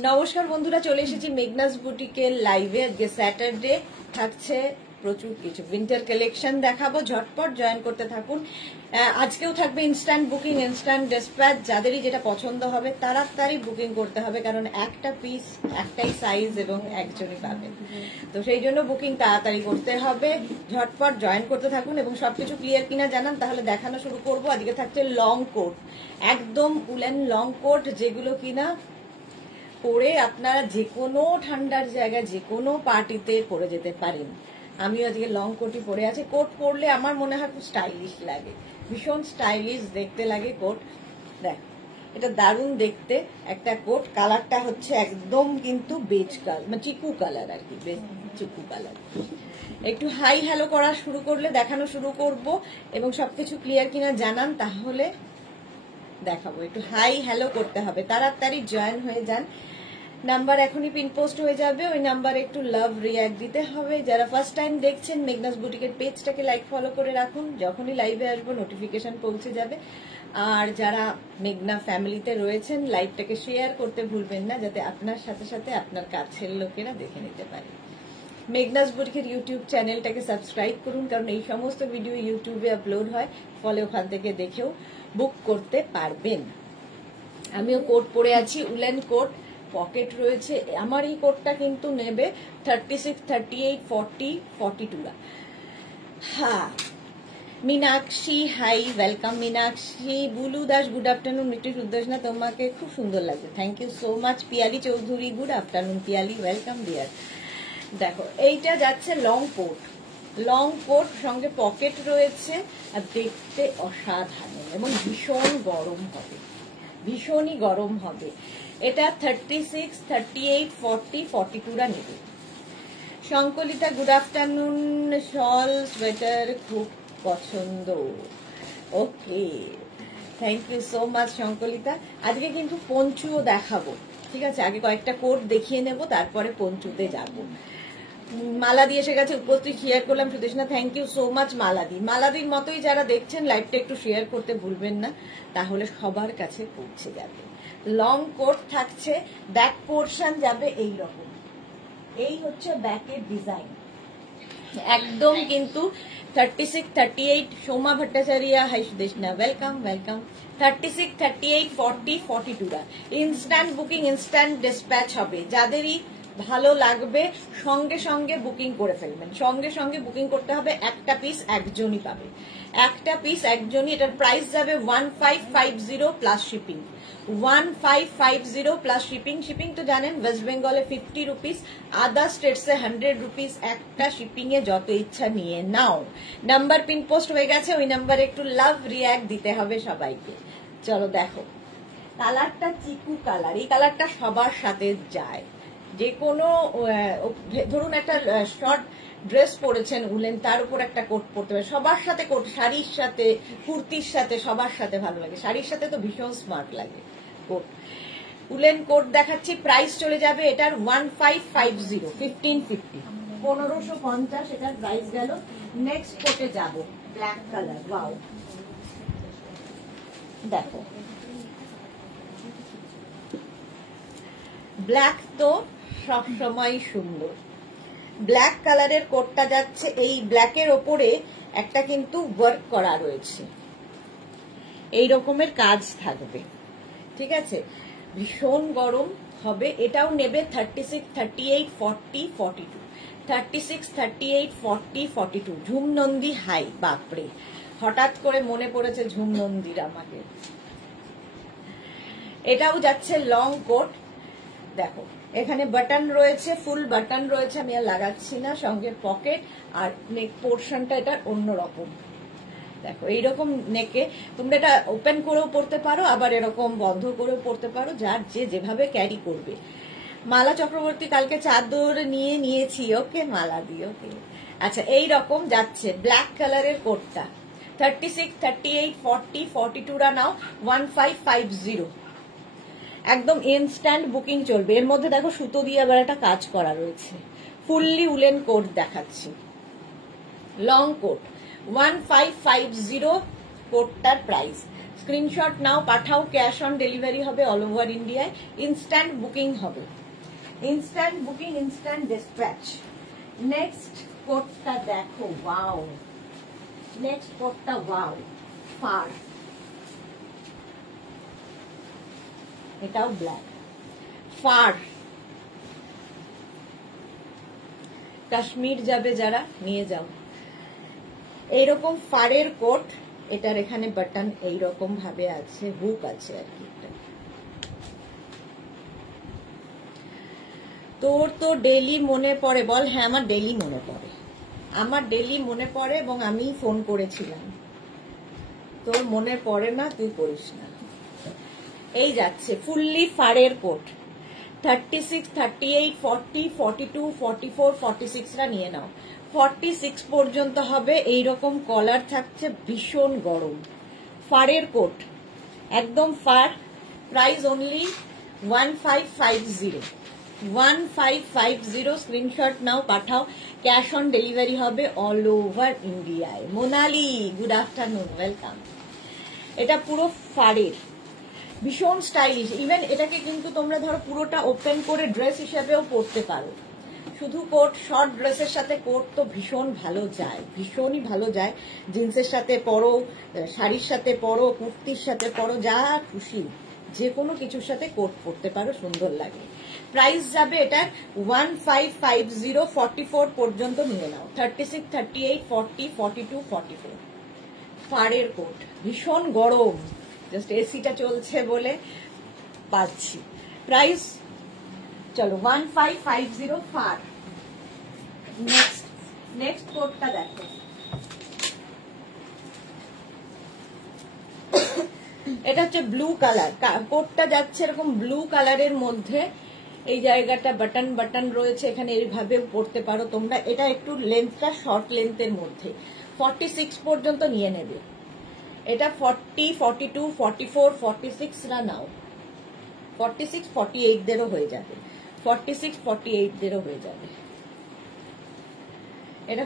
নমস্কার বন্ধুরা, চলে এসেছি মেঘনাস বুটিকের লাইভে। আজকে স্যাটারডে, থাকছে প্রচুর কিছু উইন্টার কালেকশন দেখাবো। ঝটপট জয়েন করতে থাকুন। আজকেও থাকবে ইনস্ট্যান্ট বুকিং, ইনস্ট্যান্ট ডিসপ্যাচ। যাদেরই যেটা পছন্দ হবে তাড়াতাড়ি বুকিং করতে হবে, কারণ একটা পিস একটাই সাইজ এবং একজনই পাবেন। তো সেই জন্য বুকিং তাড়াতাড়ি করতে হবে। ঝটপট জয়েন করতে থাকুন এবং সবকিছু ক্লিয়ার কিনা জানান, তাহলে দেখানো শুরু করবো। আজকে থাকছে লং কোট, একদম উলেন লং কোট, যেগুলো কিনা পরে আপনারা যে কোনো ঠান্ডার জায়গায় যে কোনো পার্টিতে পরে যেতে পারেন। আমিও আজকে লং কোটই পরে আছি। কোট পরলে আমার মনে হয় খুব স্টাইলিশ লাগে, ভীষণ স্টাইলিশ দেখতে লাগে কোট। দেখ, এটা দারুণ দেখতে একটা কোট। কালারটা হচ্ছে একদম কিন্তু বেজ কালার, মানে চিকু কালার আর কি, চিকু কালার। একটু হাই হ্যালো করা শুরু করলে দেখানো শুরু করব এবং সবকিছু ক্লিয়ার কিনা জানান, তাহলে দেখাবো। একটু হাই হ্যালো করতে হবে, তাড়াতাড়ি জয়েন হয়ে যান। নাম্বার এখনই পিন পোস্ট হয়ে যাবে, ওই নাম্বারে একটু লাভ রিয়াক্ট দিতে হবে। যারা ফার্স্ট টাইম দেখছেন, মেঘনাস বুটিকের পেজটাকে লাইক ফলো করে রাখুন, যখনই লাইভে আসবো নোটিফিকেশন পৌঁছে যাবে। আর যারা মেঘনা ফ্যামিলিতে রয়েছেন, লাইভটাকে শেয়ার করতে ভুলবেন না, যাতে আপনার সাথে সাথে আপনার কাছের লোকেরা দেখে নিতে পারে। মেঘনাস বুটিকের ইউটিউব চ্যানেলটাকে সাবস্ক্রাইব করুন, কারণ এই সমস্ত ভিডিও ইউটিউবে আপলোড হয়, ফলে ওখান থেকে দেখেও বুক করতে পারবেন। আমিও কোট পরে আছি, উলেন কোট, পকেট রয়েছে। আমার এই কোটটা কিন্তু নেবে 36, 38, 40, 42। হ্যাঁ, Meenakshi hi, welcome Meenakshi. Bulu Das good afternoon. Mishti Sudarshana, তোমাকে খুব সুন্দর লাগছে, thank you so much. Piyali Chowdhury good afternoon. Piyali welcome dear. দেখো, এইটা যাচ্ছে লং কোট, লং কোট সঙ্গে পকেট রয়েছে, আর দেখতে অসাধারণ এবং ভীষণ গরম হবে, ভীষণই গরম হবে। এটা 36, 38, 40, 42 নেবে। শঙ্কলিতা গুড আফটারনুন। শল সোয়েটার খুব পছন্দ, ওকে, থ্যাংক ইউ সো মাচ শঙ্কলিতা। আজকে কিন্তু পঞ্চুও দেখাবো, ঠিক আছে? আগে কয়েকটা কোট দেখিয়ে নেব, তারপরে পঞ্চুতে যাব। মালাদি এসে গেছে, উপস্থিত শেয়ার করলাম Sudeshna, thank you so much Maladi. মালাদির মতোই যারা দেখছেন, লাইভটা একটু শেয়ার করতে ভুলবেন না, তাহলে সবার কাছে পৌঁছে যাবে। লং কোট থাকছে, ব্যাক পোর্শন যাবে এই রকম, এই হচ্ছে ব্যাকের ডিজাইন, একদম কিন্তু 36, 38। Soma Bhattacharya hi Sudeshna, welcome welcome. 36, 38, 40, 42 instant booking, instant dispatch হবে। যাদেরই ভালো লাগবে সঙ্গে সঙ্গে বুকিং করে ফেলবেন, সঙ্গে সঙ্গে বুকিং করতে হবে। একটা পিস একজনই পাবে, একটা পিস একজনই। এটার প্রাইস যাবে 1550 plus shipping, 1550 plus shipping. Shipping তো জানেন, ওয়েস্ট বেঙ্গলে 50 রুপিস, আদার স্টেটসে 100 রুপিস। একটা শিপিং এ যত ইচ্ছা নিয়ে নাও। নাম্বার পিন পোস্ট হয়ে গেছে, ওই নাম্বারে একটু লাভ রিয়াক্ট দিতে হবে সবাইকে। চলো দেখো, কালারটা চিকু কালার, এই কালারটা সবার সাথে যায়। যে কোনো, ধরুন একটা শর্ট ড্রেস পরেছেন উলেন, তার উপর একটা কোট পরতে পারে, সবার সাথে কোট, শাড়ির সাথে, কুর্তির সাথে, সবার সাথে ভালো লাগে। শাড়ির সাথে তো ভীষণ স্মার্ট লাগে কোট। উলেন কোট দেখাচ্ছি, প্রাইস চলে যাবে এটার 1550, 1550, 1550 এটার প্রাইস গেল। নেক্সট কোটে যাব, ব্ল্যাক কালার। ওয়াও, দেখো ব্ল্যাক তো সবসময় সুন্দর। ব্ল্যাক কালারের কোটটা যাচ্ছে, এই ব্ল্যাকের ওপরে একটা কিন্তু ওয়ার্ক করা রয়েছে, এই রকমের কাজ থাকবে, ঠিক আছে? ভীষণ গরম হবে। এটাও নেবে 36, 38, 40, 42, 36, 38, 40, 42। ঝুমনন্দী হাই, বাপরে, হঠাৎ করে মনে পড়েছে ঝুমনন্দীর আমাকে। এটাও যাচ্ছে লং কোট। দেখো, এখানে বাটন রয়েছে, ফুল বাটন রয়েছে, আমি আর লাগাচ্ছি না। সঙ্গে পকেট, আর নেক পোর্শনটা এটার অন্যরকম। দেখো, এইরকম নেকে তোমরা এটা ওপেন করেও পড়তে পারো, আবার এরকম বন্ধ করেও পড়তে পারো, যার যে যেভাবে ক্যারি করবে। মালা চক্রবর্তী, কালকে চাদর নিয়েছি, ওকে মালা দিয়ে, ওকে। আচ্ছা, এই রকম যাচ্ছে ব্ল্যাক কালারের কোটটা, 36, 38, 40, 42 নাও, 1550। একদম ইনস্ট্যান্ট বুকিং চলবে। এর মধ্যে দেখো সুতো দিয়ে আবার একটা কাজ করা রয়েছে। ফুললি উলেন কোট দেখাচ্ছি, লং কোট 1550 কোটটার প্রাইস। স্ক্রিনশট নাও, পাঠাও, ক্যাশ অন ডেলিভারি হবে অল ওভার ইন্ডিয়ায়, ইনস্ট্যান্ট বুকিং হবে, instant booking, instant dispatch. Next কোটটা দেখো, ওয়াও, নেক্সট কোটটা ওয়াও, ফার, এটাও ব্ল্যাক, ফার, কাশ্মীর যাবে যারা নিয়ে যাও। এইরকম ফারের কোট, এটার এখানে বাটন এইরকম ভাবে আছে, হুক আছে আর কি। তোর তো ডেলি মনে পড়ে, বল হ্যাঁ আমার ডেলি মনে পড়ে, আমার ডেলি মনে পড়ে, এবং আমি ফোন করেছিলাম, তোর মনে পড়ে না, তুই করিস না। এই যাচ্ছে ফুললি ফারের কোট, 36, 38, 40, 42, 44, 46রা নিয়ে নাও। 46 পর্যন্ত হবে। এইরকম কলার থাকছে, ভীষণ গরম, ফারের কোট, একদম ফার। Price only 1550, 1550। স্ক্রিনশট নাও, পাঠাও, ক্যাশ অন ডেলিভারি হবে অল ওভার ইন্ডিয়ায়। Monali, good afternoon, welcome. এটা পুরো ফারের, ভীষণ স্টাইলিশ। ইভেন এটাকে কিন্তু তোমরা ধরো পুরোটা ওপেন করে ড্রেস হিসেবেও পরতে পারো। শুধু কোট, শর্ট ড্রেসের সাথে কোট তো ভীষণ ভালো যায়, ভীষণই ভালো যায়। জিন্সের সাথে পরো, শাড়ির সাথে পরো, কুর্তির সাথে পরো, যা খুশি যে কোনো কিছুর সাথে কোট পরতে পারো, সুন্দর লাগে। প্রাইস যাবে এটার 1550, 44 পর্যন্ত নিয়ে নাও। 36, 38, 40, 42, 44 ফারের কোট, ভীষণ গরম, জাস্ট এসিটা চলছে বলে পাচ্ছি। প্রাইস চলো 1550 ফার। নেক্সট কোটটা দেখো, এটা হচ্ছে ব্লু কালার। কোটটা যাচ্ছে এরকম ব্লু কালারের মধ্যে, এই জায়গাটা বাটন বাটন রয়েছে, এখানে এইভাবে পরতে পারো তোমরা। এটা একটু লেন্থটা শর্ট লেন্থের মধ্যে, 46 পর্যন্ত নিয়ে নেবে। এটা 40, 42, 44, 46রা নাও। 46, 48দেরও হয়ে যাবে, 46, 48দেরও হয়ে যাবে। এটা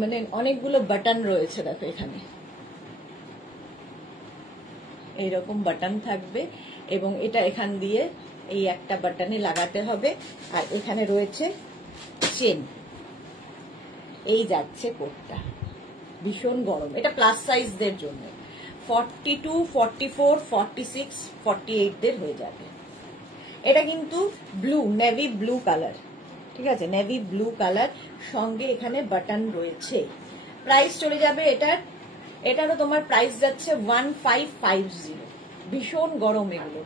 মানে অনেকগুলো বাটন রয়েছে, দেখো এখানে এইরকম বাটন থাকবে, এবং এটা এখান দিয়ে এই একটা বাটনে লাগাতে হবে, আর এখানে রয়েছে চেন। এই যাচ্ছে কোটটা, ভীষণ গরম। এটা প্লাস সাইজদের জন্য, 42, 44, 46, 48দের হয়ে যাবে। এটা কিন্তু ব্লু, নেভি ব্লু কালার, ঠিক আছে, নেভি ব্লু কালার, সঙ্গে এখানে বাটন রয়েছে। প্রাইস চলে যাবে এটারও তোমার প্রাইস যাচ্ছে 1550, ভীষণ গরম এগুলো।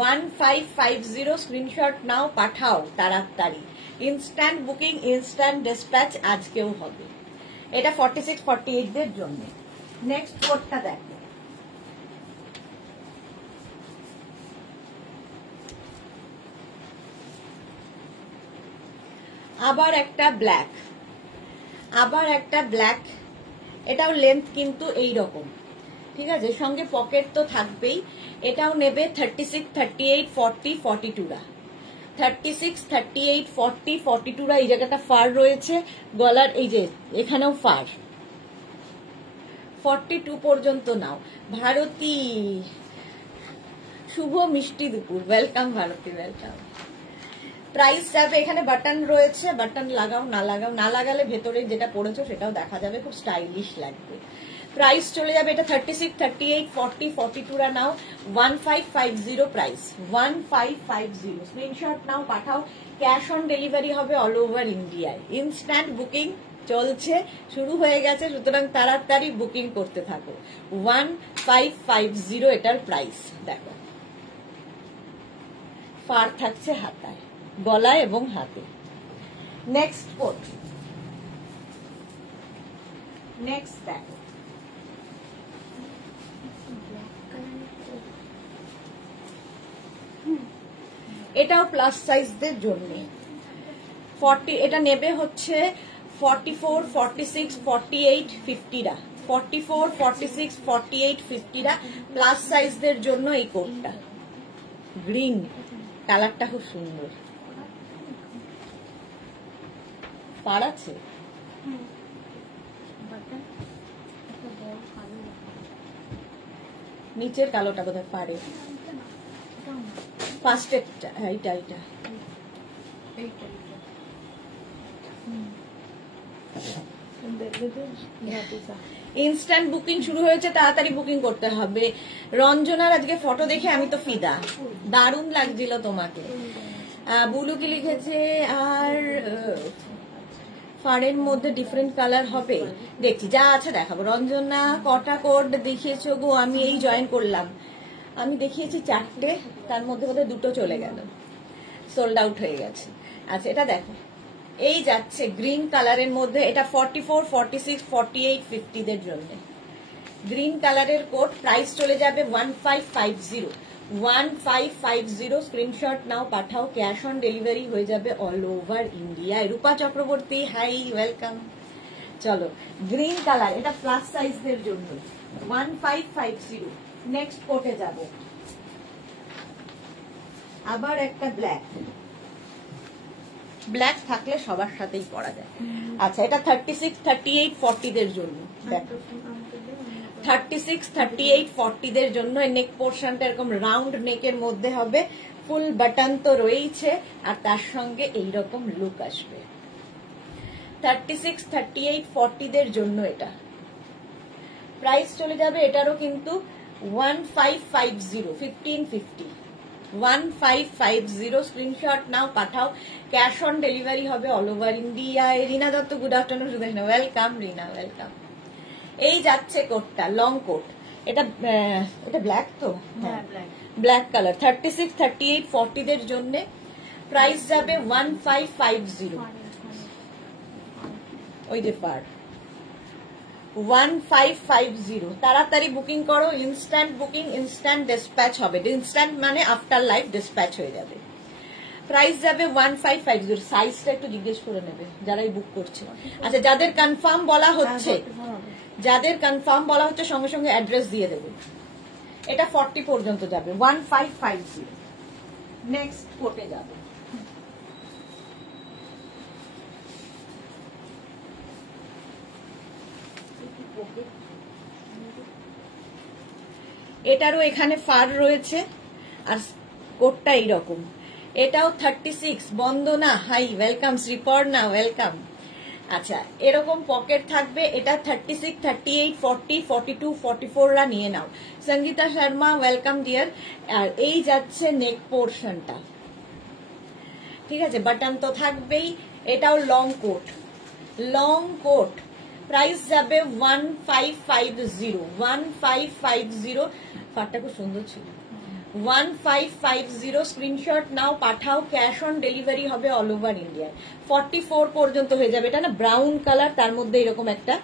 1550, স্ক্রিনশট নাও, পাঠাও তাড়াতাড়ি, ইনস্ট্যান্ট বুকিং, ইনস্ট্যান্ট ডিসপ্যাচ আজকেও হবে। এটা 46, 48দের জন্য। নেক্সট কোটটা দেখো, আবার একটা ব্ল্যাক, এটাও লেন্থ কিন্তু এই রকম, ঠিক আছে, সঙ্গে পকেট তো থাকবেই। এটাও নেবে 36, 38, 40, 42রা, 36, 38, 40, 42রা। এই জায়গাটা ফার রয়েছে, গলার এই যে এখানেও ফার। 42 পর্যন্ত নাও। ভারতী, শুভ মিষ্টি দুপুর, ওয়েলকাম ভারতী, ওয়েলকাম। প্রাইস যাবে, এখানে বাটন রয়েছে, বাটন লাগাও না লাগাও, না লাগালে ভেতরে যেটা পড়েছো সেটাও দেখা যাবে, খুব স্টাইলিশ লাগবে। প্রাইস চলে যাবে এটা 36, 38, 40, 42রা নাও। 1550 প্রাইস, 1550। স্ক্রিনশট নাও, পাঠাও, ক্যাশ অন ডেলিভারি হবে অল ওভার ইন্ডিয়ায়। ইনস্ট্যান্ট বুকিং চলছে, শুরু হয়ে গেছে, সুতরাং তাড়াতাড়ি বুকিং করতে থাকো। 1550 এটার প্রাইস। দেখো ফার থাকছে হাতায়, গলায় এবং হাতে। নেক্সট কোট, নেক্সট দেখো, এটাও প্লাস সাইজদের জন্য। 40, এটা নেবে হচ্ছে 44, 46, 48, 50রা, 44, 46, 48, 50রা প্লাস সাইজদের জন্য এই কোটটা। গ্রিন কালারটা খুব সুন্দর, পার আছে। নিচের কালোটা কোথায় পারে ফার্স্টেরটা, এইটা এইটা ইনস্ট্যান্ট বুকিং শুরু হয়েছে, তাড়াতাড়ি বুকিং করতে হবে। রঞ্জনার আজকে ফটো দেখে আমি তো ফিদা, দারুণ লাগছিল তোমাকে। বুলু কি লিখেছে, আর ফারের মধ্যে ডিফারেন্ট কালার হবে, দেখছি যা আছে দেখাবো। রঞ্জনা কটা কোড দেখিয়েছো গো? আমি এই জয়েন করলাম, আমি দেখিয়েছি 4টে, তার মধ্যে বোধহয় 2টো চলে গেল, সোল্ড আউট হয়ে গেছে। আচ্ছা এটা দেখো, এই যাচ্ছে গ্রিন কালারের মধ্যে, এটা 44, 46, 48, 50 দের জন্য গ্রিন কালারের কোট। প্রাইস চলে যাবে 1550, 1550। স্ক্রিনশট নাও, পাঠাও, ক্যাশ অন ডেলিভারি হয়ে যাবে অল ওভার ইন্ডিয়ায়। রূপা চক্রবর্তী, হাই, ওয়েলকাম। চলো, গ্রিন কালার, এটা প্লাস সাইজদের জন্য 1550। নেক্সট কোটে যাব, আবার একটা ব্ল্যাক, ব্ল্যাক থাকলে সবার সাথেই পরা যায়। আচ্ছা এটা 36, 38, 40 দের জন্য, 36, 38, 40 দের জন্য। নেক পোর্শনটা এরকম রাউন্ড নেকের মধ্যে হবে, ফুল বাটন তো রয়েছে, আর তার সঙ্গে এইরকম লুক আসবে। 36, 38, 40 দের জন্য এটা। প্রাইস চলে যাবে এটারও কিন্তু 1550, 1550, 1550। স্ক্রিনশট নাও, পাঠাও, ক্যাশ অন ডেলিভারি হবে অল ওভার ইন্ডিয়ায়। রিনা দত্ত, গুড আফটারনুন। ওয়েলকাম রিনা, ওয়েলকাম। এই যাচ্ছে কোটটা, লং কোট, এটা এটা ব্ল্যাক তো, হ্যাঁ ব্ল্যাক কালার। 36, 38, 40 দের জন্য প্রাইস যাবে 1550। ওই যে পার 1550। তাড়াতাড়ি বুকিং করো, ইনস্ট্যান্ট বুকিং, ইনস্ট্যান্ট ডিসপ্যাচ হবে। ইনস্ট্যান্ট মানে আফটার লাইফ ডিসপ্যাচ হয়ে যাবে। প্রাইস যাবে 1550। সাইজটা একটু জিজ্ঞেস করে নেবে যারাই বুক করছে। আচ্ছা যাদের কনফার্ম বলা হচ্ছে, যাদের কনফার্ম বলা হচ্ছে সঙ্গে সঙ্গে অ্যাড্রেস দিয়ে দেবে। এটা 40 পর্যন্ত যাবে, 1550। নেক্সট কোটে যাবে, এটারও এখানে ফার রয়েছে, আর কোটটা এইরকম। এটাও 36। বন্দনা, হাই, ওয়েলকাম। শ্রীপর্ণা, ওয়েলকাম। আচ্ছা এরকম পকেট থাকবে, এটা 36, 38, 40, 42, 44 রা নিয়ে নাও। Sangeeta Sharma, welcome dear. আর এই যাচ্ছে নেক পোর্শনটা, ঠিক আছে, বাটন তো থাকবেই। এটাও long coat, long coat. Price যাবে 1550, 1550। ফারটা খুব সুন্দর ছিল, 1550। স্ক্রিনশট নাও, পাঠাও, ক্যাশ অন ডেলিভারি হবে অল ওভার ইন্ডিয়া। 44 পর্যন্ত হয়ে যাবে। এটা না ব্রাউন কালার, তার মধ্যে এরকম একটা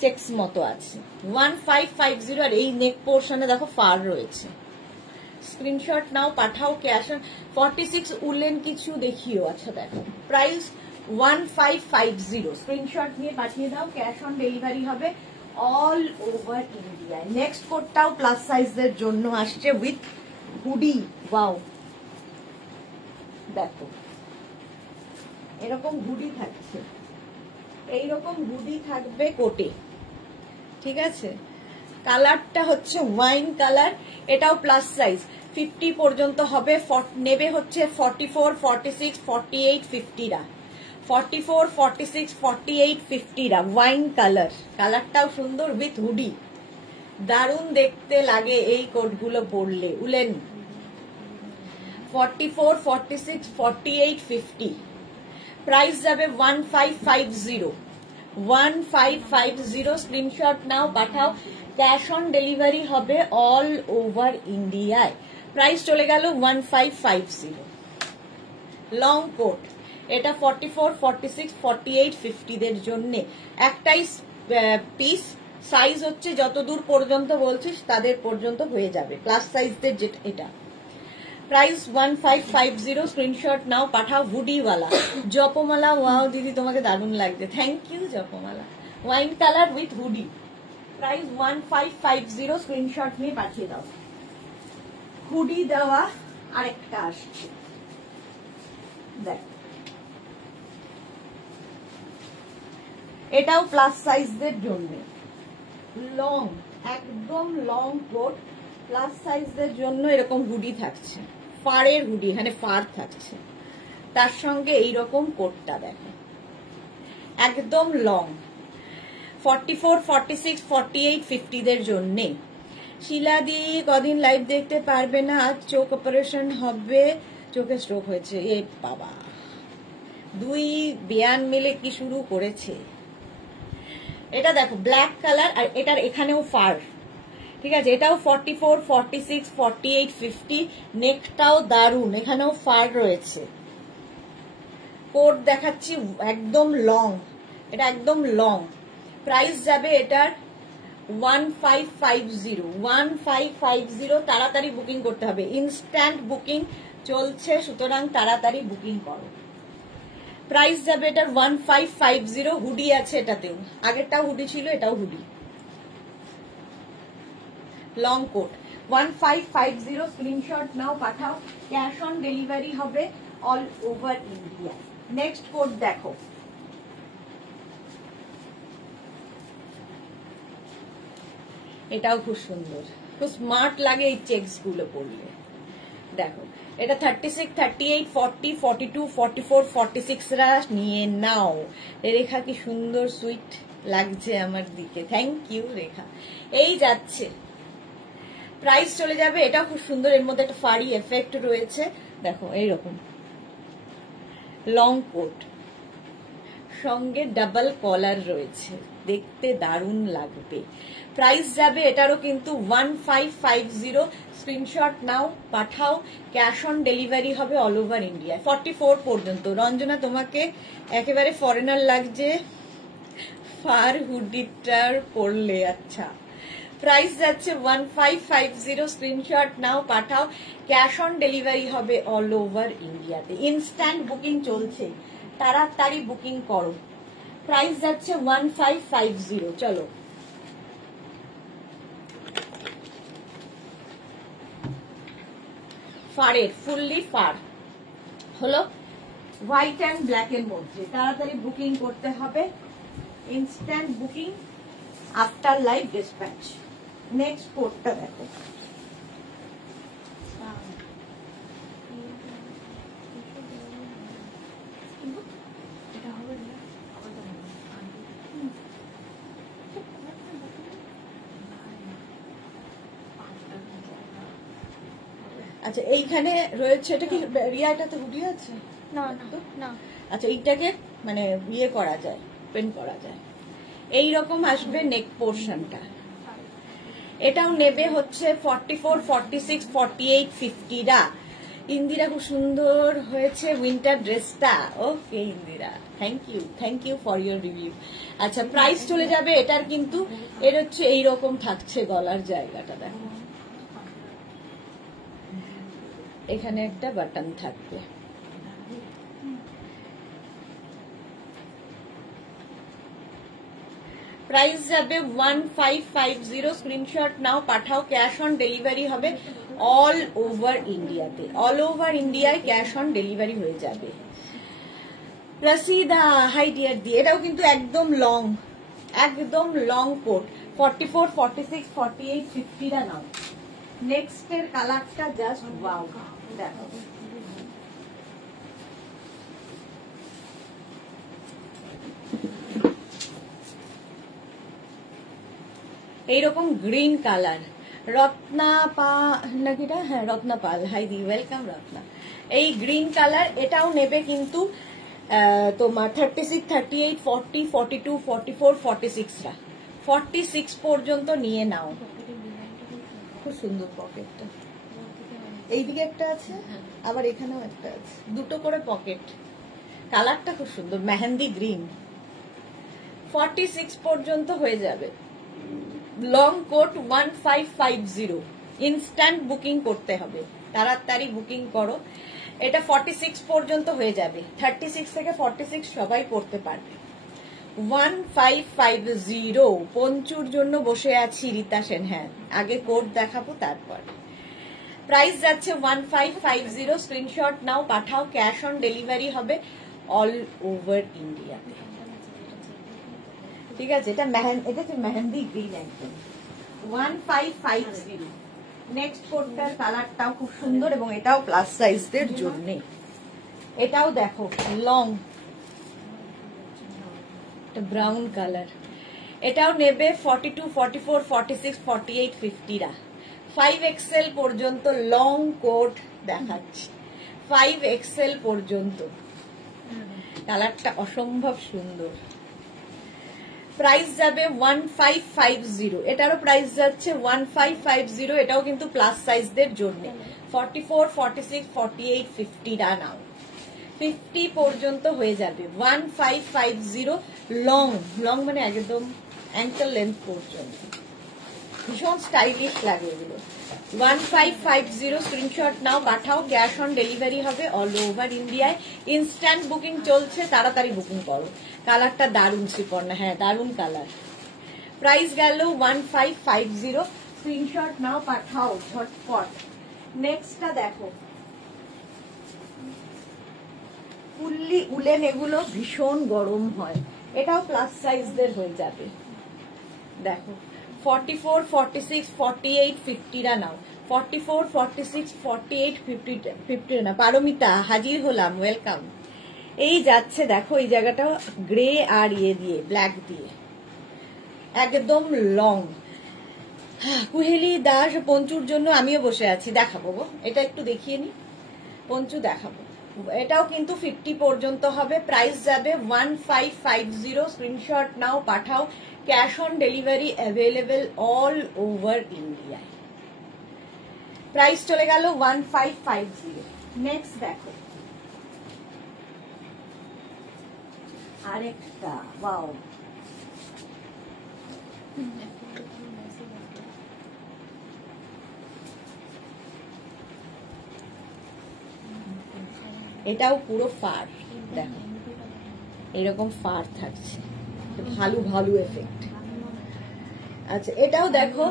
চেকস মতো আছে। 1550। আর এই নেক পোর্শনে দেখো ফার রয়েছে। স্ক্রিনশট নাও, পাঠাও, ক্যাশ অন। 46 উলেন কিছু দেখিও। আচ্ছা দেখো, প্রাইস 1550। স্ক্রিনশট নিয়ে পাঠিয়ে দাও, ক্যাশ অন ডেলিভারি হবে অল ওভার ইন্ডিয়ায়। নেক্সট কোটটাও প্লাস সাইজদের জন্য আসছে উইথ হুডি। ওয়াও, দেখো এরকম হুডি থাকছে, এইরকম হুডি থাকবে কোটে, ঠিক আছে। কালারটা হচ্ছে ওয়াইন কালার, এটাও প্লাস সাইজ 50 পর্যন্ত হবে। নেবে হচ্ছে 44, 46, 48, 50 রা। 44, 46, 48, 50 রা। ওয়াইন কালার, কালারটাও সুন্দর উইথ হুডি, দারুণ দেখতে লাগে এই কোটগুলো পরলে। উলেন 44, 46, 48, 50। প্রাইস যাবে 1550, 1550। স্ক্রিনশট নাও, পাঠাও, ক্যাশ অন ডেলিভারি হবে অল ওভার ইন্ডিয়ায়। প্রাইস চলে গেল 1550। লং কোট, এটা 44, 46, 48, 50 দের জন্য একটাই পিস। সাইজ হচ্ছে যত দূর পর্যন্ত বলছিস তাদের পর্যন্ত হয়ে যাবে, প্লাস সাইজদের যেটা এটা। প্রাইস 1550। স্ক্রিনশট নাও, পাঠাও। হুডিওয়ালা জপমালা, ওয়াও দিদি তোমাকে দারুণ লাগছে, thank you Japmala. Wine colour with hoodie, price 1550। Screenshot নিয়ে পাঠিয়ে দাও। হুডি দেওয়া আরেকটা আসছে, দেখ এটাও প্লাস সাইজদের জন্য। লং, একদম লং কোট, প্লাস সাইজদের জন্য এরকম হুডি থাকছে, ফারের হুডি, এখানে ফার থাকছে, তার সঙ্গে এইরকম কোটটা দেখো, একদম লং, 44, 46, 48, 50 দের জন্যে। শিলাদি কদিন লাইভ দেখতে পারবে না, আজ চোখ অপারেশন হবে, চোখে স্ট্রোক হয়েছে। এ বাবা, দুই বেয়ান মিলে কি শুরু করেছে। এটা দেখো ব্ল্যাক কালার, আর এটার এখানেও ফার, ঠিক আছে, এটাও 44, 46, 48, 50, নেকটাও দারুন, এখানেও ফার রয়েছে। কোট দেখাচ্ছি একদম লং, এটা একদম লং। প্রাইস যাবে এটার 1550, 1550। তাড়াতাড়ি বুকিং করতে হবে, ইনস্ট্যান্ট বুকিং চলছে, সুতরাং তাড়াতাড়ি বুকিং করো। প্রাইস যাবে এটার 1550। হুডি আছে এটাতেও, আগেরটাও হুডি ছিল, এটাও হুডি, লং কোট 1550। স্ক্রিনশট নাও, পাঠাও, ক্যাশ অন ডেলিভারি হবে all over India. Next coat দেখো, এটাও খুব সুন্দর, খুব স্মার্ট লাগে এই চেকস গুলো পরলে। দেখো এটা 36, 38, 40, 42, 44, 46 রা নিয়ে নাও। রেখা কি সুন্দর সুইট লাগছে আমার দিকে, থ্যাংক ইউ রেখা। এই যাচ্ছে, প্রাইস চলে যাবে, এটা খুব সুন্দর, এর মধ্যে একটা ফাড়ি এফেক্ট রয়েছে, দেখো এইরকম লং কোট, সঙ্গে ডাবল কলার রয়েছে, দেখতে দারুণ লাগবে। প্রাইস যাবে এটারও কিন্তু 1550। স্ক্রিনশট নাও, পাঠাও, ক্যাশ অন ডেলিভারি হবে অল ওভার ইন্ডিয়া। 44 পর্যন্ত। রঞ্জনা তোমাকে একেবারে ফরেনার লাগছে ফার হুডিটার পরলে, আচ্ছা। প্রাইস যাচ্ছে 1550। স্ক্রিনশট নাও, পাঠাও, ক্যাশ অন ডেলিভারি হবে অল ওভার ইন্ডিয়াতে। ইনস্ট্যান্ট বুকিং চলছে, তাড়াতাড়ি বুকিং করো। প্রাইস যাচ্ছে 1550। চলো ফারের, ফুললি ফার হলো, হোয়াইট অ্যান্ড ব্ল্যাক এর মধ্যে। তাড়াতাড়ি বুকিং করতে হবে, instant booking after live dispatch. Next কোডটা দেখো, আচ্ছা এইখানে রয়েছে, এটা কি রিয়াটাতে হুডি আছে? না না। আচ্ছা এইটাকে মানে ইয়ে করা যায়, পেন করা যায়, এইরকম আসবে নেক পোর্শনটা। এটাও নেবে হচ্ছে 44, 46, 48, 50 রা। ইন্দিরা খুব সুন্দর হয়েছে উইন্টার ড্রেসটা। Okay Indira, thank you for your review. আচ্ছা প্রাইস চলে যাবে এটার কিন্তু, এর হচ্ছে এইরকম থাকছে গলার জায়গাটা, দেখো এখানে একটা বাটন থাকবে। প্রাইস যাবে 1550। স্ক্রিনশট নাও, পাঠাও, ক্যাশ অন ডেলিভারি হবে অল ওভার ইন্ডিয়াতে। অল ওভার ইন্ডিয়ায় ক্যাশ অন ডেলিভারি হয়ে যাবে। রসিদা হাই ডিয়ার দিয়ে, এটাও কিন্তু একদম লং কোট, 44, 46, 48, 50 রা নাও। নেক্সট এর কালারটা জাস্ট ওয়াও, দেখো এইরকম গ্রিন কালার, রত্না নাকিটা, হ্যাঁ রত্না পাল, হাই দি, ওয়েলকাম রত্না। এই গ্রিন কালার, এটাও নেবে কিন্তু তোমার 36, 38, 40, 42, 44, 46 রা, 46 পর্যন্ত নিয়ে নাও। খুব সুন্দর পকেটটা, এইদিকে একটা আছে, আবার এখানেও একটা আছে, দুটো করে পকেট। কালারটা খুব সুন্দর, মেহেন্দি গ্রিন। 46 পর্যন্ত হয়ে যাবে। Long coat 1550। ইনস্ট্যান্ট বুকিং করতে হবে, তাড়াতাড়ি বুকিং করো। এটা 46 পর্যন্ত হয়ে যাবে, 36 থেকে 46 সবাই পড়তে পারবে। 1550। পঞ্চুর জন্য বসে আছি রীতা সেন, হ্যাঁ আগে কোড দেখাবো তারপর। প্রাইস যাচ্ছে 1550। স্ক্রিনশট নাও, পাঠাও, ক্যাশ অন ডেলিভারি হবে অল ওভার ইন্ডিয়াতে। ঠিক আছে, এটা মেহেন্দি গ্রিন একদম। 1550। নেক্সট কোটটার কালারটাও খুব সুন্দর এবং এটাও প্লাস সাইজদের জন্য। এটাও দেখো লং, ব্রাউন কালার। এটাও নেবে 42, 44, 46, 48, 50 রা। 5XL পর্যন্ত লং কোট দেখাচ্ছি, 5XL পর্যন্ত। কালারটা অসম্ভব সুন্দর। প্রাইস যাবে 1550, এটারও প্রাইস যাচ্ছে 1550। এটাও কিন্তু প্লাস সাইজদের জন্য। 44, 46, 48, 50 রা নাও, 50 পর্যন্ত হয়ে যাবে। 1550 লং, লং মানে একদম অ্যাঙ্কেল লেন্থ পর্যন্ত, ভীষণ স্টাইলিশ লাগে এগুলো। 1550 স্ক্রিনশট নাও, পাঠাও। ক্যাশ অন ডেলিভারি হবে অল ওভার ইন্ডিয়ায়। ইনস্ট্যান্ট বুকিং চলছে, তাড়াতাড়ি বুকিং করো। কালারটা দারুণ শ্রীপর্ণা, হ্যাঁ দারুণ কালার। প্রাইস গেল 1550, স্ক্রিনশট নাও, পাঠাও ঝটপট। নেক্সটটা দেখো, ফুললি উলেন, এগুলো ভীষণ গরম হয়। এটাও প্লাস সাইজদের হয়ে যাবে। দেখো 44, 46, 48, 50 রা নাও। 44, 46, 48, 50 না। পারমিতা হাজির হলাম, ওয়েলকাম। এই যাচ্ছে দেখো, এই জায়গাটা গ্রে আর ইয়ে দিয়ে, ব্ল্যাক দিয়ে, একদম লং। কুহেলি দাস, পঞ্চুর জন্য আমিও বসে আছি, দেখাবো গো। এটা একটু দেখিয়ে নি, পঞ্চু দেখাবো। এটাও কিন্তু 50 পর্যন্ত হবে। প্রাইস যাবে 1550, স্ক্রিনশট নাও, পাঠাও। Cash on delivery available all over ইন্ডিয়ায়। প্রাইস চলে গেল 1550। নেক্সট দেখো আরেকটা, ওয়াও, এটাও পুরো ফার, দেখো এরকম ফার থাকছে, ভালো ভালো এফেক্ট। আচ্ছা এটাও দেখো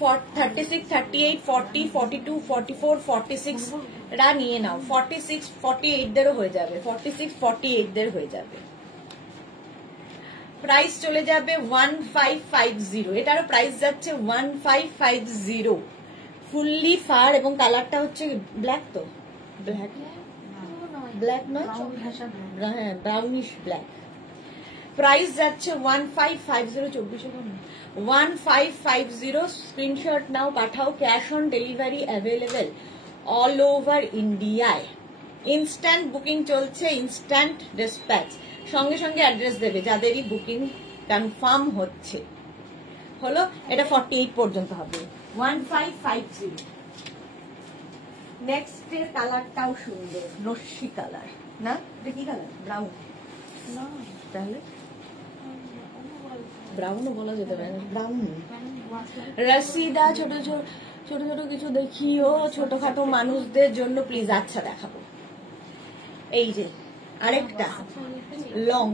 36, 38, 40, 42, 44, 46 রা নিয়ে নাও। 46, 48 দেরও হয়ে যাবে, 46, 48 দের হয়ে যাবে। প্রাইস চলে যাবে 1550, এটারও প্রাইস যাচ্ছে 1550। ফুললি ফার এবং কালারটা হচ্ছে ব্ল্যাক, তো ব্ল্যাক, ব্ল্যাক নয়, হ্যাঁ ব্রাউনিশ ব্ল্যাক। প্রাইস যাচ্ছে 1550, 1550, স্ক্রিনশট নাও, পাঠাও। Cash on delivery available all over ইন্ডিয়ায়। ইনস্ট্যান্ট বুকিং চলছে, ইনস্ট্যান্ট ডিসপ্যাচ, সঙ্গে সঙ্গে অ্যাড্রেস দেবে যাদেরই বুকিং কনফার্ম হচ্ছে। হলো, এটা 48 পর্যন্ত হবে। 1550। নেক্সট এর কালারটাও সুন্দর, নস্যি কালার না, এটা কি কালার? ব্রাউন না, তাহলে ব্রাউনও বলা যেতে পারে, ব্রাউন। রসিদা, ছোট ছোট ছোট ছোট কিছু দেখিও ছোটখাটো মানুষদের জন্য প্লিজ। আচ্ছা দেখাবো। এই যে আরেকটা লং,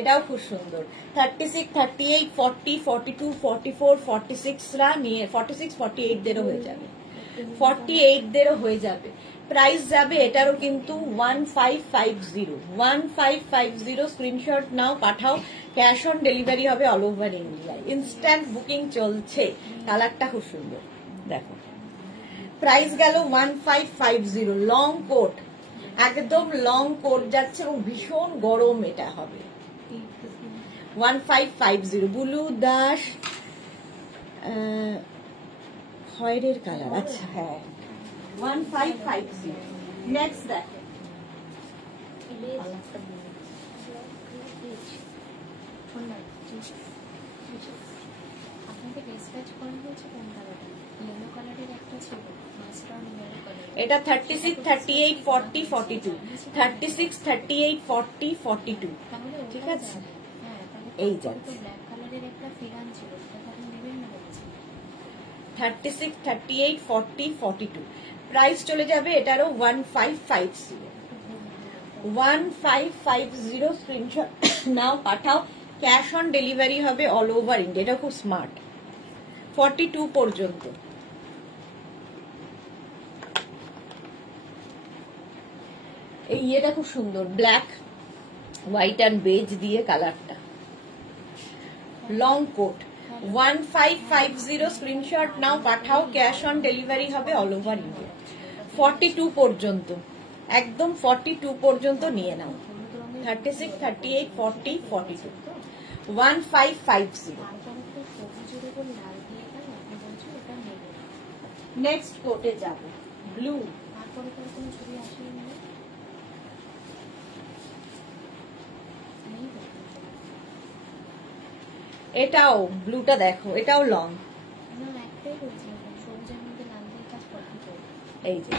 এটাও খুব সুন্দর। 36, 38, 40, 42, 44, 46 রা নিয়ে 46, 48 দেরও হয়ে যাবে, 48 দেরও হয়ে যাবে। প্রাইস যাবে এটারও কিন্তু 1550, 1550, স্ক্রিনশট নাও, পাঠাও। ক্যাশ অন ডেলিভারি হবে all over India. Instant booking চলছে। কালারটা খুব সুন্দর, দেখো। প্রাইস গেল 1550। লং কোট, একদম লং কোট যাচ্ছে এবং ভীষণ গরম এটা হবে। 1550। বুলু দাস, খয়েরের কালার, আচ্ছা হ্যাঁ 1550। নেক্সট দেখো, এটা 36, 38, 40, 42, 36, 38, 40, 42, ঠিক আছে। এই যাচ্ছে 36, 38, 40, 42। প্রাইস চলে যাবে এটারও 1550, 1550, স্ক্রিনশট নাও, পাঠাও। ক্যাশ অন ডেলিভারি হবে অল ওভার ইন্ডিয়া। এটা খুব স্মার্ট, 42 পর্যন্ত। এই ইয়েটা খুব সুন্দর, ব্ল্যাক হোয়াইট অ্যান্ড বেজ দিয়ে কালারটা। লং কোট 1550 স্ক্রিনশট নাও, পাঠাও, ক্যাশ অন ডেলিভারি হবে অল ওভার ইন্ডিয়া। 42 পর্যন্ত, একদম 42 পর্যন্ত নিয়ে নাও। 36, 38, 40, 42, 1550। নেক্সট কোটে যাব, ব্লু। এটাও ব্লুটা দেখো, এটাও লং, এই যে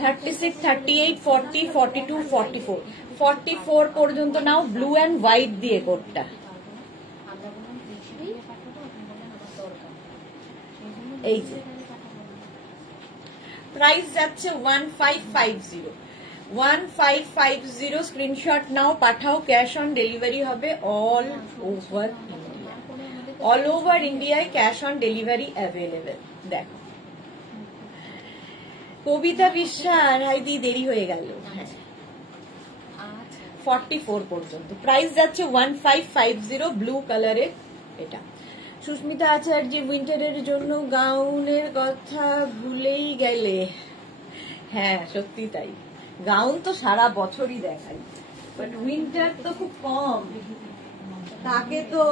36, 38, 40, 42, 44, 44 পর্যন্ত নাও। ব্লু অ্যান্ড হোয়াইট দিয়ে কোটটা, এই যে প্রাইস যাচ্ছে 1550। 1550 স্ক্রিনশট নাও, পাঠাও, ক্যাশ অন ডেলিভারি হবে all over India. All over ইন্ডিয়ায় ক্যাশ অন ডেলিভারি অ্যাভেলেবেল। দেখো কবিতা বিশ্বাস, হাইদি দেরি হয়ে গেল। 44 পর্যন্ত প্রাইস যাচ্ছে 1550, ব্লু কালারের এটা। সুস্মিতা আচার্য, উইন্টারের জন্য গাউনের কথা ভুলেই গেলে। হ্যাঁ সত্যি তাই, গাউন তো সারা বছরই দেখাই, বাট উইন্টার তো খুব কম, তাকে তো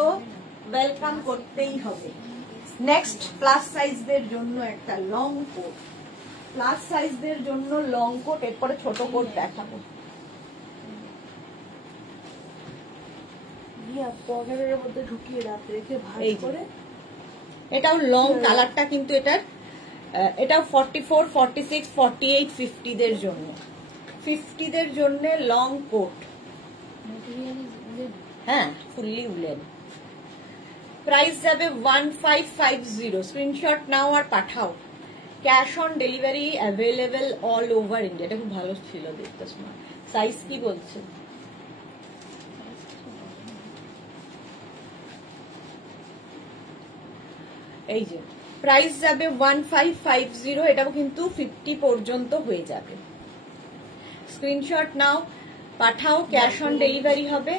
ওয়েলকাম করতেই হবে। নেক্সট প্লাস সাইজদের জন্য একটা লং কোট, প্লাস সাইজদের জন্য লং কোট, এরপরে ছোট কোট দেখাবো। পকেটের মধ্যে ঢুকিয়ে রেখে ভাঁজ করে, এটাও লং, কালারটা কিন্তু এটার, এটাও 44, 46, 48, 50 দের জন্য, 50 দের জন্য লং কোট। হ্যাঁ ফুললি উলেন। প্রাইস যাবে 1550, স্ক্রিনশট নাও আর পাঠাও, cash on delivery available all over India. এটা খুব ভালো ছিল দেখতে। সাইজ কি বলছে? এই যে প্রাইস যাবে 1550, এটাও কিন্তু 50 পর্যন্ত হয়ে যাবে। স্ক্রিনশট নাও, পাঠাও, ক্যাশ অন ডেলিভারি হবে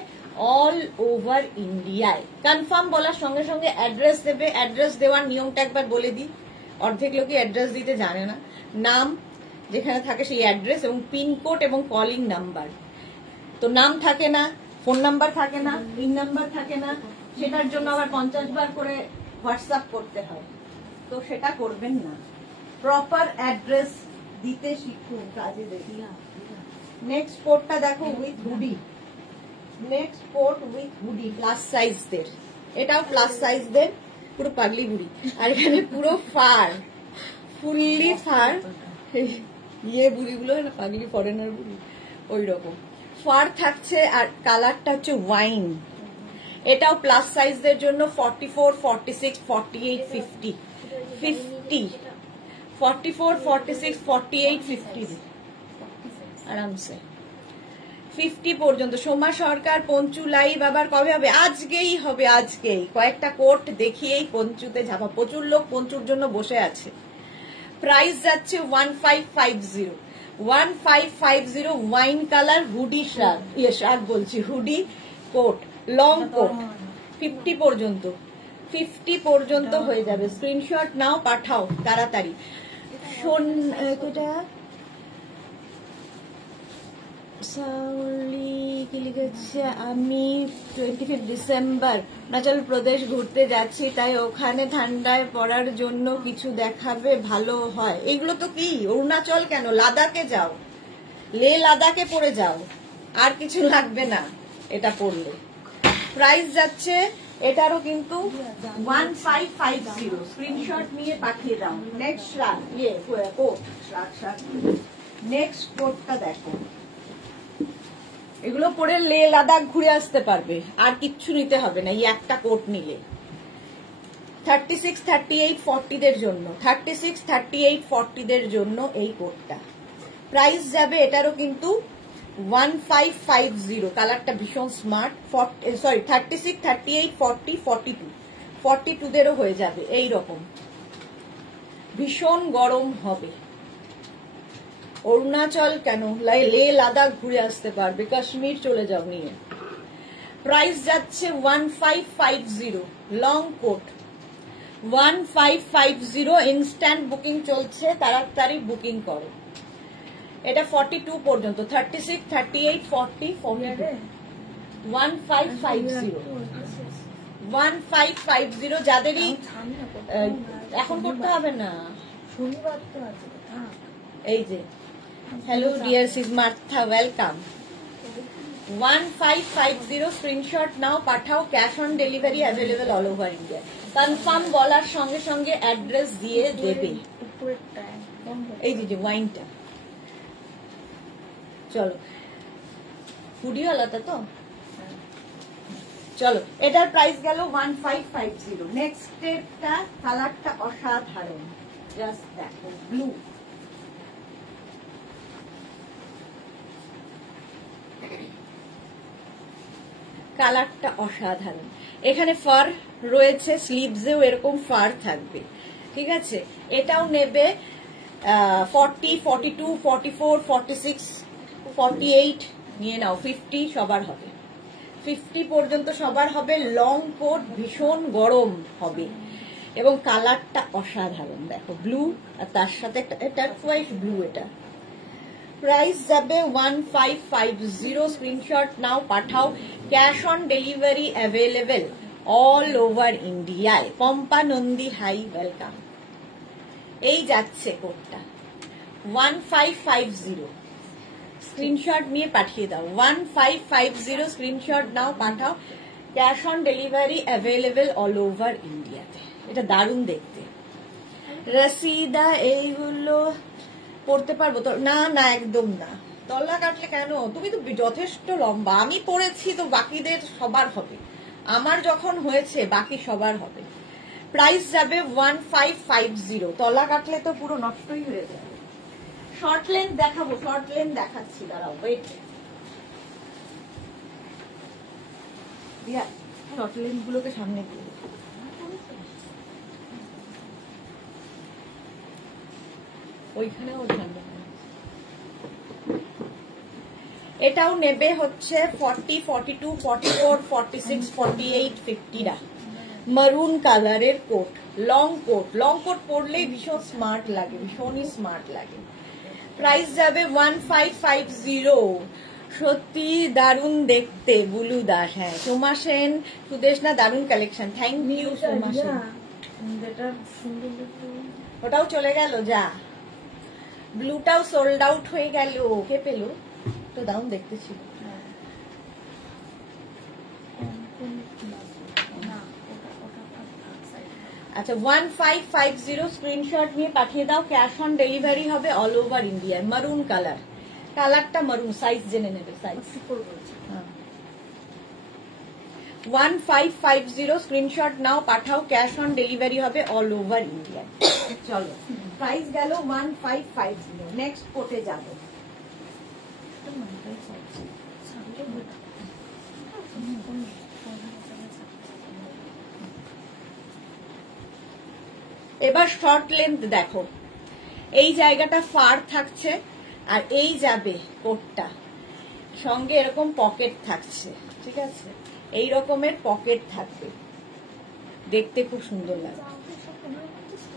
অল ওভার ইন্ডিয়ায়। কনফার্ম বলার সঙ্গে সঙ্গে অ্যাড্রেস দেবে। অ্যাড্রেস দেওয়ার নিয়মটা একবার বলে দিই, অর্ধেক লোকই অ্যাড্রেস দিতে জানে না। নাম যেখানে থাকে সেই অ্যাড্রেস এবং পিনকোড এবং কলিং নাম্বার। তো নাম থাকে না, ফোন নাম্বার থাকে না, পিন নাম্বার থাকে না, সেটার জন্য আবার 50 বার করে হোয়াটসঅ্যাপ করতে হয়, তো সেটা করবেন না। প্রপার অ্যাড্রেস দিতে শিখুন, কাজে দেখি। নেক্সট কোটটা দেখো with hoodie, next coat with hoodie, plus সাইজদের। এটাও প্লাস সাইজদের, পুরো পাগলি বুড়ি, আর এখানে পুরো ফার, ফুললি ফার। ইয়ে বুড়িগুলো না, পাগলি ফরেনার বুড়ি, ওই রকম ফার থাকছে। আর কালারটা হচ্ছে ওয়াইন। এটাও প্লাস সাইজদের জন্য 44, 46, 48, 50, 50, 44, 46, 48, 50 আরামসে 50 পর্যন্ত। সোমা সরকার, পঞ্চু লাইভ আবার কবে হবে? আজকেই হবে, আজকেই। কয়েকটা কোট দেখিয়েই পঞ্চুতে যাবা, প্রচুর লোক পঞ্চুর জন্য বসে আছে। প্রাইস যাচ্ছে 1550, 1550, wine colour hoodie shirt, shirt বলছি, হুডি কোট, লং কোট, 50 পর্যন্ত, 50 পর্যন্ত হয়ে যাবে। স্ক্রিনশট নাও, পাঠাও তাড়াতাড়ি। কি লিখেছে? আমি 25 ডিসেম্বর অরুণাচল প্রদেশ ঘুরতে যাচ্ছি, তাই ওখানে ঠান্ডায় পড়ার জন্য কিছু দেখাবে ভালো হয়। এগুলো তো কি, অরুণাচল কেন, লাদাখে যাও, লে লাদাখে পড়ে যাও, আর কিছু লাগবে না এটা পড়লে। প্রাইস যাচ্ছে এটারও কিন্তু 1550, স্ক্রিনশট নিয়ে পাঠিয়ে দাও। নেক্সট কোট, নেক্সট কোটটা দেখো, এগুলো পরে লে লাদাখ ঘুরে আসতে পারবে, আর কিচ্ছু নিতে হবে না এই একটা কোট নিলে। 36, 38, 40 দের জন্য, 36, 38, 40 দের জন্য এই কোটটা। প্রাইস যাবে এটারও কিন্তু 1550, কালারটা ভীষণ স্মার্ট। 36, 38, 40, 42, 42 দেরও হয়ে যাবে এই রকম। ভীষণ গরম হবে, অরুণাচল কেন, লে লাদাখ ঘুরে আসতে পারবে, কাশ্মীর চলে যাও নিয়ে। প্রাইস যাচ্ছে 1550 লং কোট 1550 ইনস্ট্যান্ট বুকিং চলছে, তাড়াতাড়ি বুকিং করো। এটা 42 পর্যন্ত 36 38 40 42 1550 1550 যাদেরই এখন করতে হবে না। এই যে হ্যালো ডিয়ার সিজমার্থা, ওয়েলকাম। 1550 স্ক্রিনশট নাও, পাঠাও। Cash on delivery available all over India. Confirm বলার সঙ্গে সঙ্গে অ্যাড্রেস দিয়ে দেবে। এই যে ওয়াইনটা, চলো হুডিওয়ালাটা তো, চলো এটার প্রাইস গেল 1550। নেক্সট এরটা কালারটা অসাধারণ, জাস্ট দেখো ব্লু। কালারটা অসাধারণ। এখানে ফার রয়েছে, স্লিভসেও এরকম ফার থাকবে, ঠিক আছে। এটাও নেবে 40 42 44 46 48 নিয়ে নাও, 50 সবার হবে, 50 পর্যন্ত সবার হবে। লং কোট, ভীষণ গরম হবে এবং কালারটা অসাধারণ, দেখো ব্লু আর তার সাথে একটা হোয়াইট ব্লু। এটা প্রাইস যাবে 1550। স্ক্রিনশট নাও, পাঠাও। Cash on delivery available all over ইন্ডিয়ায়। Pompa Nandi, hi, welcome. এই যাচ্ছে কোটটা 1550, স্ক্রিনশট নিয়ে পাঠিয়ে দাও। 1550 স্ক্রিনশট নাও, পাঠাও। Cash on delivery available all over ইন্ডিয়াতে। এটা দারুণ দেখতে। রসিদা এইগুলো পড়তে পারবো তো? না না, একদম না। তলা কাটলে কেন? তুমি তো যথেষ্ট লম্বা। আমি পড়েছি তো, বাকিদের সবার হবে। আমার যখন হয়েছে বাকি সবার হবে। প্রাইস যাবে 1550। তলা কাটলে তো পুরো নষ্টই হয়ে যাবে। শর্ট লেন্থ দেখাবো, শর্ট লেন্থ দেখাচ্ছি, দাঁড়াও ওয়েট। শর্ট লেন্থ গুলোকে সামনে দিয়ে ওইখানেও ঠান্ডা। এটাও নেবে হচ্ছে 40 42 44 46 48 50 মারুন কালারের coat, long coat. Long coat পরলেই ভীষণ স্মার্ট লাগে, ভীষণই স্মার্ট লাগে। প্রাইস যাবে 1550। সত্যি দারুণ দেখতে, বুলু দাস। হ্যাঁ, সোমা সেন, সুদেশ না, দারুণ collection. Thank you Soma Sen. ওটাও চলে গেল, যা। ব্লুটাও সোল্ড আউট হয়ে গেল। কে পেল? তো দারুণ দেখতে ছিল। আচ্ছা 1550 স্ক্রিনশট নিয়ে পাঠিয়ে দাও। ক্যাশ অন ডেলিভারি হবে অল ওভার ইন্ডিয়া। মারুন কালার, কালারটা মারুন। সাইজ জেনে নেবে, সাইজ 1550 স্ক্রিনশট নাও, পাঠাও। ক্যাশ অন ডেলিভারি হবে অল ওভার ইন্ডিয়া। চলো, প্রাইস গেল 1550। নেক্সট কোটে যাবো। এবার শর্ট লেন্থ দেখো। এই জায়গাটা ফার থাকছে আর এই যাবে কোটটা, সঙ্গে এরকম পকেট থাকছে, ঠিক আছে। এই রকমের পকেট থাকবে, দেখতে খুব সুন্দর লাগবে।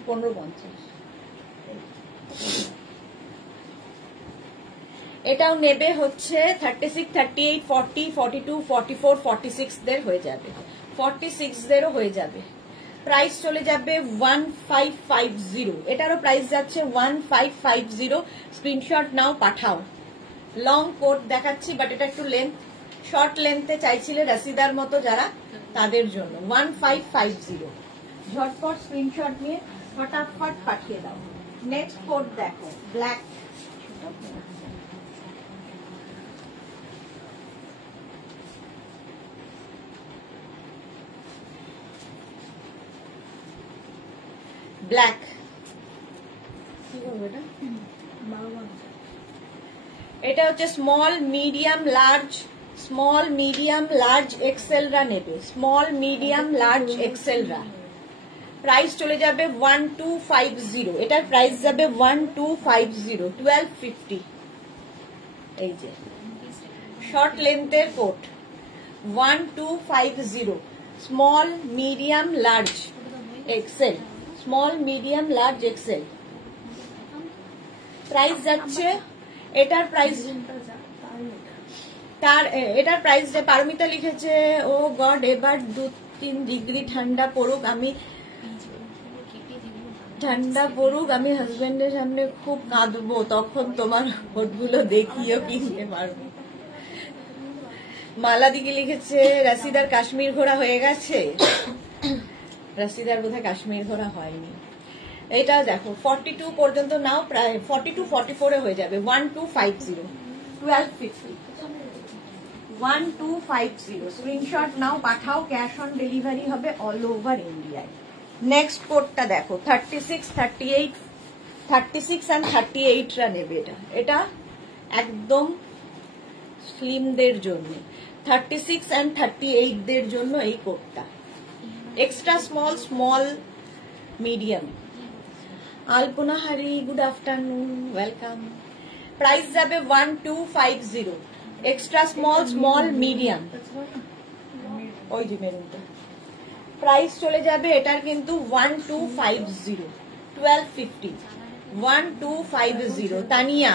1550। এটাও নেবে হচ্ছে 36 38 40 42 44 46 দের হয়ে যাবে, 46 দেরও হয়ে যাবে। প্রাইস চলে যাবে 1550। এটারও প্রাইস যাচ্ছে 1550। স্ক্রিনশট নাও, পাঠাও। লং কোট দেখাচ্ছি, বাট এটা একটু লেন্থ, শর্ট লেন্থে চাইছিলে রসিদার মতো যারা, তাদের জন্য 1550। ঝটপট স্ক্রিনশট নিয়ে ফটাফট পাঠিয়ে দাও। নেক্সট কোট দেখো, ব্ল্যাক। ব্ল্যাক এটা হচ্ছে small medium large, small medium large এক্সেলরা নেবে, স্মল মিডিয়াম লার্জ এক্সেলরা। প্রাইস চলে যাবে 1250। এটার প্রাইস যাবে 1250, 1250। এই যে শর্ট লেন্থের coat 1250 small medium large XL, small medium large XL. Price যাচ্ছে, এটার প্রাইস এটার প্রাইস যে পারমিতা লিখেছে, ও গড এবার 2-3 ডিগ্রি ঠান্ডা পড়ুক, আমি হাজবেন্ডের সামনে খুব কাঁদবো, তখন তোমার কোটগুলো দেখিও কিনতে পারবো। মালা দিকে লিখেছে রাশিদার কাশ্মীর ঘোরা হয়ে গেছে। রাশিদার বোধহয় কাশ্মীর ঘোরা হয়নি। এটা দেখো 42 পর্যন্ত নাও, প্রায় 42-44 হয়ে যাবে। 1250 1250 1250 স্ক্রিনশট নাও, পাঠাও, ক্যাশ অন ডেলিভারি হবে অল ওভার ইন্ডিয়ায়। নেক্সট কোডটা দেখো 36, 38, 36 and 38 রা নেবে। এটা একদম স্লিমদের জন্য, 36 and 38 দের জন্য এই কোডটা। Extra small, small, medium. Alpana Hari, good afternoon, welcome. Price যাবে 1250, এক্সট্রা স্মল, স্মল, মিডিয়াম। ওই যে মেরুনটা প্রাইস চলে যাবে এটার কিন্তু 1250, 1250, 1250। তানিয়া,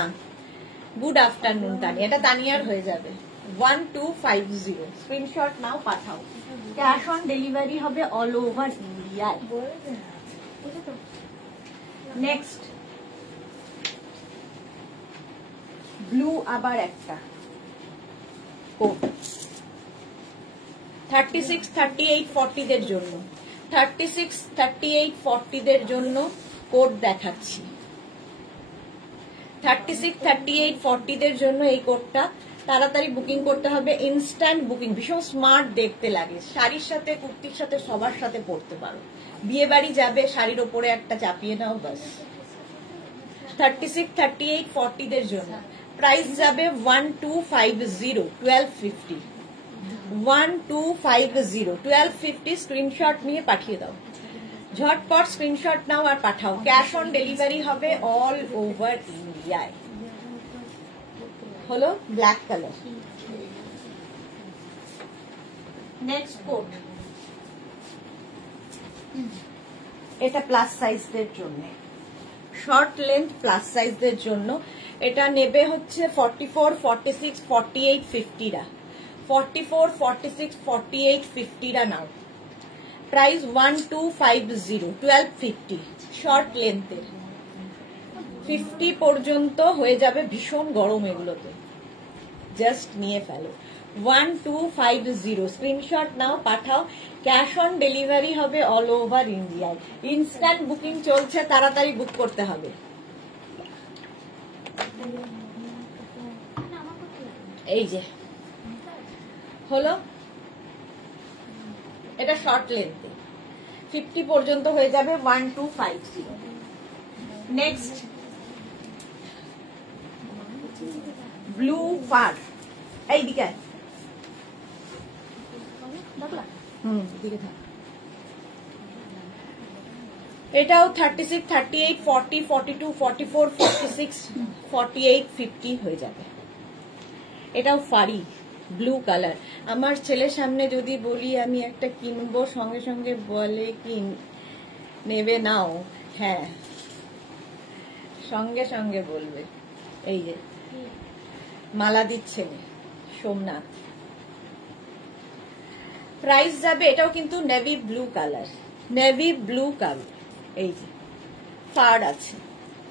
গুড আফটারনুন তানিয়া, এটা তানিয়ার হয়ে যাবে 1250। স্ক্রিনশট নাও, পাঠাও, ক্যাশ অন ডেলিভারি হবে অল ওভার ইন্ডিয়ায়। নেক্সট ব্লু, আবার একটা কোট 36, 38, 40 দের জন্য, 36, 38, 40 দের জন্য কোড দেখাচ্ছি। 36, 38, 40 দের জন্য এই কোডটা তাড়াতাড়ি বুকিং করতে হবে, ইনস্ট্যান্ট বুকিং। ভীষণ স্মার্ট দেখতে লাগে, শাড়ির সাথে, কুর্তির সাথে, সবার সাথে পরতে পারো। বিয়ে বাড়ি যাবে, শাড়ির ওপরে একটা চাপিয়ে নাও, বাস। 36, 38, 40 দের জন্য প্রাইস যাবে 1250, 1250, 1250, 1250। স্ক্রিনশট নিয়ে পাঠিয়ে দাও, ঝটপট স্ক্রিনশট নাও আর পাঠাও, ক্যাশ অন ডেলিভারি হবে অল ওভার ইন্ডিয়ায়। হলো ব্ল্যাক কালার। নেক্সট কোট, এটা প্লাস সাইজদের জন্য, শর্ট লেন্থ প্লাস সাইজদের জন্য। এটা নেবে হচ্ছে 44, 46, 48, 50 রা। 44, 46, 48, 50 রা নাও। Price 1250, 1250, short লেন্থের। 50 পর্যন্ত হয়ে যাবে, ভীষণ গরম এগুলোতে, জাস্ট নিয়ে ফেলো। 1250 স্ক্রিনশট নাও, পাঠাও, ক্যাশ অন ডেলিভারি হবে অল ওভার ইন্ডিয়ায়। ইনস্ট্যান্ট বুকিং চলছে, তাড়াতাড়ি বুক করতে হবে। এই যে হলো, এটা শর্ট লেন্থে 50 পর্যন্ত হয়ে যাবে 1250। নেক্সট ব্লু ফার, এইদিকে দিকে থাক। এটাও 36, 38, 40, 42, 44, 46, 48, 50 হয়ে যাবে। এটাও ফারি ব্লু কালার। আমার ছেলের সামনে যদি বলি আমি একটা কিনবো, সঙ্গে সঙ্গে বলে কি নেবে নাও, হ্যাঁ সঙ্গে সঙ্গে বলবে। এই যে মালা দিচ্ছে সোমনাথ। প্রাইস যাবে, এটাও কিন্তু navy blue colour, navy blue colour. এই যে ফার আছে,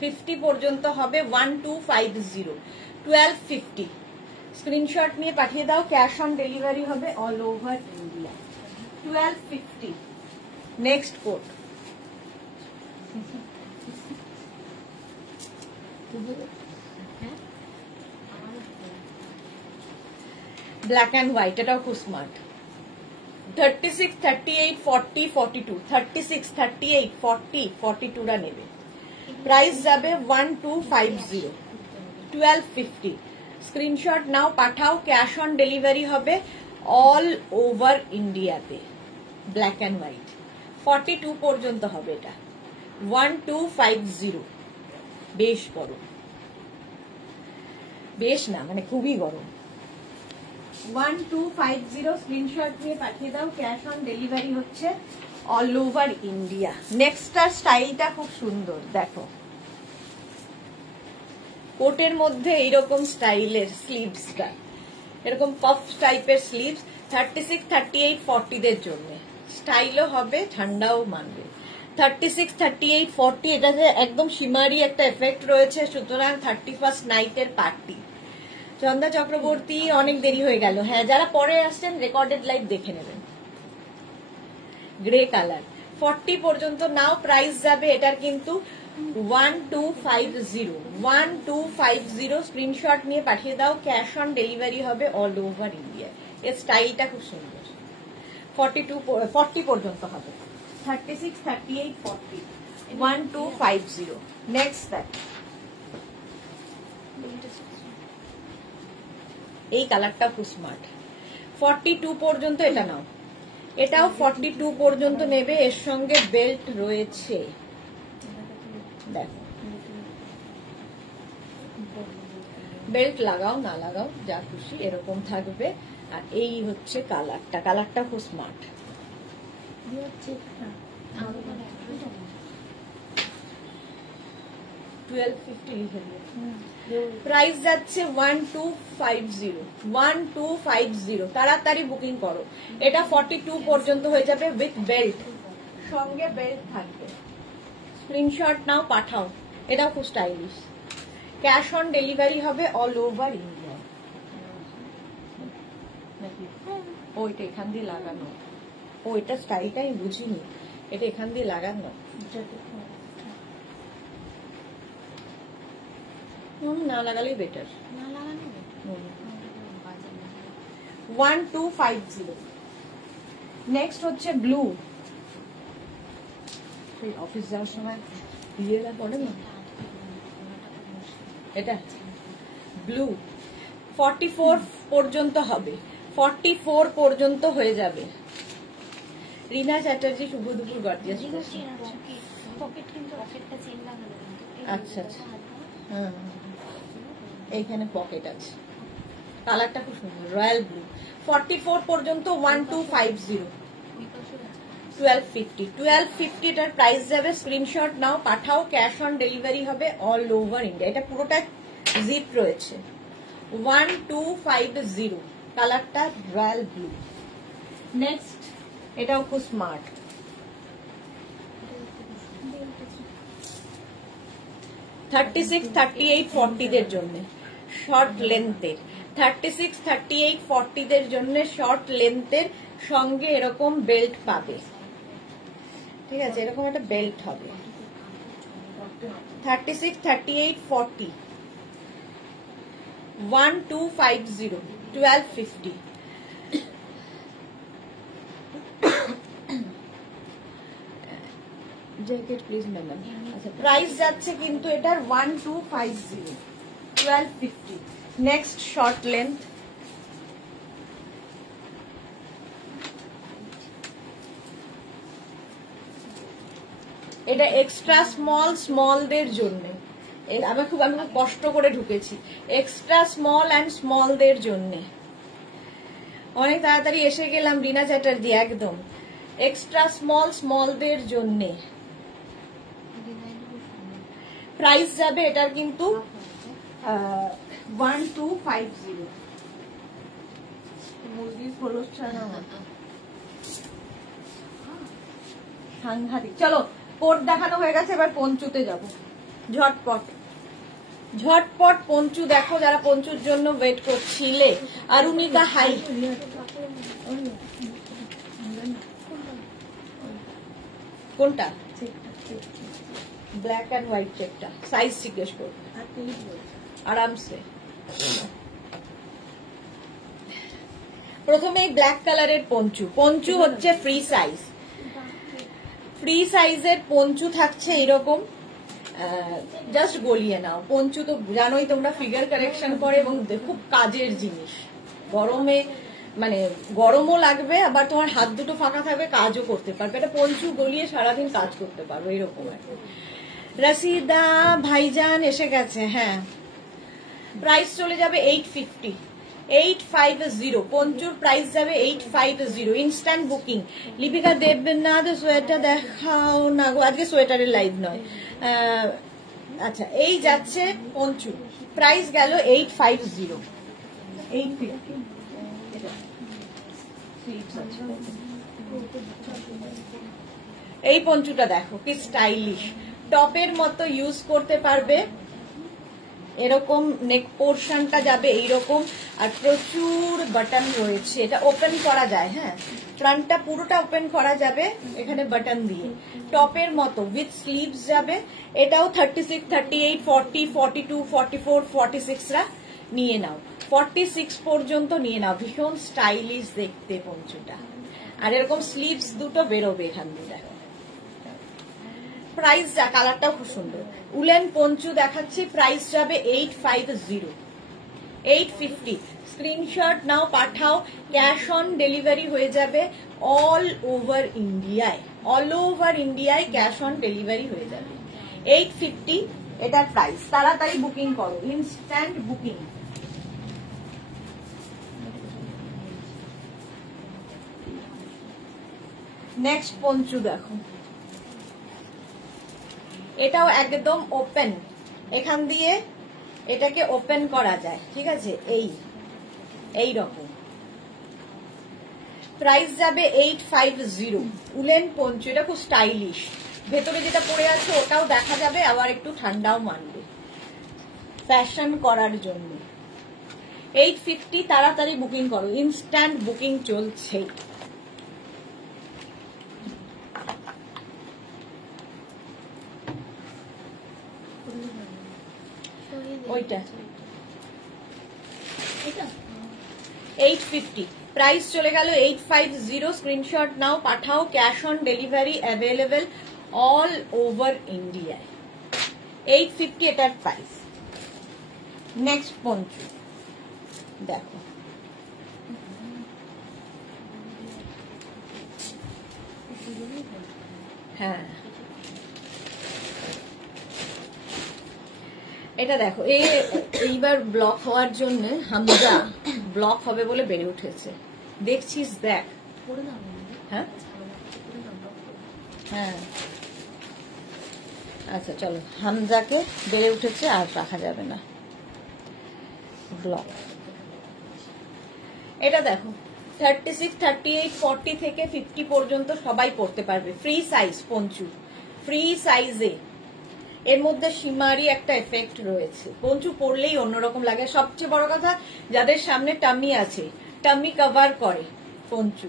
50 পর্যন্ত হবে 1250, 1250। স্ক্রিনশট নিয়ে পাঠিয়ে দাও, ক্যাশ অন ডেলিভারি হবে all over India. 1250। Next code black and white, এটাও খুব স্মার্ট। 36, 38, 40, 42, 36, 38, 40, 42 রা নেবে। প্রাইস যাবে 1250, 1250। স্ক্রিনশট নাও, পাঠাও, ক্যাশ অন ডেলিভারি হবে অল ওভার ইন্ডিয়াতে। ব্ল্যাক অ্যান্ড হোয়াইট 42 পর্যন্ত হবে এটা। 1250, বেশ গরম, বেশ না মানে খুবই গরম। 1250 স্ক্রিনশট নিয়ে পাঠিয়ে দাও, ক্যাশ অন ডেলিভারি হচ্ছে অল ওভার ইন্ডিয়া। নেক্সটটার স্টাইলটা খুব সুন্দর, দেখো কোটের মধ্যে এইরকম স্টাইলের স্লিভসটা, এরকম পফ টাইপের স্লিভস, 36, 38, 40 দের জন্য স্টাইলও হবে, ঠান্ডাও মানবে। 36, 38, 40 এটাতে একদম শিমারি একটা এফেক্ট রয়েছে, সুতরাং 31st নাইটের পার্টি। চন্দা চক্রবর্তী অনেক দেরি হয়ে গেল, হ্যাঁ যারা পরে আসছেন রেকর্ডেড লাইভ দেখে নেবেন। গ্রে কালার 40 পর্যন্ত নাও, প্রাইস যাবে এটার কিন্তু 1250 স্ক্রিনশট নিয়ে পাঠিয়ে দাও, ক্যাশ অন ডেলিভারি হবে অল ওভার ইন্ডিয়া। এর স্টাইলটা খুব সুন্দর। 40 পর্যন্ত হবে, 36, 38, 40, 1250। নেক্সট দেখ, এই কালারটা খুব স্মার্ট। 42 পর্যন্ত এটা নাও, এটাও 42 পর্যন্ত নেবে, এর সঙ্গে বেল্ট রয়েছে, দেখো বেল্ট লাগাও না লাগাও যা খুশি এরকম থাকবে। আর এই হচ্ছে কালারটা, কালারটা খুব স্মার্ট। 1250 লিখে দিও। প্রাইস যাচ্ছে 1250, তাড়াতাড়ি বুকিং করো। এটা 42 পর্যন্ত হয়ে যাবে উইথ বেল্ট, সঙ্গে বেল্ট থাকবে। স্ক্রিনশট নাও, পাঠাও, এটাও খুব স্টাইলিশ। ক্যাশ অন ডেলিভারি হবে অল ওভার ইন্ডিয়া। ওইটা এখান দিয়ে লাগানো, ও এটা স্টাইলটা আমি বুঝিনি, এটা এখান দিয়ে লাগানো, না লাগালেই বেটার। 1250। নেক্সট হচ্ছে ব্লু, অফিস যাওয়ার সময় বিয়েরা পড়ে না, এটা ব্লু 44 পর্যন্ত হবে, 44 পর্যন্ত হয়ে যাবে। রিনা চ্যাটার্জি শুভ দুপুর গর্জিয়াস। আচ্ছা আচ্ছা, হ্যাঁ এইখানে পকেট আছে, কালারটা খুব সুন্দর, রয়্যাল ব্লু। 44 পর্যন্ত 1250, 1250 এটার প্রাইস যাবে। স্ক্রিনশট নাও, পাঠাও, ক্যাশ অন ডেলিভারি হবে অল ওভার ইন্ডিয়া। এটা পুরোটা জিপ রয়েছে। 1250, কালারটা রয়্যাল ব্লু। নেক্সট এটাও খুব স্মার্ট, 36, 38, 40 দের জন্য শর্ট লেন্থের, 36, 38, 40 দের জন্য শর্ট লেন্থের, সঙ্গে এরকম বেল্ট পাবে, ঠিক আছে, এরকম একটা বেল্ট হবে। 36, 38, 40, 1250, 1250। Jacket please madam. আচ্ছা, প্রাইস যাচ্ছে কিন্তু এটার 1250, 1250। নেক্সট শর্ট লেন্থ, এটা এক্সট্রা স্মলদের জন্য, আমি খুব কষ্ট করে ঢুকেছি, এক্সট্রা স্মল অ্যান্ড স্মলদের জন্য। অনেক তাড়াতাড়ি এসে গেলাম রিনা চ্যাটার্জি, একদম এক্সট্রা স্মলদের জন্য। প্রাইস যাবে এটার কিন্তু 1250। মুরগির খোলস ছাড়া সাংঘাতিক। চলো কোট দেখানো হয়ে গেছে, এবার পঞ্চুতে যাব। ঝটপট পঞ্চু দেখো, যারা পঞ্চুর জন্য ওয়েট করছিলে। অরুণিকা হাই, কোনটা? ব্ল্যাক অ্যান্ড হোয়াইট চেকটা, সাইজ জিজ্ঞেস করবে আরামসে। প্রথমে ব্ল্যাক কালারের পঞ্চু হচ্ছে ফ্রি সাইজ, ফ্রি সাইজের পঞ্চু থাকছে এরকম, জাস্ট গলিয়ে নাও। পঞ্চু তো জানোই তোমরা, ফিগার কারেকশন করে এবং খুব কাজের জিনিস। গরমে মানে গরমও লাগবে, আবার তোমার হাত দুটো ফাঁকা থাকবে, কাজও করতে পারবে। এটা পঞ্চু গলিয়ে সারাদিন কাজ করতে পারবে, এরকম একটা। রাশিদা ভাইজান এসে গেছে, হ্যাঁ। প্রাইস চলে যাবে 850, 850 পঞ্চুর প্রাইস যাবে 850 instant booking. Lipika Debnath sweater দেখাও না গো, আজকে সোয়েটারের লাইভ নয়। আচ্ছা এই যাচ্ছে পঞ্চু, প্রাইস গেল 850। 850 এই পঞ্চুটা দেখো কি স্টাইলিশ, টপের মতো ইউজ করতে পারবে, এরকম নেক পোর্শনটা যাবে এইরকম, আর প্রচুর বাটন রয়েছে, এটা ওপেন করা যায়। হ্যাঁ, ফ্রন্টটা পুরোটা ওপেন করা যাবে এখানে বাটন দিয়ে, টপের মতো উইথ স্লিভস যাবে। এটাও 36, 38, 40, 42, 44, 46 রা নিয়ে নাও, 46 পর্যন্ত নিয়ে নাও। ভীষণ স্টাইলিশ দেখতে পঞ্চুটা, আর এরকম স্লিভস দুটো বেরোবে এখান দিয়ে। দেখো প্রাইস যা, কালারটাও খুব সুন্দর। উলেন পঞ্চু দেখাচ্ছি, প্রাইস যাবে 850, 850। স্ক্রিনশট নাও, পাঠাও, ক্যাশ অন ডেলিভারি হয়ে যাবে অল ওভার ইন্ডিয়ায়, অল ওভার ইন্ডিয়ায় ক্যাশ অন ডেলিভারি হয়ে যাবে। 850 এটার প্রাইস। তাড়াতাড়ি বুকিং করো, ইনস্ট্যান্ট বুকিং। নেক্সট পঞ্চু দেখো, এটাও একদম ওপেন, এখান দিয়ে এটাকে ওপেন করা যায়, ঠিক আছে, এই রকম। প্রাইস যাবে 850, উলেন পঞ্চু, এটা খুব স্টাইলিশ। ভেতরে যেটা পরে আছে ওটাও দেখা যাবে, আবার একটু ঠান্ডাও মানবে ফ্যাশন করার জন্য। 850, তাড়াতাড়ি বুকিং করো, ইনস্ট্যান্ট বুকিং চলছে। ওইটা 850, প্রাইস চলে গেল 850। স্ক্রিনশট নাও, পাঠাও, cash on delivery available all over ইন্ডিয়ায়। 850 এটার প্রাইস। নেক্সট পঞ্চু দেখো, হ্যাঁ এটা দেখো, এইবার ব্লক হওয়ার জন্য হামজা ব্লক হবে বলে বেড়ে উঠেছে, দেখছিস দেখ। হ্যাঁ হ্যাঁ আচ্ছা চলো, হামজাকে বেড়ে উঠেছে আর রাখা যাবে না, ব্লক। এটা দেখো 36, 38, 40 থেকে 50 পর্যন্ত সবাই পড়তে পারবে, ফ্রি সাইজ পঞ্চু, ফ্রি সাইজে। এর মধ্যে সীমারি একটা এফেক্ট রয়েছে, পঞ্চু পরলেই অন্যরকম লাগে। সবচেয়ে বড় কথা, যাদের সামনে টামি আছে, টামি কভার করে পঞ্চু।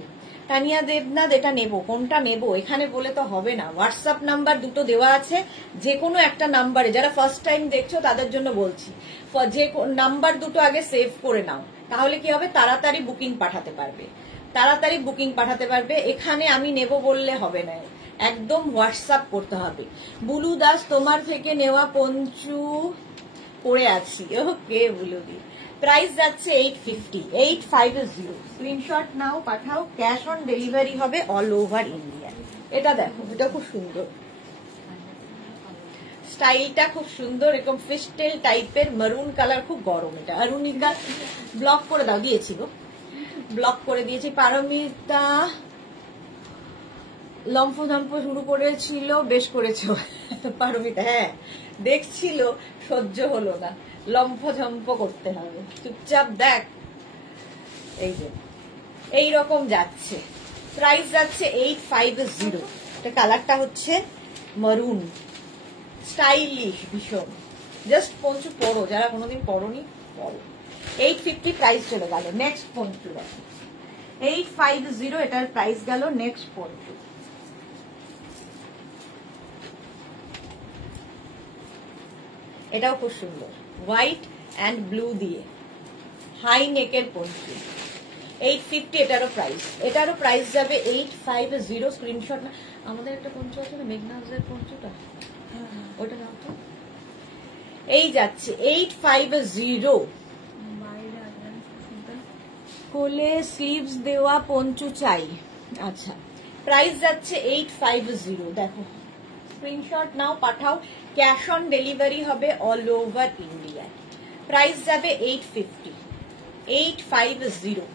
তানিয়া দেবনাথ, এটা নেবো, কোনটা নেবো এখানে বলে তো হবে না, হোয়াটসঅ্যাপ নাম্বার দুটো দেওয়া আছে, যে কোনো একটা নাম্বারে, যারা ফার্স্ট টাইম দেখছো তাদের জন্য বলছি, যে নাম্বার দুটো আগে সেভ করে নাও, তাহলে কি হবে, তাড়াতাড়ি বুকিং পাঠাতে পারবে, তাড়াতাড়ি বুকিং পাঠাতে পারবে। এখানে আমি নেব বললে হবে না, একদম হোয়াটসঅ্যাপ করতে হবে। বুলু দাস, তোমার থেকে নেওয়া পঞ্চু পরে আছি, ওকে বুলুদি। প্রাইস যাচ্ছে 850, 850। স্ক্রিনশট নাও, পাঠাও, ক্যাশ অন ডেলিভারি হবে অল ওভার ইন্ডিয়া। এটা দেখো, এটা খুব সুন্দর, স্টাইলটা খুব সুন্দর, এরকম ফিস্টেল টাইপের, মারুন কালার, খুব গরম। এটা অরুণিকা ব্লক করে দাও, দিয়েছি গো, ব্লক করে দিয়েছি। পারমিতা লম্ফঝম্প শুরু করেছিল, বেশ করেছে পারমিতা, হ্যাঁ দেখছিল, সহ্য হলো না, লম্ফঝম্প করতে হবে, চুপচাপ দেখ। এই যে এইরকম যাচ্ছে, প্রাইস যাচ্ছে 850। এটা কালারটা হচ্ছে মারুন, স্টাইলিশ ভীষণ, জাস্ট পঞ্চু পরো, যারা কোনোদিন পরোনি পরো। 850 প্রাইস চলে গেল। নেক্সট পঞ্চু দেখো, 850 এটার প্রাইস গেল। নেক্সট পঞ্চু, এটাও খুব সুন্দর, হোয়াইট অ্যান্ড ব্লু দিয়ে হাই নেকের পঞ্চু। 850 এটারও প্রাইস, এটারও প্রাইস যাবে 850। স্ক্রিনশট না, আমাদের একটা পঞ্চু আছে না, মেঘনাজের পঞ্চুটা, ওটা নাও তো। এই যাচ্ছে 850, কোলে স্লিভস দেওয়া পঞ্চু চাই। আচ্ছা, প্রাইস যাচ্ছে 850। দেখো, স্ক্রিনশট নাও, পাঠাও, ক্যাশ অন ডেলিভারি হবে অল ওভার ইন্ডিয়া। প্রাইস যাবে 850। 850।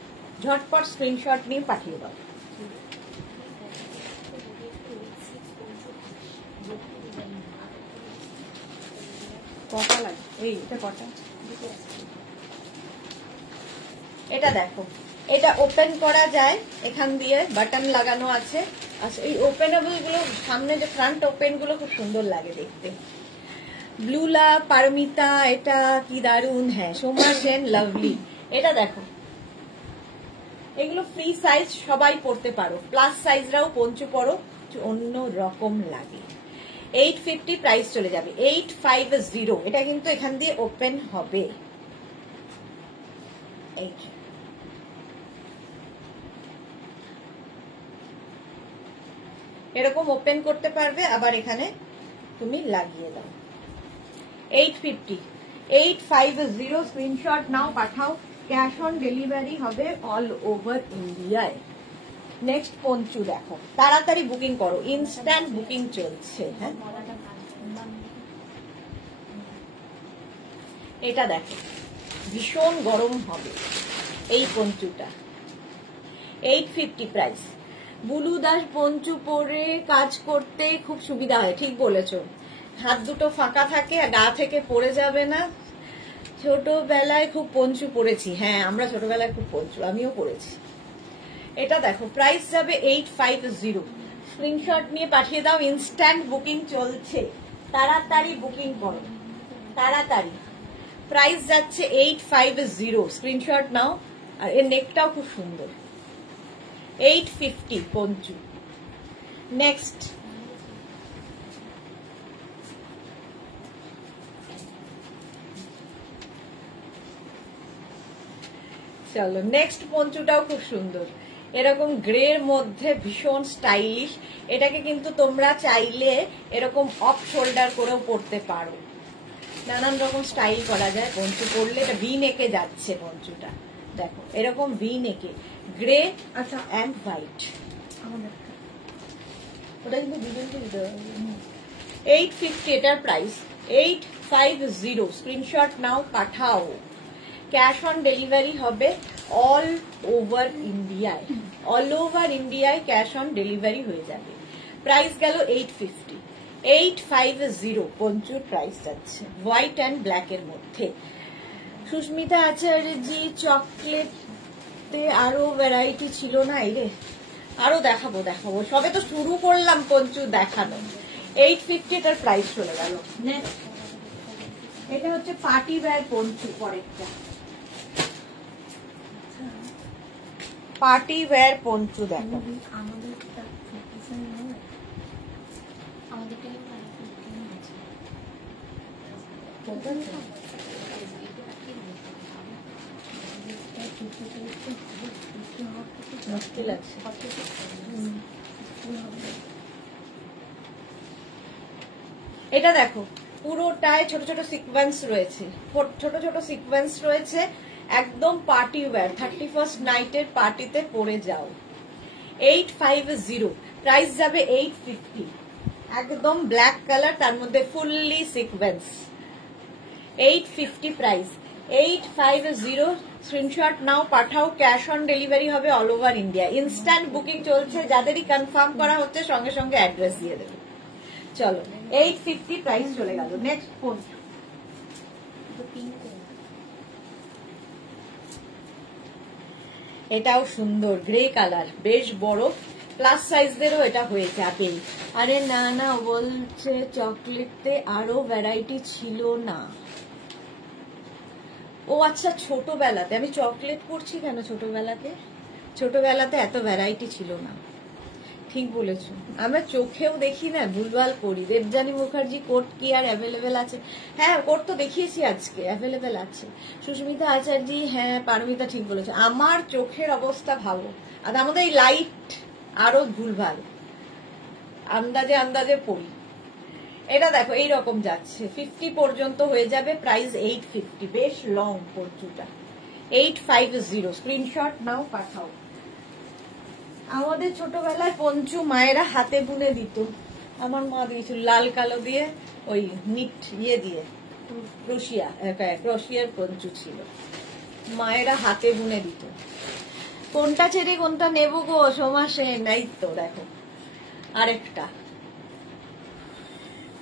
ঝটপট স্ক্রিনশট নিয়ে পাঠিয়ে দাও। কটা লাগে এই এটা কটা? এটা দেখো, এটা ওপেন করা যায়, এখান দিয়ে বাটন লাগানো আছে। আচ্ছা, এই ওপেনেবল গুলো সামনে যে ফ্রন্ট ওপেন গুলো খুব সুন্দর লাগে দেখতে। ব্লুলা, পারমিতা, এটা কি দারুন। হ্যাঁ, সোমা সেন, লাভলি। এটা দেখো, এগুলো ফ্রি সাইজ, সবাই পড়তে পারো, প্লাস সাইজরাও পঞ্চু পরো, অন্য রকম লাগে। 850 প্রাইস চলে যাবে। 850। এটা কিন্তু এখান দিয়ে ওপেন হবে। এরকম ওপেন করতে পারবে, আবার এখানে তুমি লাগিয়ে দাও। 850। 850 স্ক্রিনশট নাও, পাঠাও। ক্যাশ অন ডেলিভারি হবে অল ওভার ইন্ডিয়ায়। নেক্সট পঞ্চু দেখো, তাড়াতাড়ি বুকিং করো, ইনস্ট্যান্ট বুকিং চলছে। হ্যাঁ, এটা দেখো, ভীষণ গরম হবে এই পঞ্চুটা। 850 প্রাইস। বুলু দাস পঞ্চু পরে কাজ করতে খুব সুবিধা হয়, ঠিক বলেছো। হাত দুটো ফাঁকা থাকে, গা থেকে পড়ে যাবে না। ছোটবেলায় খুব পঞ্চু পরেছি। হ্যাঁ, আমরা ছোটবেলায় খুব পঞ্চু, আমিও পরেছি। এটা দেখো, প্রাইস যাবে 850। স্ক্রিনশট নিয়ে পাঠিয়ে দাও, ইনস্ট্যান্ট বুকিং চলছে, তাড়াতাড়ি বুকিং করো, তাড়াতাড়ি। প্রাইস যাচ্ছে 850, স্ক্রিনশট নাও। আর এর নেকটাও খুব সুন্দর। 850 পঞ্চু। নেক্সট চলো, নেক্সট পঞ্চুটাও খুব সুন্দর, এরকম গ্রের মধ্যে ভীষণ স্টাইলিশ। এটাকে কিন্তু তোমরা চাইলে এরকম অফ শোল্ডার করেও পরতে পারো, নানান রকম স্টাইল করা যায় পঞ্চু পরলে। এটা ভি নেকে যাচ্ছে পঞ্চুটা, দেখো এরকম ভি নেকে, গ্রে আচ্ছা অ্যান্ড হোয়াইট। ওটা কিন্তু 850 এটার প্রাইস। 850 স্ক্রিনশট নাও, পাঠাও। ক্যাশ অন ডেলিভারি হবে অল ওভার ইন্ডিয়ায়, অল ওভার ইন্ডিয়ায় ক্যাশ অন ডেলিভারি হয়ে যাবে। প্রাইস গেল 850। 850 পঞ্চুর প্রাইস যাচ্ছে, হোয়াইট অ্যান্ড ব্ল্যাক এর মধ্যে। সুস্মিতা আচার্যজি, চকলেটে আরো ভ্যারাইটি ছিল না? এরে আরো দেখাবো, দেখাবো, সবে তো শুরু করলাম পঞ্চু দেখানো। 850 এটার প্রাইস চলে গেল। এটা হচ্ছে পার্টি ওয়্যার পঞ্চু, পরেরটা পার্টি ওয়্যার পঞ্চু। দেখো মুশকিল আছে। এটা দেখো, পুরোটায় ছোট ছোট সিকোয়েন্স রয়েছে, ছোট ছোট সিকোয়েন্স রয়েছে, একদম পার্টি ওয়্যার, 31st নাইটের পার্টিতে পরে যাও। 850 প্রাইস যাবে 850। একদম ব্ল্যাক কালার, তার মধ্যে ফুললি সিকোয়েন্স। 850 প্রাইস। 850 স্ক্রিনশট নাও, পাঠাও। ক্যাশ অন ডেলিভারি হবে all over India. Instant booking চলছে, যাদেরই কনফার্ম করা হচ্ছে সঙ্গে সঙ্গে অ্যাড্রেস দিয়ে দেবে। চলো, 850 প্রাইস চলে গেল। নেক্সট ফোন, এটাও সুন্দর, গ্রে কালার, বেশ বড়, প্লাস সাইজদেরও এটা হয়ে যাবে। আরে না না, বলছে চকলেটে আরো ভ্যারাইটি ছিল না। ও আচ্ছা, ছোটবেলাতে আমি চকলেট পড়ছি কেন? ছোটবেলাতে এত ভ্যারাইটি ছিল না, ঠিক বলেছো। আমরা চোখেও দেখি না, ভুলভাল করি। দেবযানী মুখার্জি কোট কি আর অ্যাভেলেবেল আছে? হ্যাঁ, কোট তো দেখিয়েছি আজকে, অ্যাভেলেবেল আছে। সুস্মিতা আচার্যি, হ্যাঁ পারমিতা ঠিক বলেছে। আমার চোখের অবস্থা ভালো, আর আমাদের এই লাইট আরো ভুলভাল, আন্দাজে আন্দাজে পড়ি। এটা দেখো, এইরকম যাচ্ছে, 50 পর্যন্ত হয়ে যাবে। প্রাইস 850, বেশ লং পঞ্চুটা। 850 স্ক্রিনশট নাও, পাঠাও। আমাদের ছোটবেলায় পঞ্চু মায়েরা হাতে বুনে দিত, আমার মা দিয়েছিল লাল কালো দিয়ে, ওই নিট ইয়ে দিয়ে, ক্রোশিয়ার পঞ্চু ছিল। মায়েরা হাতে বুনে দিত। কোনটা ছেড়ে কোনটা নেব গো সোমাসে? নাই তো দেখো আরেকটা।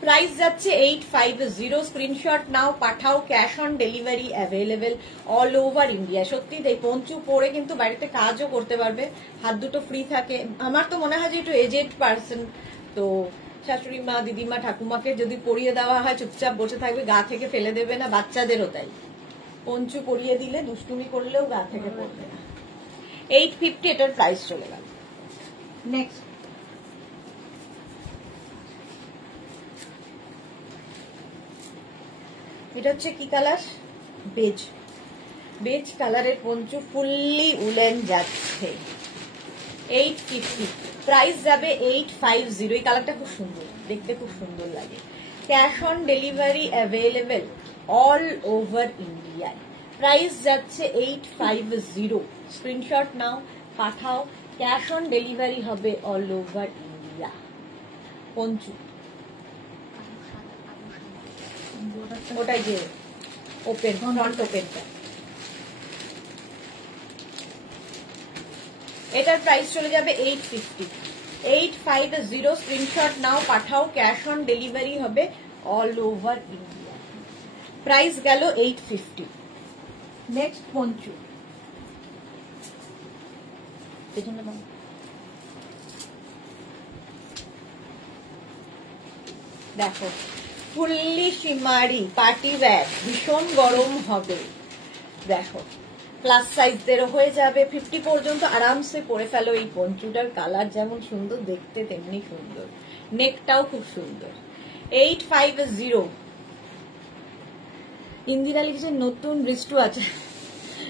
প্রাইস যাচ্ছে 850। স্ক্রিনশট নাও, পাঠাও, cash on delivery available all over India. সত্যি এই পঞ্চু পরে কিন্তু বাড়িতে কাজও করতে পারবে, হাত দুটো ফ্রি থাকে। আমার তো মনে হয় যে একটু এজেড পার্সন, তো শাশুড়ি মা, দিদিমা, ঠাকুমাকে যদি পরিয়ে দেওয়া হয় চুপচাপ বসে থাকবে, গা থেকে ফেলে দেবে না। বাচ্চাদেরও তাই, পঞ্চু পরিয়ে দিলে দুষ্টুমি করলেও গা থেকে পড়বে না। 850 এটার প্রাইস চলে গেল। নেক্সট এটা হচ্ছে কি কালার? বেজ। বেজ কালারের পঞ্চু, ফুললি উলেন যাচ্ছে। 850 প্রাইস যাবে 850। এই কালারটা খুব সুন্দর, দেখতে খুব সুন্দর লাগে। Cash on delivery available all over India. Price যাচ্ছে 850। স্ক্রিনশট নাও, পাঠাও, ক্যাশ অন ডেলিভারি হবে অল ওভার ইন্ডিয়া। পঞ্চু ওটাই যে ওপেন, ফ্রন্ট ওপেনটা। এটার প্রাইস চলে যাবে 850। 850 স্ক্রিনশট নাও, পাঠাও, ক্যাশ অন ডেলিভারি হবে অল ওভার ইন্ডিয়া। প্রাইস গেল 850। Next poncho. দেখো ফুললি শিমারি পার্টি ব্যাগ, ভীষণ গরম হবে। দেখো প্লাস সাইজদেরও হয়ে যাবে, 50 পর্যন্ত আরামসে পরে ফেলো। এই পঞ্চুটার কালার যেমন সুন্দর দেখতে তেমনি সুন্দর, নেকটাও খুব সুন্দর। 850। ইন্দিরা লিখেছে নতুন বৃষ্টি আছে।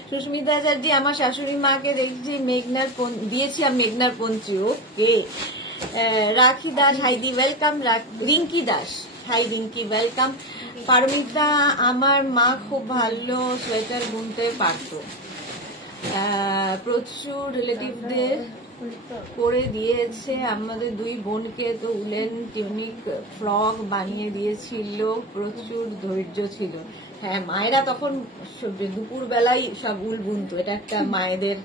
সুস্মিতা আচার্য, আমার শাশুড়ি মাকে দেখছি মেঘনার দিয়েছি, আমি মেঘনার পঞ্চু। ওকে। রাখি দাস, হাইদি welcome. Rinki Das, hi Rinki welcome. Paramita, আমার মা খুব ভালো সোয়েটার বুনতে পারতো, প্রচুর রিলেটিভদের করে দিয়েছে, আমাদের দুই বোনকে তো উলেন টিউনিক ফ্রক বানিয়ে দিয়েছিল, প্রচুর ধৈর্য ছিল। হ্যাঁ, মায়েরা তখন দুপুর বেলায় সব উল বুনতো, এটা একটা মায়েদের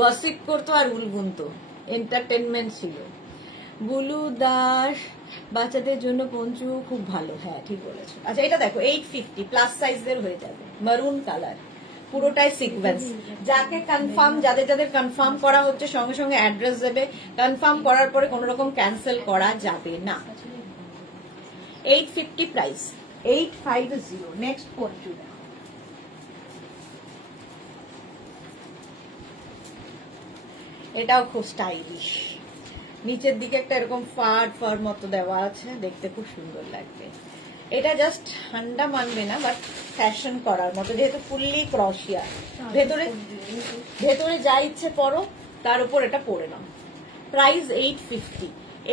গসিপ করতো আর উল বুনতো, এন্টারটেনমেন্ট ছিল। বুলু দাস, বাচ্চাদের জন্য পঞ্চু খুব ভালো। হ্যাঁ ঠিক বলেছো। আচ্ছা এটা দেখো 850 প্লাস সাইজের হয়ে যাবে, মারুন কালার, পুরোটাই সিকোয়েন্স। যাকে কনফার্ম, যাদের যাদের কনফার্ম করা হচ্ছে সঙ্গে সঙ্গে অ্যাড্রেস দেবে। কনফার্ম করার পরে কোনো রকম ক্যান্সেল করা যাবে না। 850 প্রাইস, 850। নেক্সট পঞ্চু। এটাও খুব স্টাইলিশ, নিচের দিকে একটা এরকম ফার ফার মতো দেওয়া আছে, দেখতে খুব সুন্দর লাগবে। এটা জাস্ট ঠান্ডা মানবে না, বাট ফ্যাশন করার মতো, যেহেতু ফুললি ক্রশিয়া, ভেতরে ভেতরে যা ইচ্ছে পরো, তার উপর এটা পরে নাও। প্রাইস 850।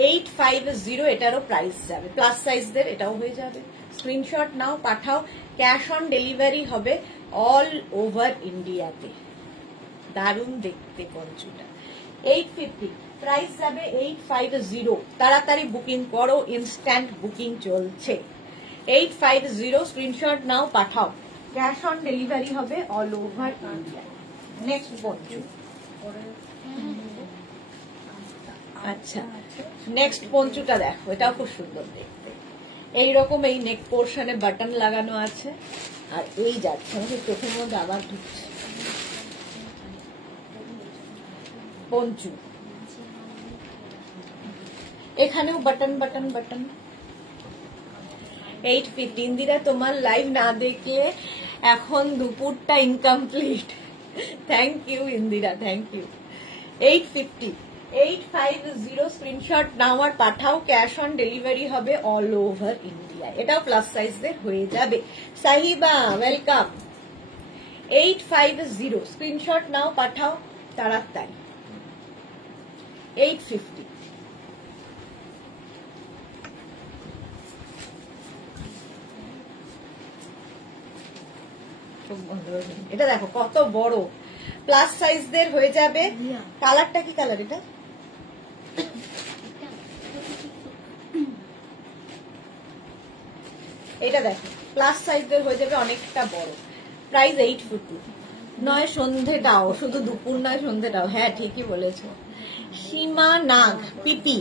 850 এটারও প্রাইস যাবে, প্লাস সাইজদের এটাও হয়ে যাবে। স্ক্রিনশট নাও, পাঠাও, ক্যাশ অন ডেলিভারি হবে অল ওভার ইন্ডিয়াতে। দারুণ দেখতে পঞ্চুটা। 850 প্রাইস যাবে 850। তাড়াতাড়ি বুকিং করো, ইনস্ট্যান্ট বুকিং চলছে। 850 স্ক্রিনশট নাও, পাঠাও, ক্যাশ অন ডেলিভারি হবে all over India. Next poncho. আচ্ছা নেক্সট পঞ্চুটা দেখো, এটাও খুব সুন্দর দেখতে। এইরকম এই নেক পোর্শনে বাটন লাগানো আছে, আর এই যাচ্ছে আমাকে চোখের মধ্যে আবার ঢুকছে। পঞ্চু এখানেও বাটন বাটন বাটন। 850। ইন্দিরা, তোমার লাইভ না দেখলে এখন দুপুরটা incomplete. Thank you Indira, thank you. 850। 850 screenshot নাও আর পাঠাও, ক্যাশ অন ডেলিভারি হবে অল ওভার ইন্ডিয়া। এটাও প্লাস সাইজদের হয়ে যাবে। সাহিবা ওয়েলকাম। 850 স্ক্রিনশট নাও, পাঠাও তাড়াতাড়ি। 850। এটা দেখো কত বড়, প্লাস সাইজদের হয়ে যাবে। কালারটা কি কালার এটা? এটা দেখো প্লাস সাইজদের হয়ে যাবে, অনেকটা বড়। প্রাইস 850। নয় সন্ধেটাও, শুধু দুপুর নয় সন্ধেটাও। হ্যাঁ ঠিকই বলেছো। সীমা নাগ পিপি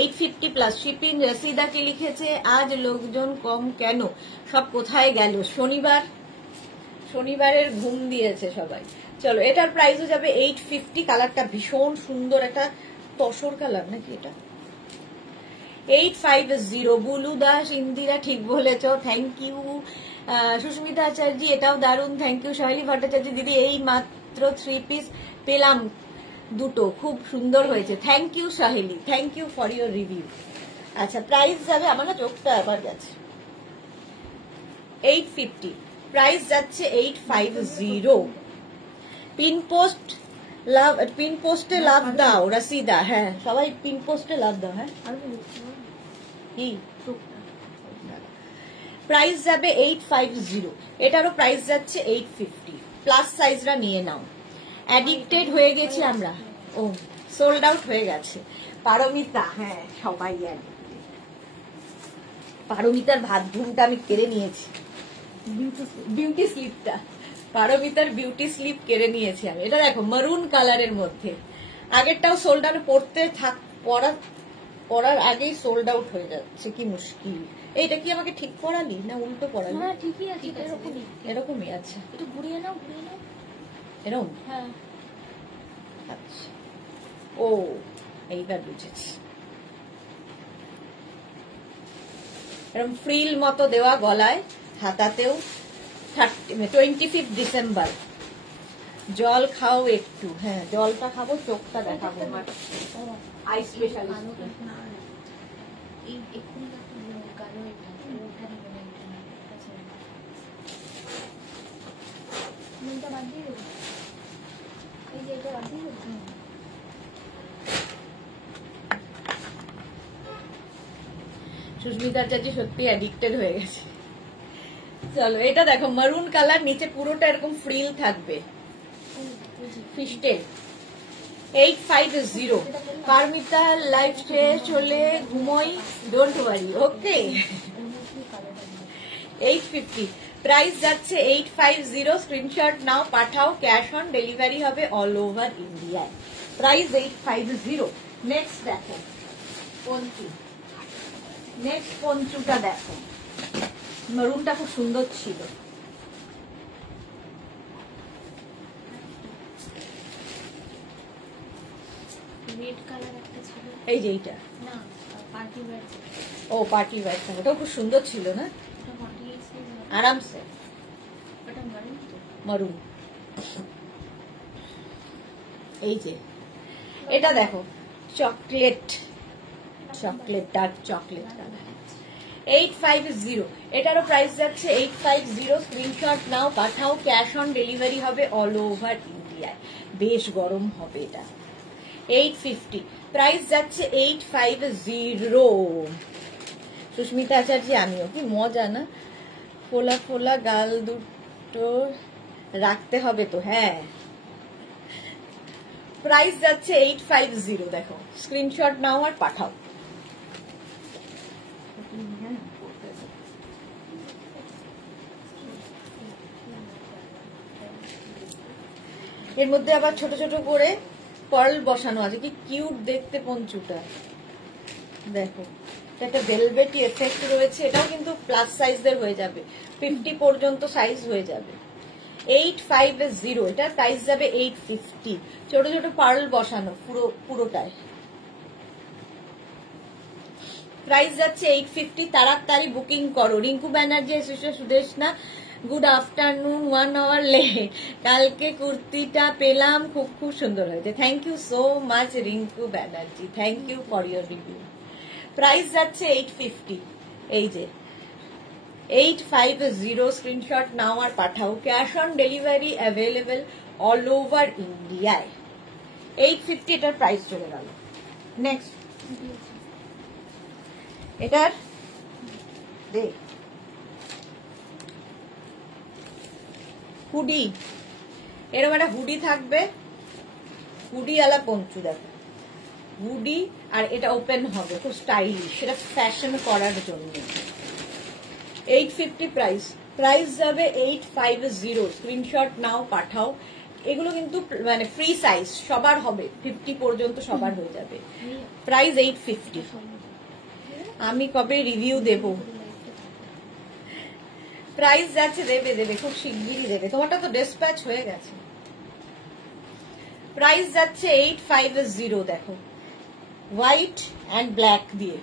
850 প্লাস শিপিং। রসিদাকে লিখেছে আজ লোকজন কম কেন, সব কোথায় গেল? শনিবারের ঘুম দিয়েছে সবাই। চলো এটার প্রাইসও যাবে 850। কালারটা ভীষণ সুন্দর, একটা তসর কালার নাকি এটা। 850। বুলু দাস ইন্দিরা ঠিক বলেছ, থ্যাংক ইউ। সুস্মিতা আচার্য এটাও দারুণ, থ্যাংক ইউ। সোহেলি ভট্টাচার্য দিদি এই মাত্র 3 পিস পেলাম, দুটো খুব সুন্দর হয়েছে, thank you Soheli, thank you for your review. আচ্ছা প্রাইস যাবে, আমার না চোখটা আবার গেছে, 850। প্রাইস যাচ্ছে 850। পিন পোস্টে লাভ দাও রসিদা। হ্যাঁ সবাই পিন পোস্টে লাভ দাও। হ্যাঁ কি প্রাইস যাবে 850। এটারও প্রাইস যাচ্ছে 850। প্লাস সাইজরা নিয়ে নাও, অ্যাডিক্টেড হয়ে গেছি আমরা। ও সোল্ড আউট হয়ে গেছে। পারমিতা, হ্যাঁ সবাই পারমিতার ভাত ঘুমটা আমি কেড়ে নিয়েছি, বিউটি স্লিপটা, পারমিতার বিউটি স্লিপ কেড়ে নিয়েছি আমি। এটা দেখো মারুন কালারের মধ্যে, আগেরটাও সোল্ড আউট, পরার আগেই সোল্ড আউট হয়ে যাচ্ছে, কি মুশকিল। এইটা কি আমাকে ঠিক পড়ালি না উল্টো পড়ালি? না ঠিকই আছে, এরকমই আছে। একটু ঘুরিয়ে নাও এরকম। হ্যাঁ আচ্ছা ও এইবার বুঝেছি। এরকম ফ্রিল মতো দেওয়া গলায়, হাতাতেও। 25 ডিসেম্বর। জল খাও একটু। হ্যাঁ জলটা খাবো, চোখটা দেখাবো। আই স্পেশালিস্ট সুস্মিতা আচার্য সত্যি অ্যাডিক্টেড হয়ে গেছে। চলো এটা দেখো মারুন কালার, নিচে পুরোটা এরকম ফ্রিল থাকবে, ফিস্টেড। 850। পারমিতা লাইভ শেষ হলে ঘুমোই, ডোন্ট ওয়ারি, ওকে। 850। প্রাইস যাচ্ছে 850। স্ক্রিনশট নাও, পাঠাও, ক্যাশ অন ডেলিভারি হবে অল ওভার ইন্ডিয়ায়। প্রাইস 850। নেক্সট দেখো পঞ্চু, নেক্সট পঞ্চুটা দেখো, মারুনটা খুব সুন্দর ছিল। রেড কালার একটা ছিল, এই যে এইটা না পার্টি ওয়্যার, ও পার্টি ওয়্যার, ওটাও খুব সুন্দর ছিল না, ওটা 48 সাইজ, আরামসে। ওটা মারুন তো, মারুন। এই যে এটা দেখো চকলেট, ডার্ক চকলেট কালার। 850। এটারও প্রাইস যাচ্ছে 850। স্ক্রিনশট নাও, পাঠাও, ক্যাশ অন ডেলিভারি হবে অল ওভার ইন্ডিয়ায়। বেশ গরম হবে এটা। 850। প্রাইস যাচ্ছে 850। সুস্মিতা আচার্য আমিও, কি মজা না, ফোলা ফোলা গাল দুটো রাখতে হবে তো। হ্যাঁ প্রাইস যাচ্ছে 850। দেখো স্ক্রিনশট নাও আর পাঠাও। এর মধ্যে আবার ছোট ছোট করে পার্ল বসানো আছে, কি কিউট দেখতে পঞ্চুটা। দেখো একটা ভেলভেটি এফেক্ট রয়েছে, এটাও কিন্তু প্লাস সাইজদের হয়ে যাবে, 50 পর্যন্ত সাইজ হয়ে যাবে। 850। এটার প্রাইস যাবে 850। ছোট ছোট পার্ল বসানো পুরোটায়। প্রাইস যাচ্ছে 850। তাড়াতাড়ি বুকিং করো। রিঙ্কু ব্যানার্জি, সুদেশ না, গুড আফটারনুন, 1 আওয়ার লেট। কালকে কুর্তিটা পেলাম, খুব খুব সুন্দর হয়েছে, thank you so much Rinku Banerjee, thank you for your review. Price যাচ্ছে 850। এই যে 850। স্ক্রিনশট নাও আর পাঠাও, cash on delivery available all over ইন্ডিয়ায়। 850 এটার প্রাইস চলে গেল। নেক্সট এটার হুডি, এরকম একটা হুডি থাকবে, হুডি আলা পঞ্চু। দেখো হুডি, আর এটা ওপেন হবে, খুব স্টাইলিশ, সেটা ফ্যাশন করার জন্য। 850 প্রাইস। প্রাইস যাবে 850, স্ক্রিনশট নাও পাঠাও। এগুলো কিন্তু মানে ফ্রি সাইজ, সবার হবে, 50 পর্যন্ত সবার হয়ে যাবে। প্রাইস 850। আমি কবে রিভিউ দেব? প্রাইস যাচ্ছে, দেবে খুব শিগগিরই দেবে, তোমারটা তো ডিসপ্যাচ হয়ে গেছে। প্রাইস যাচ্ছে 850, দেখো হোয়াইট অ্যান্ড ব্ল্যাক দিয়ে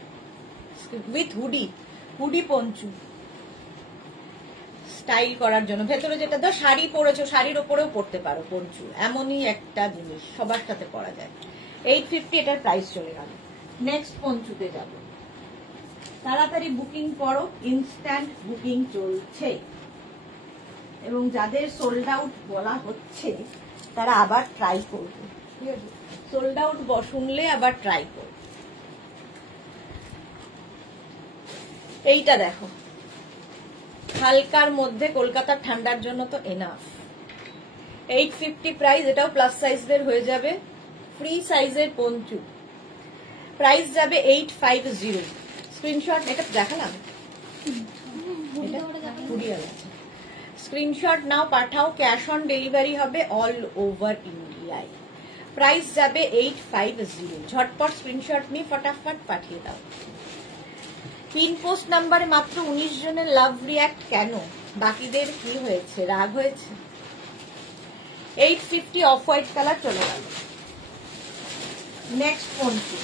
উইথ হুডি পঞ্চু স্টাইল করার জন্য। ভেতরে যেটা ধর শাড়ি পরেছো, শাড়ির ওপরেও পরতে পারো পঞ্চু, এমনই একটা জিনিস, সবার সাথে পরা যায়। 850 এটার প্রাইস চলে গেল। নেক্সট পঞ্চুতে যাব, তাড়াতাড়ি বুকিং করো, ইনস্ট্যান্ট বুকিং চলছে এবং যাদের সোল্ড আউট বলা হচ্ছে তারা আবার ট্রাই করবে, ঠিক আছে? সোল্ড আউট শুনলে আবার ট্রাই করবে। এইটা দেখো, হালকার মধ্যে, কলকাতার ঠান্ডার জন্য তো এনাফ। 850 প্রাইস, এটাও প্লাস সাইজের হয়ে যাবে, ফ্রি সাইজের পঞ্চু। প্রাইস যাবে 850, স্ক্রিনশট, এটা দেখালাম, স্ক্রিনশট নাও পাঠাও, ক্যাশ অন ডেলিভারি হবে অল ওভার ইন্ডিয়ায়। প্রাইস যাবে 850, ঝটপট স্ক্রিনশট নিয়ে ফটাফট পাঠিয়ে দাও। পিন পোস্ট নাম্বারে মাত্র 19 জনের লাভ রিয়াক্ট, কেন? বাকিদের কি হয়েছে, রাগ হয়েছে? 850 অফ হোয়াইট কালার চলে গেল। নেক্সট পঞ্চু,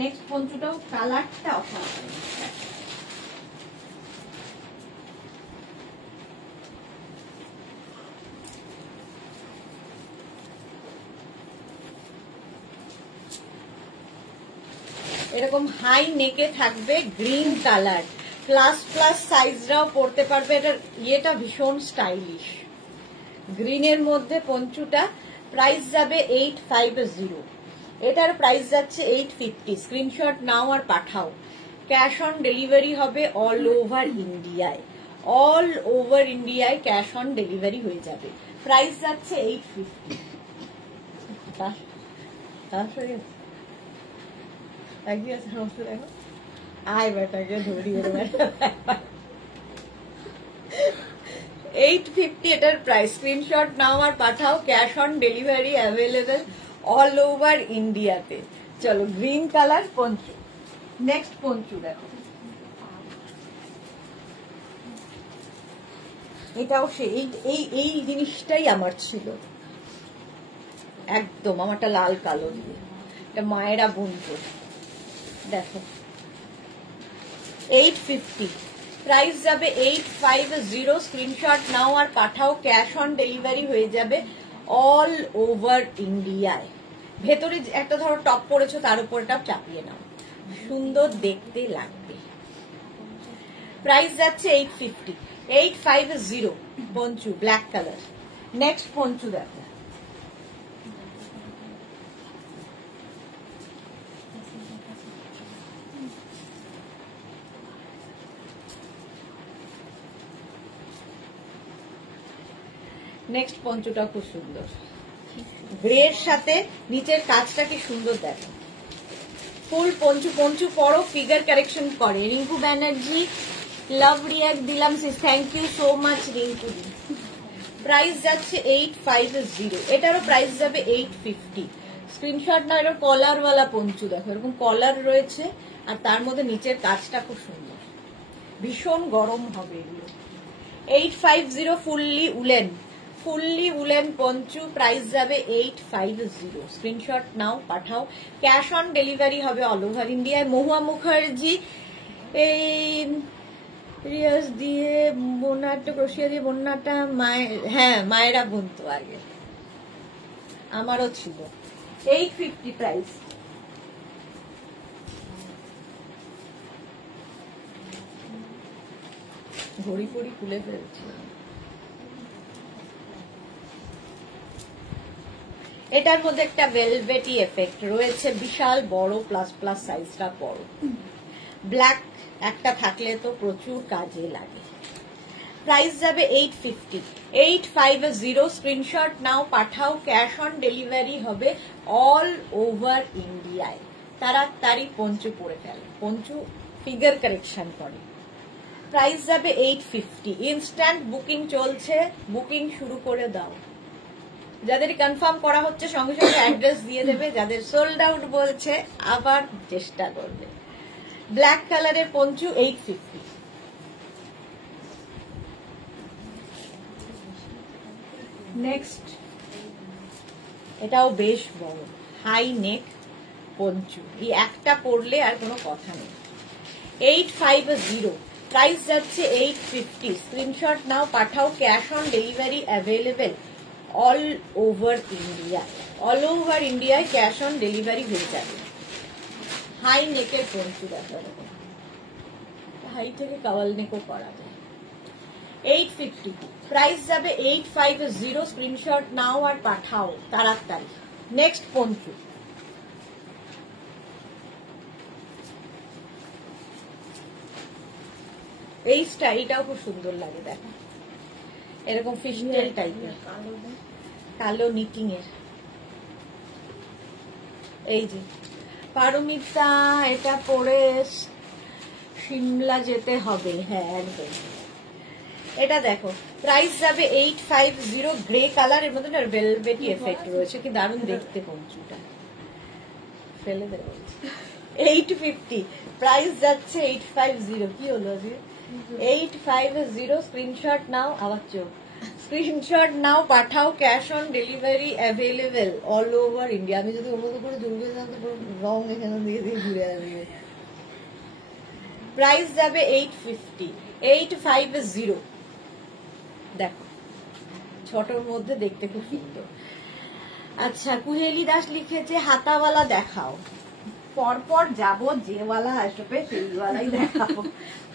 নেক্সট পঞ্চুটাও কালারটা অফার। এরকম হাই নেকে থাকবে, গ্রিন কালার, প্লাস সাইজরাও পড়তে পারবে। এটার ইয়েটা ভীষণ স্টাইলিশ, গ্রিনের মধ্যে পঞ্চুটা। প্রাইস যাবে 850, এটার প্রাইস যাচ্ছে 850। স্ক্রিনশট নাও আর পাঠাও, ক্যাশ অন ডেলিভারি হবে অল ওভার ইন্ডিয়ায়, অল ওভার ইন্ডিয়ায় ক্যাশ অন ডেলিভারি হয়ে যাবে। প্রাইস যাচ্ছে 850। দেখো আয় বেটাকে ধরি, 850 এটার প্রাইস। স্ক্রিনশট নাও আর পাঠাও, cash on delivery available all over ইন্ডিয়াতে। চলো, green colour poncho. Next poncho দেখো, এটাও এই জিনিসটাই আমার ছিল একদম, আমারটা লাল কালো দিয়ে, এটা মায়েরা বুনতো। দেখো 850, প্রাইস যাবে 850। স্ক্রিনশট নাও আর পাঠাও, ক্যাশ অন ডেলিভারি হয়ে যাবে অল ওভার ইন্ডিয়ায়। ভেতরে একটা ধরো টপ পরেছো, তার উপরটাও চাপিয়ে নাও, সুন্দর দেখতে লাগবে। প্রাইস যাচ্ছে 850, 850 Panchu, black colour. Next poncho দেখো, নেক্সট পঞ্চুটা খুব সুন্দর, গ্রের সাথে নিচের কাজটা কি সুন্দর দেখো। ফুল পঞ্চু পরো, ফিগার কারেকশন করে। রিঙ্কু ব্যানার্জি লাভ রিয়াক্ট দিলাম, thank you so much Rinku. Price যাচ্ছে 850, এটারও প্রাইস যাবে 850। স্ক্রিনশট না, এটা কলারওয়ালা পঞ্চু দেখো, এরকম কলার রয়েছে আর তার মধ্যে নিচের কাজটা খুব সুন্দর, ভীষণ গরম হবে এগুলো। 850 ফুললি উলেন পঞ্চু, প্রাইস যাবে 850। স্ক্রিনশট নাও পাঠাও, ক্যাশ অন ডেলিভারি হবে অল ওভার ইন্ডিয়ায়। মহুয়া মুখার্জি এই রিয়াজ দিয়ে বোনাটা, ক্রোশিয়া দিয়ে বোনাটা হ্যাঁ মায়েরা বুনতো আগে, আমারও ছিল। 850 প্রাইস। ঘড়ি পড়ি খুলে ফেলছি। এটার মধ্যে একটা ভেলভেটি এফেক্ট রয়েছে, বিশাল বড়, প্লাস সাইজটা বড়, ব্ল্যাক একটা থাকলে তো প্রচুর কাজে লাগে। প্রাইস যাবে 850। স্ক্রিনশট নাও পাঠাও, ক্যাশ অন ডেলিভারি হবে অল ওভার ইন্ডিয়ায়। তাড়াতাড়ি পঞ্চু পরে ফেলে, পঞ্চু ফিগার কারেকশন করে। প্রাইস যাবে 850। ইনস্ট্যান্ট বুকিং চলছে, বুকিং শুরু করে দাও। যাদের কনফার্ম করা হচ্ছে সঙ্গে সঙ্গে অ্যাড্রেস দিয়ে দেবে, যাদের সোল্ড আউট বলছে আবার চেষ্টা করবে। ব্ল্যাক কালারের পঞ্চু 850। নেক্সট, এটাও বেশ বড় হাই নেক পঞ্চু, এই একটা পরলে আর কোনো কথা নেই। 850, প্রাইস যাচ্ছে 850। স্ক্রিনশট নাও, পাঠাও, cash on delivery available all over India. All over ইন্ডিয়ায় ক্যাশ অন ডেলিভারি হয়ে যাবে। হাই নেকের পঞ্চু দেখো, হাই থেকে কাওয়াল নেকও করা যায়। 850, প্রাইস যাবে 850। স্ক্রিনশট নাও আর পাঠাও তাড়াতাড়ি। নেক্সট পঞ্চু, এই স্টাইলটাও খুব সুন্দর লাগে দেখো, এরকম ফিশটেল টাইপের কালো নিটিং এর। এই যে পারমিতা, এটা পরে সিমলা যেতে হবে, হ্যাঁ একদম। এটা দেখো, প্রাইস যাবে 850। গ্রে কালার, এর মধ্যে না ভেলভেটি এফেক্ট রয়েছে, কি দারুণ দেখতে পঞ্চুটা। ফেলে দেবো। 850, প্রাইস যাচ্ছে 850। কি হলো আজকে? 850। স্ক্রিনশট নাও, আবার চোখ, স্ক্রিনশট নাও, পাঠাও, cash on delivery available all over India. আমি যদি অন্য করে জুড়বে রং এখানে দিয়ে দিয়ে ঘুরে আসবে। প্রাইস যাবে 850। 850, দেখো ছোটর মধ্যে দেখতে খুব সুন্দর। আচ্ছা, কুহেলি দাস লিখেছে হাতাওয়ালা দেখাও। পরপর যাব, যে ওয়ালা আসবে সেই ওয়ালাই দেখাবো,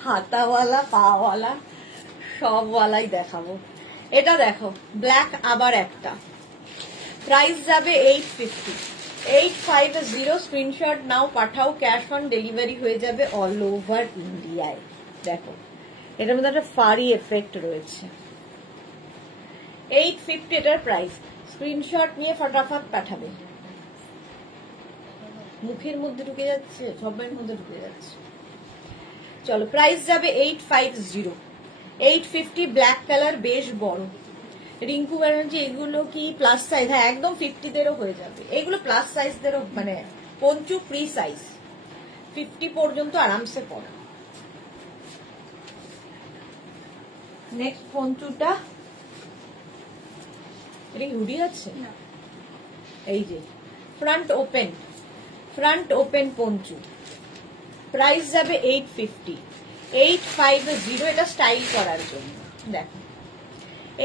হাতাওয়ালা পাওয়ালা সব ওয়ালাই দেখাবো। এটা দেখো ব্ল্যাক, আবার একটা, প্রাইস যাবে 850। 850। স্ক্রিনশট নাও, পাঠাও, ক্যাশ অন ডেলিভারি হয়ে যাবে অল ওভার ইন্ডিয়ায়। দেখো এটার মধ্যে একটা ফারি এফেক্ট রয়েছে। 850 এটার প্রাইস। স্ক্রিনশট নিয়ে ফটাফট পাঠাবে। মুখের মধ্যে ঢুকে যাচ্ছে, সবের মধ্যে ঢুকে যাচ্ছে। চলো, প্রাইস যাবে 850। 850, ব্ল্যাক কালার, বেশ বড়। রিঙ্কু ব্যানার্জি, এগুলো কি প্লাস সাইজ? হ্যাঁ একদম 50দেরও হয়ে যাবে, এগুলো প্লাস সাইজদেরও, মানে পঞ্চু ফ্রি সাইজ, 50 পর্যন্ত আরামসে পড়ে। নেক্সট পঞ্চুটা, এটা কি হুডি আছে? এই যে front open, front open Panchu, price যাবে 850। 850, এটা স্টাইল করার জন্য। দেখো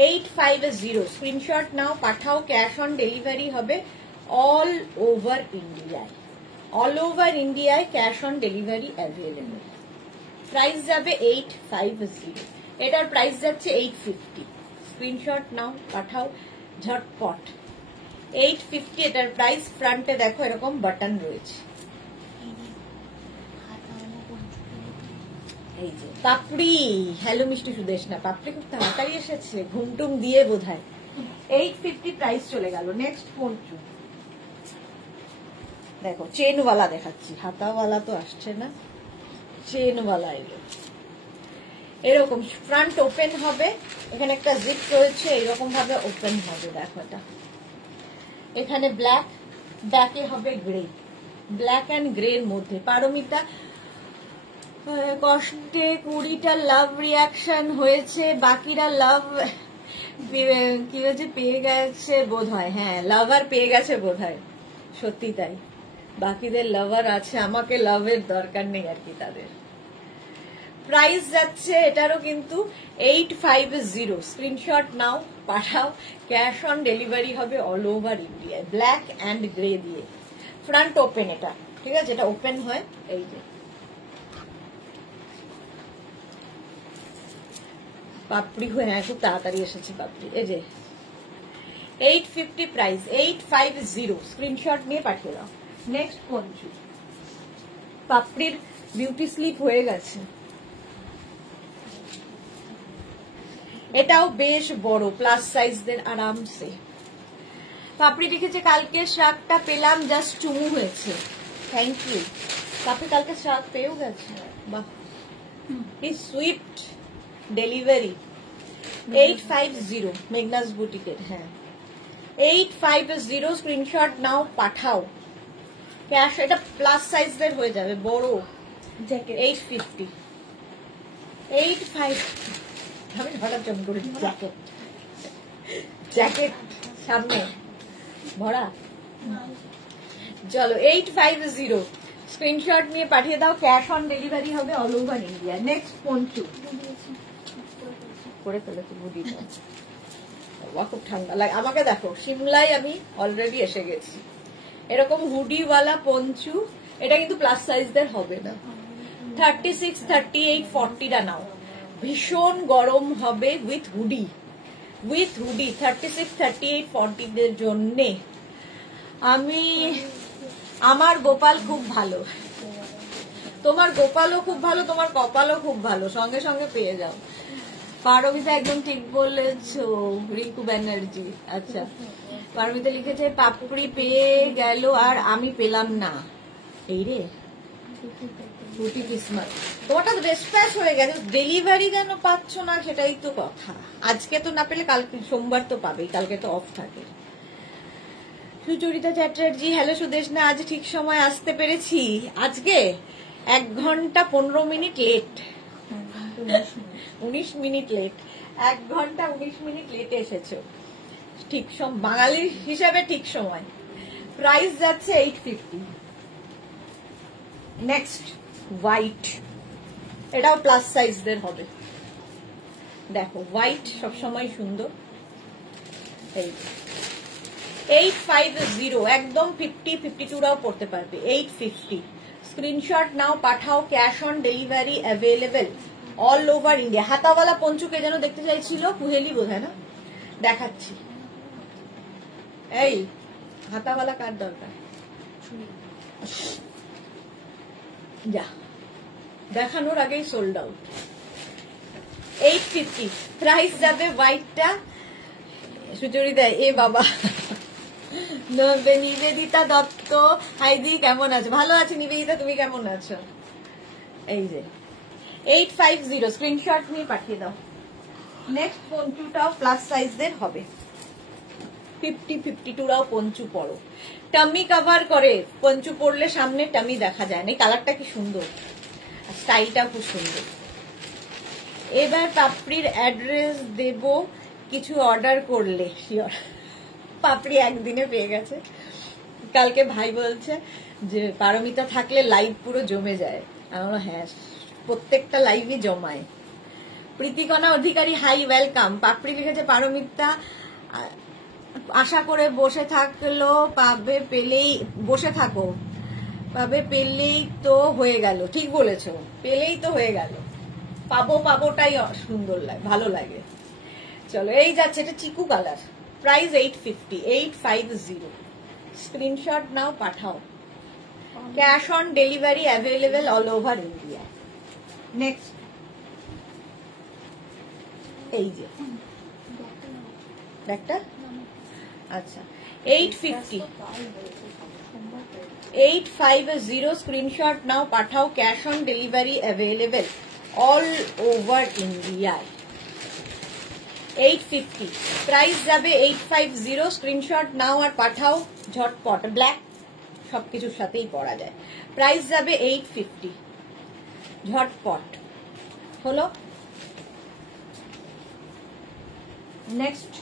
850। স্ক্রিনশট নাও, পাঠাও, ক্যাশ অন ডেলিভারি হবে অল ওভার ইন্ডিয়ায়। অল ওভার ইন্ডিয়ায় cash on delivery available. Price যাবে 850। এটার প্রাইস যাচ্ছে 850। স্ক্রিনশট নাও, পাঠাও ঝটপট। 850 এটার প্রাইস। ফ্রন্টে দেখো এরকম বাটন রয়েছে। এই যে পাপড়ি, হ্যালো মিষ্টি সুদেশ, না পাপড়ি খুব তাড়াতাড়ি এসেছে, ঘুমটুম দিয়ে বোধহয়। 850 প্রাইস চলে গেল। নেক্সট পঞ্চু দেখো, চেনওয়ালা দেখাচ্ছি, হাতাওয়ালা তো আসছে না, চেনওয়ালা এলো। এরকম ফ্রন্ট ওপেন হবে, এখানে একটা জিপ রয়েছে, এরকম ভাবে ওপেন হবে। দেখো এটা, এখানে ব্ল্যাক, ব্যাকে হবে গ্রে, ব্ল্যাক অ্যান্ড গ্রে এর মধ্যে। পারমিতা, কষ্টে 20টা লাভ রিয়াকশন হয়েছে, বাকিরা লাভ কি হয়েছে পেয়ে গেছে বোধ হয়। হ্যাঁ, লাভার পেয়ে গেছে বোধ হয়, সত্যি তাই। বাকিদের লাভার আছে, আমাকে লাভের দরকার নেই আর কি তাদের। প্রাইস যাচ্ছে এটারও কিন্তু 850। স্ক্রিনশট নাও, পাঠাও, ক্যাশ অন ডেলিভারি হবে অল ওভার ইন্ডিয়ায়। ব্ল্যাক অ্যান্ড গ্রে দিয়ে, ফ্রন্ট ওপেন এটা, ঠিক আছে, এটা ওপেন হয়। এই যে পাপড়ি, হ্যাঁ খুব তাড়াতাড়ি এসেছে পাপড়ি। এই যে 850 প্রাইস। 850। স্ক্রিনশট নিয়ে পাঠিয়ে দাও। নেক্সট পঞ্চু, পাপড়ির বিউটি স্লিপ হয়ে গেছে, এটাও বেশ বড়, প্লাস সাইজদের আরামসে। পাপড়ি লিখেছে কালকে শাকটা পেলাম, জাস্ট চুমু হয়েছে। থ্যাংক ইউ পাপড়ি, কালকে শাক পেয়েও গেছে। বাহ, কি সুইফট ডেলিভারি। 850 মেগনাস বুটিকের, হ্যাঁ 850 স্ক্রিনশট নাও, পাঠাও ক্যাশ। এটা প্লাস সাইজের হয়ে যাবে, বড়। জ্যাকেট 850 85 আমি হঠাৎ জম করে জ্যাকেট, জ্যাকেট সামনে ভরা। চলো 850 স্ক্রিনশট নিয়ে পাঠিয়ে দাও, ক্যাশ অন ডেলিভারি হবে all over India. Next Panchu করে ফেলেছি বুডিটা, খুব ঠান্ডা লাগে আমাকে। দেখো সিমলায় আমি অলরেডি এসে গেছি, এরকম হুডিওয়ালা পঞ্চু। এটা কিন্তু প্লাস সাইজদের হবে না। 36, 38, 40টা নাও, ভীষণ গরম হবে উইথ হুডি। 36, 38, 40 দের জন্যে। আমার গোপাল খুব ভালো, তোমার গোপালও খুব ভালো, তোমার কপালও খুব ভালো, সঙ্গে সঙ্গে পেয়ে যাও। পারমিতা একদম ঠিক বলেছো, রিঙ্কু ব্যানার্জি। আচ্ছা, পারমিতা লিখেছে পাপড়ি পেয়ে গেল আর আমি পেলাম না। এই রে ফুটি কিসমত, তোমারটা রেসপ্যাচ হয়ে গেছে, ডেলিভারি কেন পাচ্ছ না সেটাই তো কথা। আজকে তো না পেলে কালকে সোমবার তো পাবেই, কালকে তো অফ থাকে। সুচরিতা চ্যাটার্জি, হ্যালো সুদেশনা, আজ ঠিক সময় আসতে পেরেছি। আজকে 1 ঘন্টা 15 মিনিট লেট, 19 মিনিট লেট, 1 ঘন্টা 19 মিনিট লেটে এসেছো। ঠিক বাঙালি হিসাবে ঠিক সময়। প্রাইস যাচ্ছে 850। নেক্সট হোয়াইট, এটাও প্লাস সাইজদের হবে। দেখো হোয়াইট সবসময় সুন্দর। 850 একদম 50, 52রাও পড়তে পারবে। 850 স্ক্রিনশট নাও, পাঠাও, cash on delivery available all over India. হাতাওয়ালা পঞ্চুকে যেন দেখতে চাইছিল কুহেলি, বোধহয় না? দেখাচ্ছি, এই হাতাওয়ালা কার দরকার? যা, দেখানোর আগেই সোল্ড আউট। 850 প্রাইস যাবে হোয়াইটটা। সুচরিতা, এ বাবা। নিবেদিতা দত্ত, হাইদি কেমন আছো? ভালো আছি নিবেদিতা, তুমি কেমন আছো? এই যে 850 স্ক্রিনশট নিয়ে পাঠিয়ে দাও। নেক্সট পঞ্চুটাও প্লাস সাইজদের হবে। 50, 52রাও পঞ্চু পরো। টামি কভার করে পঞ্চু পরলে সামনে টামি দেখা যায় না। কালারটা কি সুন্দর, স্টাইলটা খুব সুন্দর। এবার পাপড়ির অ্যাড্রেস দেব, কিছু অর্ডার করলে শিওর। পাপড়ি একদিনে পেয়ে গেছে। কালকে ভাই বলছে যে পারমিতা থাকলে লাইভ পুরো জমে যায়। আমরা হ্যাঁ, প্রত্যেকটা লাইভই জমায়। প্রীতিকণা অধিকারী, হাই ওয়েলকাম। পাপড়ি লিখেছে পারমিতা আশা করে বসে থাকলো, পাবে পেলেই, বসে থাকো পাবে পেলেই তো হয়ে গেল। ঠিক বলেছো, পেলেই তো হয়ে গেল। পাবোটাই সুন্দর লাগে, ভালো লাগে। চলো এই যাচ্ছে, এটা চিকু কালার। প্রাইস 850, 850 স্ক্রিনশট নাও, পাঠাও, cash on delivery available all over India. Next এই যে একটা, আচ্ছা 850 স্ক্রিনশট নাও, পাঠাও, cash on delivery available all over India. 850 price যাবে 850 স্ক্রিনশট নাও আর পাঠাও ঝটপট। ব্ল্যাক সবকিছুর সাথেই পরা যায়। প্রাইস যাবে 850, ঝটপট হলো। নেক্সট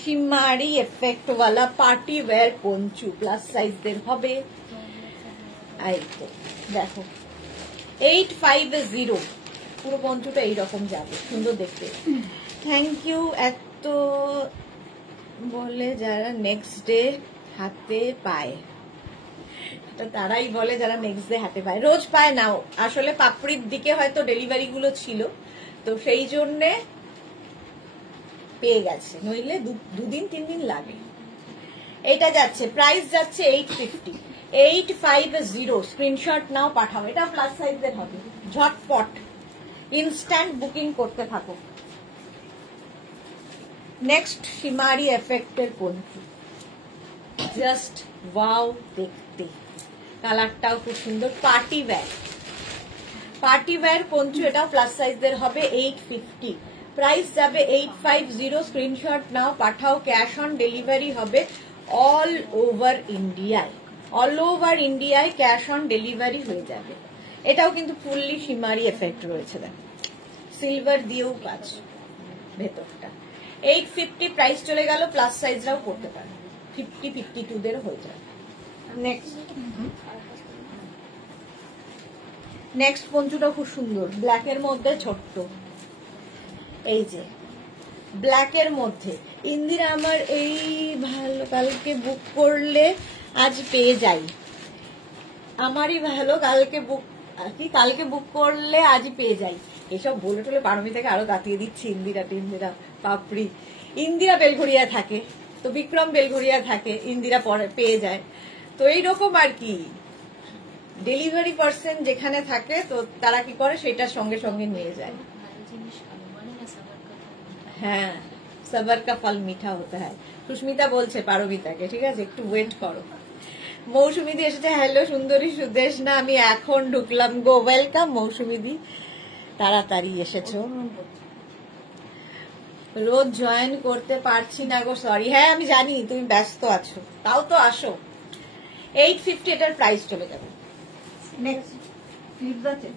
শিমারি এফেক্ট ওয়ালা পার্টি ওয়্যার পঞ্চু, প্লাস সাইজদের হবে। এই তো দেখো 850 পুরো পঞ্চুটা এইরকম যাবে, সুন্দর দেখতে। Thank you. এত বলে যারা নেক্সট ডে হাতে পায়, তারাই বলে যারা নেক্সট ডে হাতে পায়, রোজ পায় না। আসলে পাপড়ির দিকে হয়তো ডেলিভারি গুলো ছিল, তো সেই জন্যে পেয়ে গেছে, নইলে 2 দিন 3 দিন লাগে। এটা যাচ্ছে, প্রাইস যাচ্ছে 850, 850 স্ক্রিনশট নাও, পাঠাও। এটা প্লাস সাইজের হবে, ঝটপট ইনস্ট্যান্ট বুকিং করতে থাকো। নেক্সট শিমারি এফেক্টের পঞ্চু, জাস্ট ওয়াও দেখতে, কালারটাও খুব সুন্দর। Party wear, party wear poncho, এটাও প্লাস সাইজের হবে 850, প্রাইস যাবে 850। স্ক্রিনশট নাও, পাঠাও, ক্যাশ অন ডেলিভারি হবে অল ওভার ইন্ডিয়ায়, অল ওভার ইন্ডিয়ায় ক্যাশ অন ডেলিভারি হয়ে যাবে। এটাও কিন্তু ফুললি শিমারি এফেক্ট রয়েছে, দেখো সিলভার দিয়েও কাজ ভেতরটা। 850 প্রাইস চলে গেল, প্লাস সাইজরাও করতে পারে, 50-52 দের হয়ে যাবে। নেক্সট পঞ্চুটা খুব সুন্দর, ব্ল্যাকের মধ্যে ছোট্ট, এই যে ব্ল্যাকের মধ্যে। ইন্দিরা আমার এই ভালো, কালকে বুক করলে আজ পেয়ে যাই, আমারই ভালো, কালকে বুক কালকে বুক করলে আজই পেয়ে যাই। এসব বলে টলে পারমিতাকে আরো তাতিয়ে দিচ্ছি। ইন্দিরা পাপড়ি, ইন্দিরা বেলঘড়িয়া থাকে, তো বিক্রম বেলঘড়িয়া থাকে, ইন্দিরা পরে পেয়ে যায়। তো এইরকম আর কি, ডেলিভারি পার্সন যেখানে থাকে তো তারা কি করে সেটার সঙ্গে সঙ্গে নিয়ে যায়। হ্যাঁ, সবার কা ফল মিঠা হতে হয়, সুস্মিতা বলছে পারমিতাকে। ঠিক আছে, একটু ওয়েট করো। মৌসুমিদি এসেছে, হ্যালো সুন্দরী সুদেশ না, আমি এখন ঢুকলাম গো, ওয়েলকাম মৌসুমিদি, তাড়াতাড়ি এসেছো। রোজ জয়েন করতে পারছি না গো, সরি। হ্যাঁ আমি জানি তুমি ব্যস্ত আছো, তাও তো আসো। 850 এটার প্রাইস চলে যাবে। নেক্সট স্লিভস আছে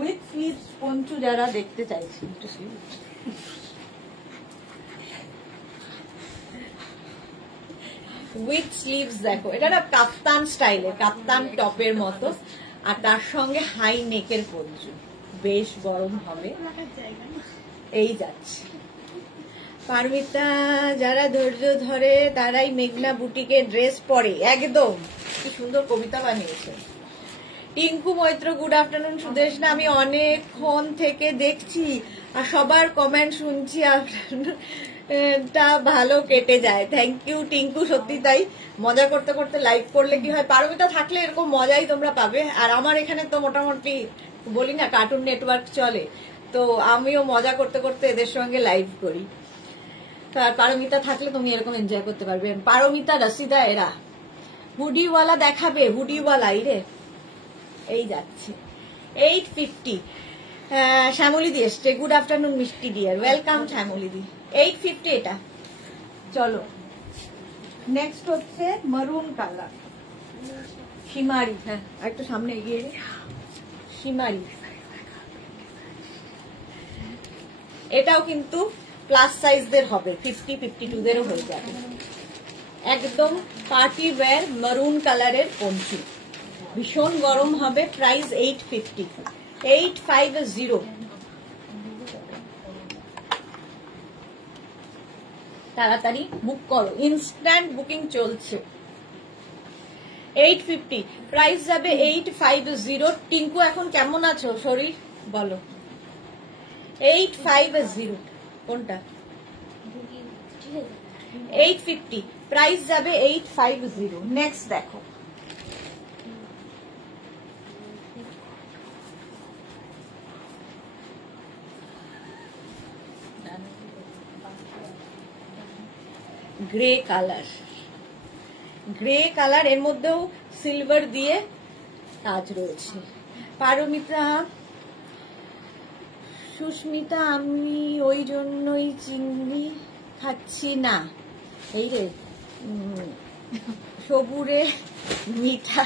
উইথ স্লিভস পঞ্চু, যারা দেখতে চাইছি একটু স্লিভস। উইথ স্লিভস দেখো, এটা না কাপ্তান স্টাইলের, কাপ্তান টপের মতো, আর তার সঙ্গে হাই নেকের পঞ্চু, বেশ গরম হবে। এই যাচ্ছে পারমিতা, যারা ধৈর্য ধরে তারাই মেঘনা বুটিকে ড্রেস পরে, একদম। কি সুন্দর কবিতা বানিয়েছে। টিঙ্কু মৈত্র, গুড আফটারনুন সুদেশ না, আমি অনেকক্ষণ থেকে দেখছি আর সবার কমেন্ট শুনছি, টা ভালো কেটে যায়। থ্যাংক ইউ টিঙ্কু, সত্যি তাই, মজা করতে করতে লাইভ করলে কি হয়, পারমিতা থাকলে এরকম মজাই তোমরা পাবে। আর আমার এখানে তো মোটামুটি বলি না কার্টুন নেটওয়ার্ক চলে, তো আমিও মজা করতে করতে এদের সঙ্গে লাইভ করি। আর পারমিতা থাকলে তুমি এরকম এনজয় করতে পারবে। পারমিতা, রসিদা এরা হুডিওয়ালা দেখাবে, হুডিওয়ালা রে, এই যাচ্ছে 850। শ্যামলিদি এসছে, গুড আফটারনুন মিষ্টি ডিয়ার, ওয়েলকাম শ্যামলিদি। 850 এটা। চলো নেক্সট হচ্ছে মারুন কালার, শিমারি। হ্যাঁ একটু সামনে এগিয়ে, শিমারি। এটাও কিন্তু প্লাস সাইজদের হবে, 50-52 দেরও হয়ে যাবে। একদম পার্টি ওয়্যার মারুন কালারের পঞ্চু, ভীষণ গরম হবে। প্রাইস 850, 850। তাড়াতাড়ি বুক করো, ইনস্ট্যান্ট বুকিং চলছে। 850 প্রাইস যাবে 850। টিঙ্কু এখন কেমন আছো, শরীর বলো। 850 কোনটা? 850 প্রাইস যাবে 850। নেক্সট দেখো, গ্রে কালার, গ্রে কালার, এর মধ্যেও সিলভার দিয়ে কাজ রয়েছে। পারমিতা, সুস্মিতা, আমি ওই জন্যই চিংড়ি খাচ্ছি না, এই রে সবুরে মিঠা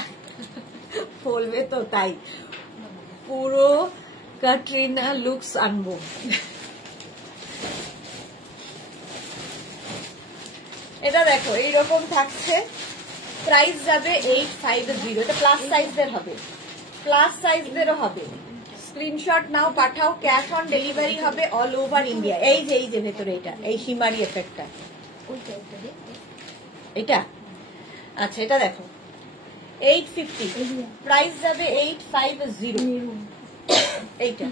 বলবে তো তাই, পুরো ক্যাটরিনা লুকস আনবো। এটা দেখো এইরকম থাকছে, প্রাইস যাবে 850। এটা প্লাস সাইজদের হবে, প্লাস সাইজদেরও হবে। স্ক্রিনশট নাও, পাঠাও, ক্যাশ অন ডেলিভারি হবে অল ওভার ইন্ডিয়া। এই যে ভেতরে এটা, এই শিমারি এফেক্টটা, এটা আচ্ছা, এটা দেখো 850, প্রাইস যাবে 850। এইটা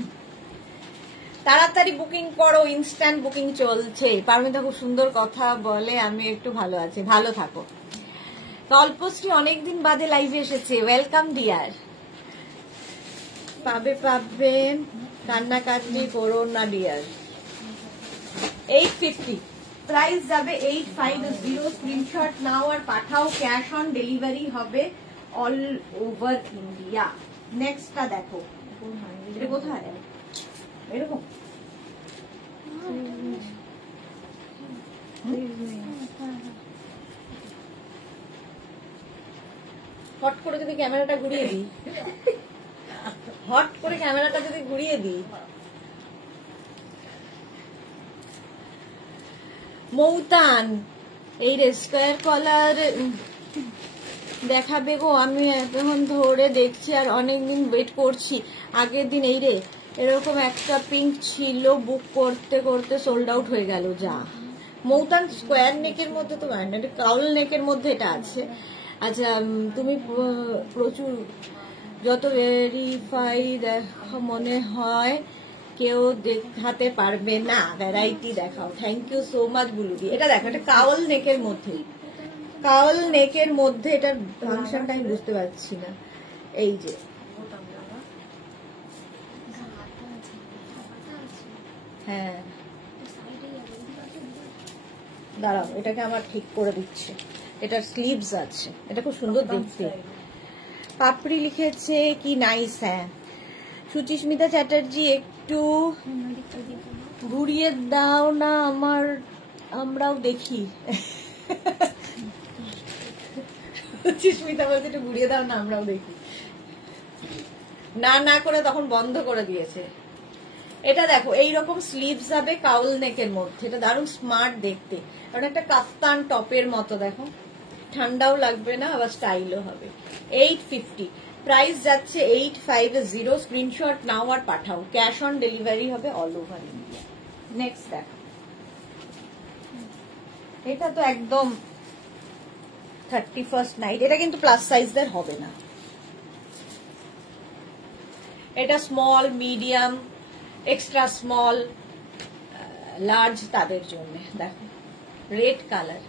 তাড়াতাড়ি বুকিং করো, ইনস্ট্যান্ট বুকিং চলছে। পারমিতা খুব সুন্দর কথা বলে, আমি একটু ভালো আছি, ভালো থাকো। তল্পশ্রী অনেকদিন বাদে লাইভে এসেছে, ওয়েলকাম ডিয়ার। পাবে কান্নাকাটি করো না ডিয়ার। 850 প্রাইস যাবে 850। স্ক্রিনশট নাও আর পাঠাও, ক্যাশ অন ডেলিভারি হবে অল ওভার ইন্ডিয়া। নেক্সটটা দেখো, এটা কোথায় এরকম হট করে যদি ক্যামেরাটা ঘুরিয়ে দিই, হট করে ক্যামেরাটা যদি ঘুরিয়ে দিই, মৌতান এই রে স্কোয়ার কলার দেখাবে গো। আমি এখন ধরে দেখছি আর অনেকদিন ওয়েট করছি। আগের দিন এই রে এরকম একটা পিঙ্ক ছিল, বুক করতে করতে সোল্ড আউট হয়ে গেল। যা মৌতান স্কোয়ার নেকের মধ্যে তো মানে কাউল নেকের মধ্যে এটা আছে। আচ্ছা তুমি প্রচুর যত ভেরিফাই দেখো মনে হয় কেউ দেখাতে পারবে না, ভ্যারাইটি দেখাও। থ্যাংক ইউ সো মাচ বুলুদি। এটা দেখো, এটা কাউল নেকের মধ্যে, কাউল নেকের মধ্যে এটার ফাংশনটা আমি বুঝতে পারছি না। এই যে হ্যাঁ দাঁড়াও, এটাকে আমার ঠিক করে দিচ্ছে। এটার স্লিভস আছে, এটা খুব সুন্দর দেখতে। পাপড়ি লিখেছে কি নাইস। হ্যাঁ সুচিস্মিতা চ্যাটার্জি একটু ঘুরিয়ে দাও না আমরাও দেখি। সুচিস্মিতা বলছে একটু ঘুরিয়ে দাও না আমরাও দেখি। না না করে তখন বন্ধ করে দিয়েছে। এটা দেখো এইরকম স্লিভস হবে কাউল নেকের মধ্যে। এটা দারুণ স্মার্ট দেখতে, কারণ একটা কাফতান টপের মতো। দেখো ঠান্ডাও লাগবে না, আবার স্টাইলও হবে। 850 প্রাইস যাচ্ছে 850। স্ক্রিনশট নাও আর পাঠাও, ক্যাশ অন ডেলিভারি হবে অল ওভার ইন্ডিয়া। নেক্সট দেখো, এটা তো একদম 31st নাইট। এটা কিন্তু প্লাস সাইজদের হবে না, এটা small, medium, extra small, large তাদের জন্য। দেখো রেড কালার,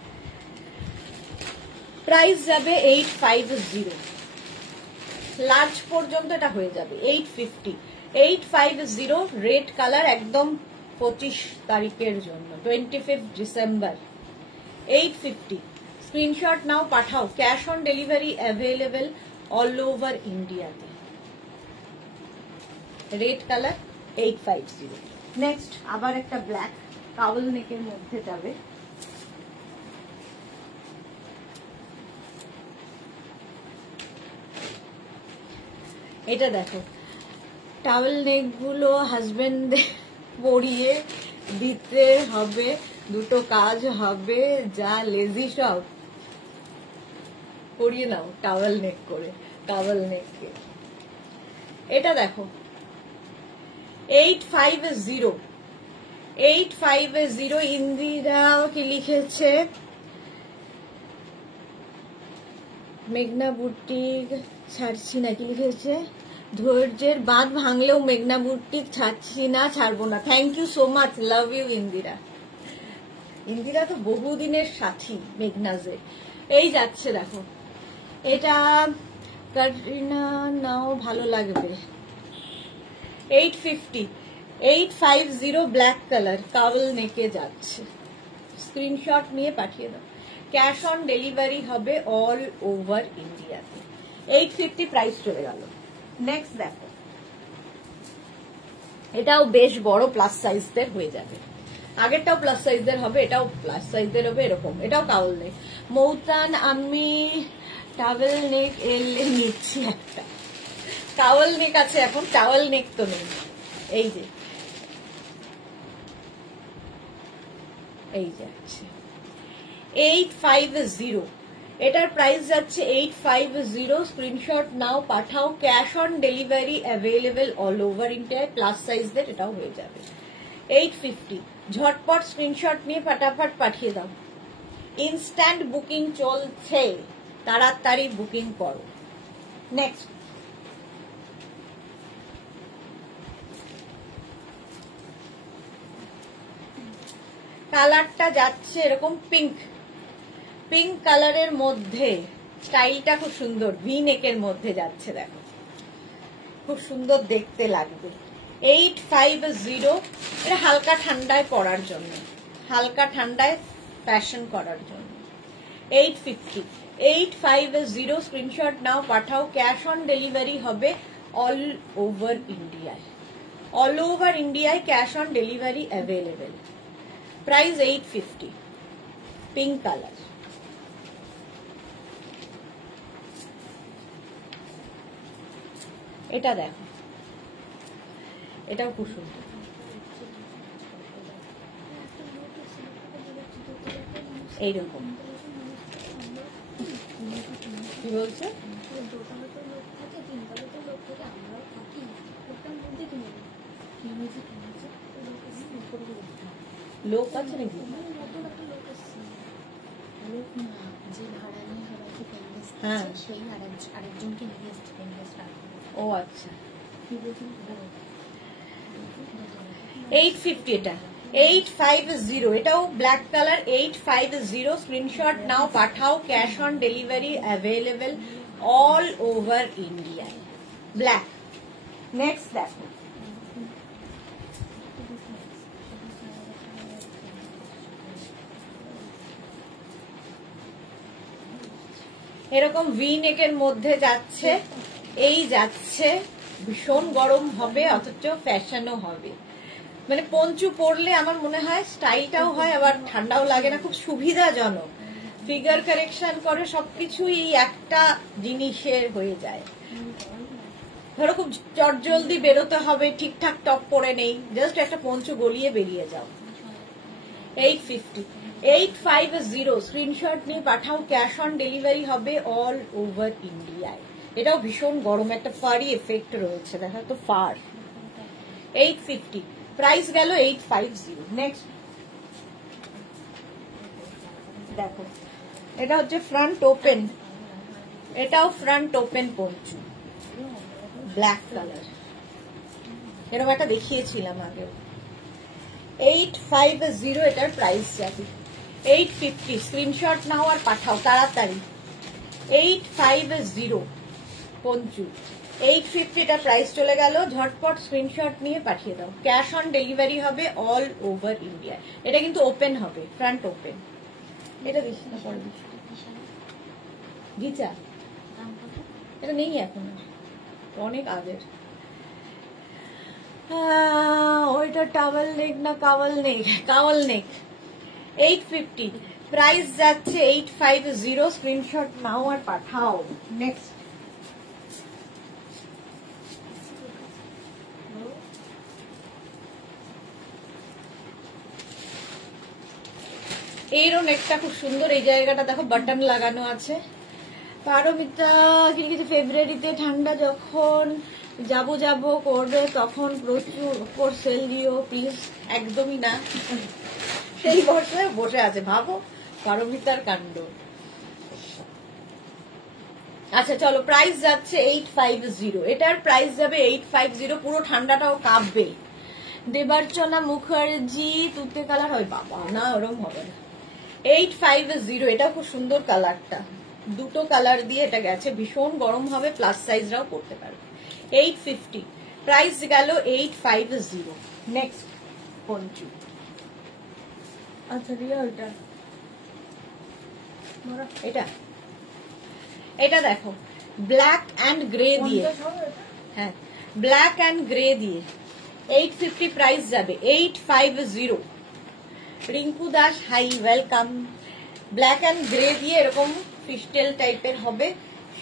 প্রাইস যাবে 850। লার্জ পর্যন্ত এটা হয়ে যাবে 850। 850 রেড কালার, একদম 25 তারিখের জন্য, 25 ডিসেম্বর। 850 স্ক্রিনশট নাও পাঠাও, cash on delivery available all over ইন্ডিয়াতে। Red colour 850। নেক্সট আবার একটা ব্ল্যাক কাউল নেকের মধ্যে যাবে। এটা দেখো টাওয়েল নেক গুলো হাজবেন্ড পরিয়ে দিতে হবে, দুটো কাজ হবে, যা লেজি সব পরিয়ে নাও টাওয়েল নেক করে, টাওয়েল নেককে। এটা দেখো 850। 850 ইন্দিরা কি লিখেছে, মেঘনা বুটিক ছাড়ছি না, কি লিখেছে, ধৈর্যের বাঁধ ভাঙলেও মেঘনা বুটিক ছাড়ছি না, ছাড়বো না। Thank you so much, love you Indira. Indira তো বহুদিনের সাথী মেঘনাজে। এই যাচ্ছে দেখো, এটা কাটরিনা নাও ভালো লাগবে। 850। 850 ব্ল্যাক কালার কাউল নেকে যাচ্ছে। স্ক্রিনশট নিয়ে পাঠিয়ে দাও, ক্যাশ অন ডেলিভারি হবে অল ওভার ইন্ডিয়াতে। 850 প্রাইস চলে গেল। নেক্সট দেখো, এটাও বেশ বড় প্লাস সাইজদের হয়ে যাবে। আগেরটাও প্লাস সাইজদের হবে, এটাও প্লাস সাইজদের হবে। এরকম এটাও কাউল নেক। মৌতান আমি টাওয়েল নেক এলে নিচ্ছি একটা। কাউল নেক আছে এখন, টাওয়েল নেক তো নেই। এই যে এই যাচ্ছে 850। এটার প্রাইস যাচ্ছে 850। স্ক্রিনশট নাও পাঠাও, cash on delivery available all over ইন্ডিয়ায়, প্লাস সাইজদের এটাও হয়ে যাবে। 850 ঝটপট স্ক্রিনশট নিয়ে ফটাফট পাঠিয়ে দাও। ইনস্ট্যান্ট বুকিং চলছে, তাড়াতাড়ি বুকিং করো। নেক্সট কালারটা যাচ্ছে এরকম পিঙ্ক, পিঙ্ক কালারের মধ্যে। স্টাইলটা খুব সুন্দর, ভি নেকের মধ্যে যাচ্ছে। দেখো খুব সুন্দর দেখতে লাগবে। 850। এটা হালকা ঠান্ডায় পরার জন্য, হালকা ঠান্ডায় ফ্যাশন করার জন্য। 850। 850 স্ক্রিনশট নাও পাঠাও, ক্যাশ অন ডেলিভারি হবে অল ওভার ইন্ডিয়ায়। অল ওভার ইন্ডিয়ায় cash on delivery available. Price 850, pink colour. এটা দেখো, এটাও খুব সুন্দর। এইরকম কি বলছে? লোক আছে নাকি? হ্যাঁ, ও আচ্ছা। 850, এটা 850, এটাও ব্ল্যাক কালার। 850, স্ক্রিনশট নাও, পাঠাও। Cash on delivery available all over India. Black. Next দেখো, এরকম ভি নেকের মধ্যে যাচ্ছে, এই যাচ্ছে, ভীষণ গরম হবে অথচ ফ্যাশনও হবে। মানে পঞ্চু পরলে আমার মনে হয় স্টাইলটাও হয়, আবার ঠান্ডাও লাগে না, খুব সুবিধাজনক। ফিগার কারেকশন করে, সবকিছুই একটা জিনিসের হয়ে যায়। ধরো খুব চটজলদি বেরোতে হবে, ঠিকঠাক টপ পরে নেই, জাস্ট একটা পঞ্চু গলিয়ে বেরিয়ে যাও। 850, 850, স্ক্রিনশট নিয়ে পাঠাও। ক্যাশ অন ডেলিভারি হবে অল ওভার ইন্ডিয়ায়। এটাও ভীষণ গরম, একটা ফারি এফেক্ট রয়েছে, দেখা তো ফার। 850, প্রাইস গেল 850। নেক্সট দেখো, এটা হচ্ছে ফ্রন্ট ওপেন, এটাও front open Panchu, black colour. এরকম একটা দেখিয়েছিলাম আগে। 850, এটার প্রাইস যাবে 850। স্ক্রিনশট নাও আর পাঠাও তাড়াতাড়ি। 850 পঞ্চু, 850, এটা প্রাইস চলে গেল। ঝটপট স্ক্রিনশট নিয়ে পাঠিয়ে দাও। ক্যাশ অন ডেলিভারি হবে অল ওভার ইন্ডিয়া। এটা কিন্তু ওপেন হবে, ফ্রন্ট ওপেন। এটা দিস না, পরে দিস। ঘিচা, এটা নেই এখন, অনেক আগের। ওইটা টাওয়েল নেক না কাওয়াল নেক? কাওয়াল নেক। 850, প্রাইস যাচ্ছে 850। স্ক্রিনশট নাও আর পাঠাও। নেক্সট এইরও নেকটা খুব সুন্দর। এই জায়গাটা দেখো বাটন লাগানো আছে। পারমিতা কিছু ফেব্রুয়ারিতে ঠান্ডা যখন যাব করবে তখন প্রচুর উপর সেল দিও প্লিজ। একদমই না, সেই বছরে বসে আছে, ভাবো পারমিতার কাণ্ড। আচ্ছা চলো, প্রাইস যাচ্ছে 850, এটার প্রাইস যাবে 850। পুরো ঠান্ডাটাও কাঁপবে। দেবার্চনা মুখার্জি, তুতে কালার হয় বাবা, না ওরম হবে না। 850, এটা খুব সুন্দর কালারটা, দুটো কালার দিয়ে এটা গেছে, ভীষণ গরম হবে, প্লাস সাইজরাও পড়তে পারবে। 850, প্রাইস গেল 850। Next poncho. আচ্ছা রিয়ালটা এটা, এটা দেখো ব্ল্যাক অ্যান্ড গ্রে দিয়ে, হ্যাঁ ব্ল্যাক অ্যান্ড গ্রে দিয়ে 850, প্রাইস যাবে 850। Rinku Das, hi, welcome. Black and grey দিয়ে এরকম ক্রিস্টাল টাইপের হবে,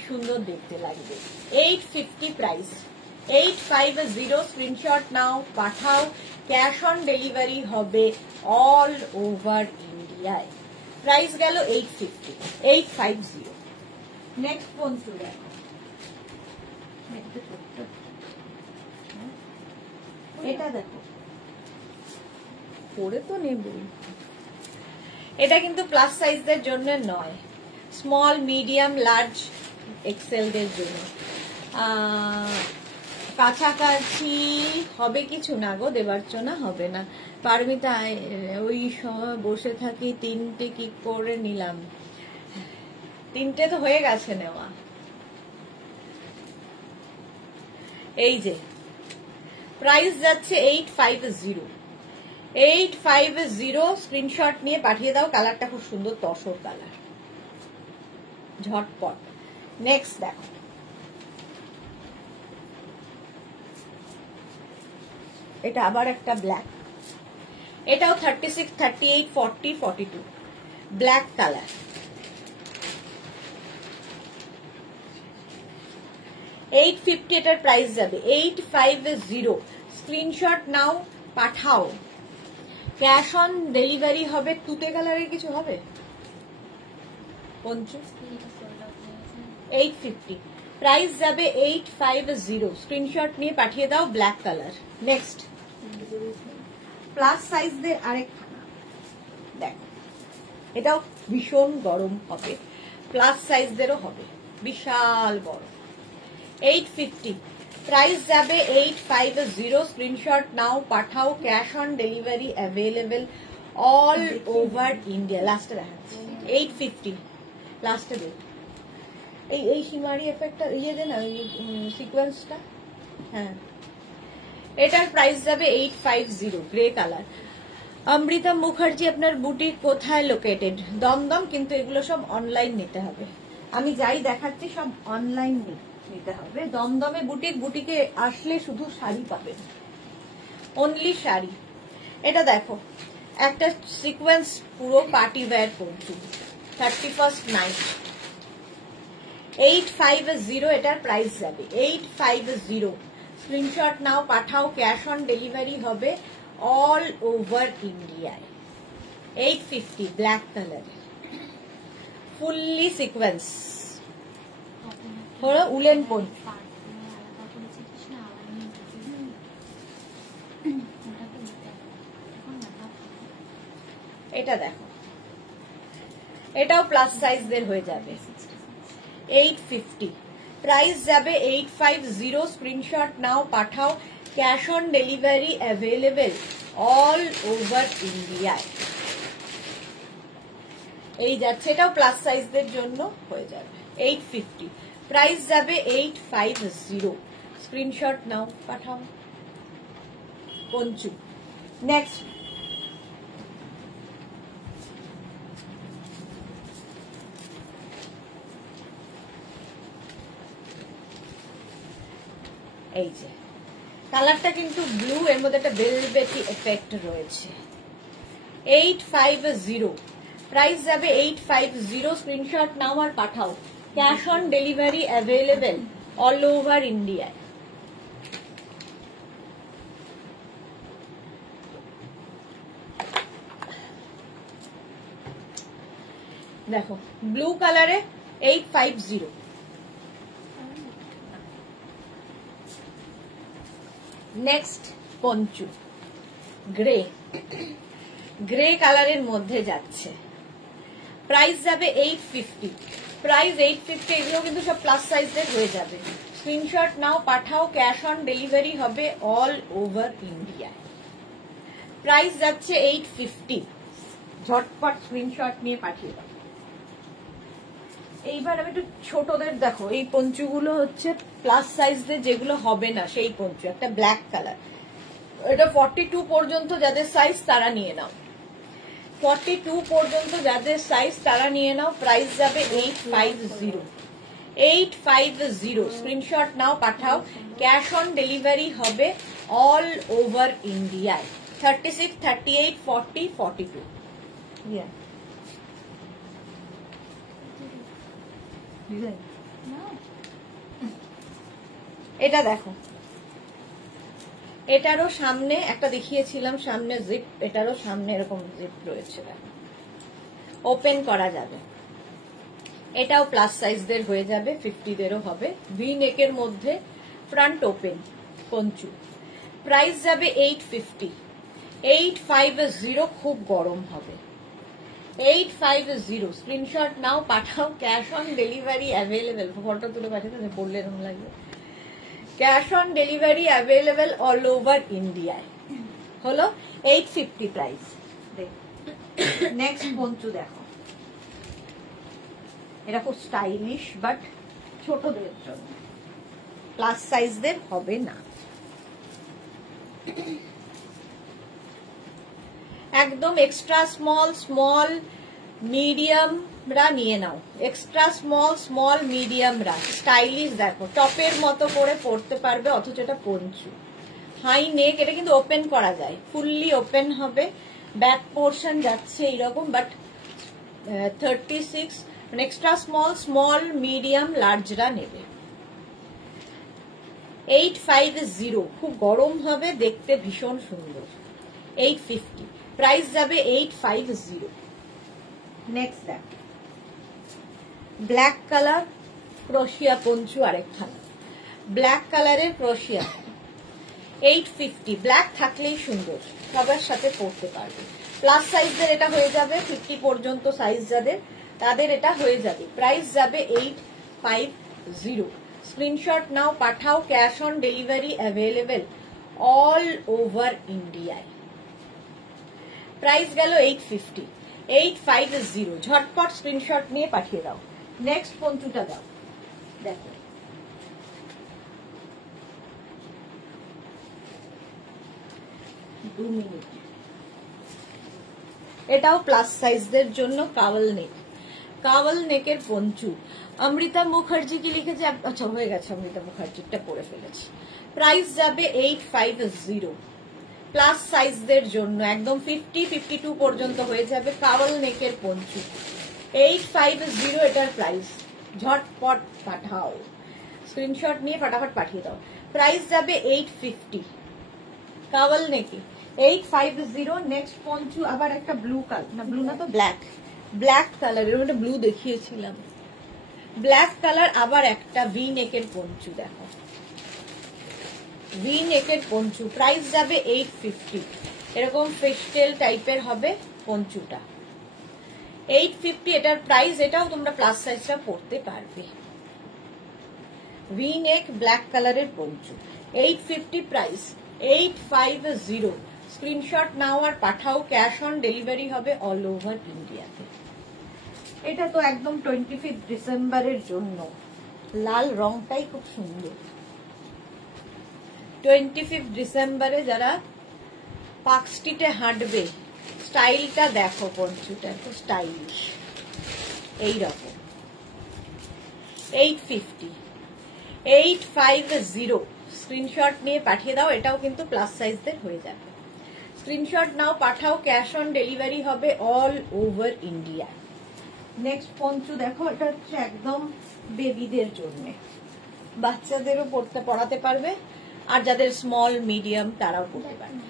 সুন্দর দেখতে লাগবে। 850 প্রাইস, 850। স্ক্রিনশট নাও, পাঠাও। ক্যাশ অন ডেলিভারি হবে অল ওভার ইন্ডিয়ায়। প্রাইস গেল 850, 850। নেক্সট পঞ্চু দেখো, এটা দেখো, পরে তো নেবই। এটা কিন্তু প্লাস সাইজদের জন্য নয়, স্মল, মিডিয়াম, লার্জ, এক্সেলদের জন্য। কাছাকাছি হবে কিছু না গো দেবার্চনা, হবে না। পারমিতা, ওই সময় বসে থাকি, 3টে কি করে নিলাম? 3টে তো হয়ে গেছে নেওয়া। এই যে প্রাইস যাচ্ছে 850, 850। স্ক্রিনশট নিয়ে পাঠিয়ে দাও। কালারটা খুব সুন্দর, তসর কালার, ঝটপট। নেক্সট দেখো, এটা আবার একটা ব্ল্যাক, এটাও 36, 38, 40, 42 ব্ল্যাক কালার। $850 এটার প্রাইস যাবে, 850। স্ক্রিনশট নাও, পাঠাও। ক্যাশ অন ডেলিভারি হবে। তুতে কালারের কিছু হবে? পঞ্চু 850, প্রাইস যাবে 850। স্ক্রিনশট নিয়ে পাঠিয়ে দাও, ব্ল্যাক কালার। নেক্সট প্লাস সাইজদের আরেকখানা দেখো, এটাও ভীষণ গরম হবে, প্লাস সাইজদেরও হবে, বিশাল বড়। 850, প্রাইস যাবে 850। স্ক্রিনশট নাও, পাঠাও। Cash on delivery available all over India. লাস্টে দেখাচ্ছি 850, লাস্টে দেখ। এই সিমারি এফেক্টটা ইয়ে দে না, সিকোয়েন্সটা। হ্যাঁ, এটার প্রাইস যাবে 850, গ্রে কালার। অমৃতা মুখার্জি, আপনার বুটিক কোথায় লোকেটেড? দমদম, কিন্তু এগুলো সব অনলাইন নিতে হবে। আমি যাই দেখাচ্ছি সব অনলাইন নিতে হবে। দমদমে বুটিক, বুটিকে আসলে শুধু শাড়ি পাবেন, অনলি শাড়ি। এটা দেখো, একটা সিকোয়েন্স পুরো পার্টি ওয়্যার পরছি, 31st নাইট। 850 এটার প্রাইস যাবে, 850। স্ক্রিনশট নাও, পাঠাও। ক্যাশ অন ডেলিভারি হবে অল ওভার ইন্ডিয়ায়। 850, ব্ল্যাক কালার, ফুললি সিকোয়েন্স, হলো উলেন পঞ্চ। এটা দেখো, এটাও প্লাস সাইজদের হয়ে যাবে, 850, প্রাইস যাবে 850। স্ক্রিনশট নাও, পাঠাও। Cash on delivery available all over ইন্ডিয়ায়। এই যাচ্ছে, এটাও প্লাস সাইজদের জন্য হয়ে যাবে, 850, প্রাইস যাবে 850। স্ক্রিনশট নাও, পাঠাও। পঞ্চু। নেক্সট এই যে কালারটা কিন্তু ব্লু, এর মধ্যে একটা ভেলভেটি এফেক্ট রয়েছে। 850, প্রাইস যাবে 850। স্ক্রিনশট নাও আর পাঠাও। Cash on delivery available all over ইন্ডিয়ায়। দেখো, ব্লু কালারে 850। নেক্সট পঞ্চু, গ্রে, গ্রে কালারের মধ্যে যাচ্ছে, প্রাইস যাবে 850। প্রাইস 850, এগুলো কিন্তু সব প্লাস সাইজের হয়ে যাবে। স্ক্রিনশট নাও, পাঠাও। ক্যাশ অন ডেলিভারি হবে অল ওভার ইন্ডিয়া। প্রাইস যাচ্ছে 850, ঝটপট স্ক্রিনশট নিয়ে পাঠিয়ে দাও। এইবার আমি একটু ছোটদের দেখো, এই পঞ্চুগুলো হচ্ছে প্লাস সাইজদের, যেগুলো হবে না সেই পঞ্চু। একটা ব্ল্যাক কালার, এটা 42 পর্যন্ত যাদের সাইজ তারা নিয়ে নাও, 42 পর্যন্ত যাদের সাইজ তারা নিয়ে নাও। প্রাইস যাবে 850, 850। স্ক্রিনশট নাও, পাঠাও। ক্যাশ অন ডেলিভারি হবে অল ওভার ইন্ডিয়ায়। 36, 38, 40, 42। এটা দেখো, এটারও সামনে একটা দেখিয়েছিলাম, সামনে জিপ, এটারও সামনে এরকম জিপ রয়েছে, ওপেন করা যাবে। এটাও প্লাস সাইজদের হয়ে যাবে, 50দেরও হবে। ভি নেকের মধ্যে ফ্রন্ট ওপেন পঞ্চু। প্রাইস যাবে 850, 850। খুব গরম হবে, 850। স্ক্রিনশট নাও, পাঠাও। Cash on delivery available. Photo তুলে পাঠাতে বললে এরকম লাগবে। Cash on delivery available all over ইন্ডিয়ায়। হলো 850 প্রাইস। নেক্সট পঞ্চু দেখো, এটা খুব স্টাইলিশ, বাট ছোটদের জন্য, প্লাস সাইজদের হবে না। একদম এক্সট্রা স্মল, স্মল, মিডিয়ামরা নিয়ে নাও। এক্সট্রা স্মল, স্মল, মিডিয়ামরা স্টাইলিশ। দেখো, টপের মতো করে পরতে পারবে, অথচ এটা পঞ্চু, হাই নেক, এটা কিন্তু ওপেন করা যায়, ফুললি ওপেন হবে, ব্যাক পোর্শন যাচ্ছে এইরকম, বাট 36 মানে এক্সট্রা স্মল, স্মল মিডিয়াম লার্জরা নেবে। 850, খুব গরম হবে, দেখতে ভীষণ সুন্দর। 850 প্রাইস যাবে 850। নেক্সট দেখ, ব্ল্যাক কালার ক্রোশিয়া পঞ্চু আরেকখানা, ব্ল্যাক কালারের ক্রোশিয়া 850, ব্ল্যাক থাকলেই সুন্দর, সবার সাথে পরতে পারবে। প্লাস সাইজের এটা হয়ে যাবে, 50 পর্যন্ত সাইজ যাদের তাদের এটা হয়ে যাবে। প্রাইস যাবে 850। স্ক্রিনশট নাও, পাঠাও, cash on delivery available all over ইন্ডিয়ায়। প্রাইস গেল 850, 850, ঝটপট স্ক্রিনশট নিয়ে পাঠিয়ে দাও। নেক্সট পঞ্চুটা দাও, দেখো এটাও প্লাস সাইজদের জন্য, কাওয়াল নেক, কাওয়াল নেকের পঞ্চু। অমৃতা মুখার্জি কি লিখেছে, আচ্ছা হয়ে গেছে, অমৃতা মুখার্জিটা পড়ে ফেলেছি। প্রাইস যাবে 850, প্লাস সাইজদের জন্য, একদম 50, 52 পর্যন্ত হয়ে যাবে, কাওয়াল নেকের পঞ্চু 850 এটার প্রাইস। ঝটপট পাঠাও, স্ক্রিনশট নিয়ে ফটাফট পাঠিয়ে দাও। প্রাইস যাবে 850, কাওয়াল নেকে 850। নেক্সট পঞ্চু আবার একটা ব্লু কালার, না ব্লু না তো ব্ল্যাক, ব্ল্যাক কালার, এর মধ্যে ব্লু দেখিয়েছিলাম, ব্ল্যাক কালার আবার একটা ভি নেকের পঞ্চু, দেখো ভি নেকের পঞ্চু। প্রাইস যাবে 850, এরকম ফেস্টেল টাইপের হবে পঞ্চুটা 850 এটার প্রাইস। এটাও তোমরা প্লাস সাইজটা পড়তে পারবে। ভি নেক ব্ল্যাক কালারের পঞ্চু 850, প্রাইস 850। স্ক্রিনশট নাও আর পাঠাও, ক্যাশ অন ডেলিভারি হবে অল ওভার ইন্ডিয়াতে। এটা তো একদম 25 ডিসেম্বরের জন্য, লাল রংটাই খুব সুন্দর। 25 ডিসেম্বরে যারা পার্ক স্ট্রিটে হাঁটবে, স্টাইলটা দেখো, পঞ্চুটা তো স্টাইলিশ এইরকম। 850, 850, স্ক্রিনশট নিয়ে পাঠিয়ে দাও। এটাও কিন্তু প্লাস সাইজদের হয়ে যাবে। স্ক্রিনশট নাও, পাঠাও, ক্যাশ অন ডেলিভারি হবে all over India. Next poncho দেখো, এটা হচ্ছে একদম বেবিদের জন্য, বাচ্চাদেরও পড়াতে পারবে, আর যাদের স্মল মিডিয়াম তারাও পড়তে পারবে।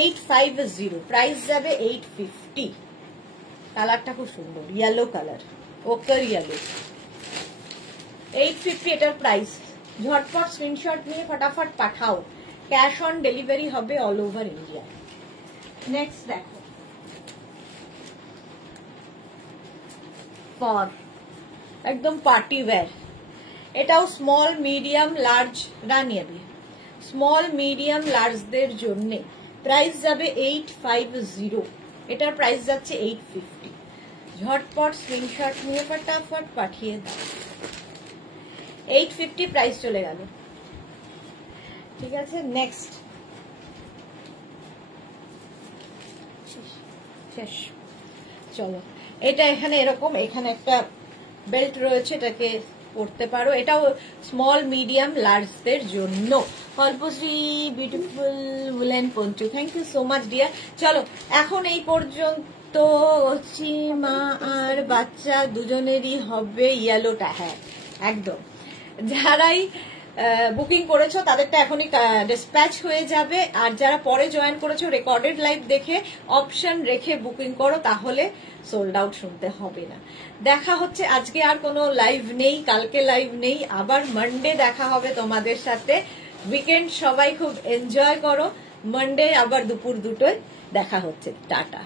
850, প্রাইস যাবে 850। কালারটা খুব সুন্দর, ইয়েলো কালার, ওকার ইয়েলো। 850 এটার প্রাইস। ঝটপট স্ক্রিনশট নিয়ে ফটাফট পাঠাও, ক্যাশ অন ডেলিভারি হবে অল ওভার ইন্ডিয়া। নেক্সট দেখো, ফর একদম পার্টি ওয়্যার, এটাও স্মল মিডিয়াম লার্জ নেবে, স্মল মিডিয়াম লার্জদের জন্য। প্রাইস যাবে 850, এটার প্রাইস যাচ্ছে 850। ঝটপট স্ক্রিনশট নিয়ে ফটাফট পাঠিয়ে দাও। 850 প্রাইস চলে গেল, ঠিক আছে। নেক্সট শেষ, চলো। এটা এখানে এরকম, এখানে একটা বেল্ট রয়েছে, এটাকে পরতে পারো। এটাও স্মল মিডিয়াম লার্জদের জন্য। Kalpashree beautiful woollen poncho, thank you so much dear. চলো, এখন এই পর্যন্ত মা আর বাচ্চা দুজনেরই হবে ইয়েলোটা, হ্যাঁ একদম। যারাই বুকিং করেছো তাদেরটা এখনই ডিসপ্যাচ হয়ে যাবে, আর যারা পরে জয়েন করেছো রেকর্ডেড লাইভ দেখে অপশন রেখে বুকিং করো, তাহলে সোল্ড আউট শুনতে হবে না। দেখা হচ্ছে, আজকে আর কোনো লাইভ নেই, কালকে লাইভ নেই, আবার মানডে দেখা হবে তোমাদের সাথে। উইকেন্ড সবাই খুব এনজয় করো, মানডে আবার দুপুর 2টোয় দেখা হচ্ছে। টাটা।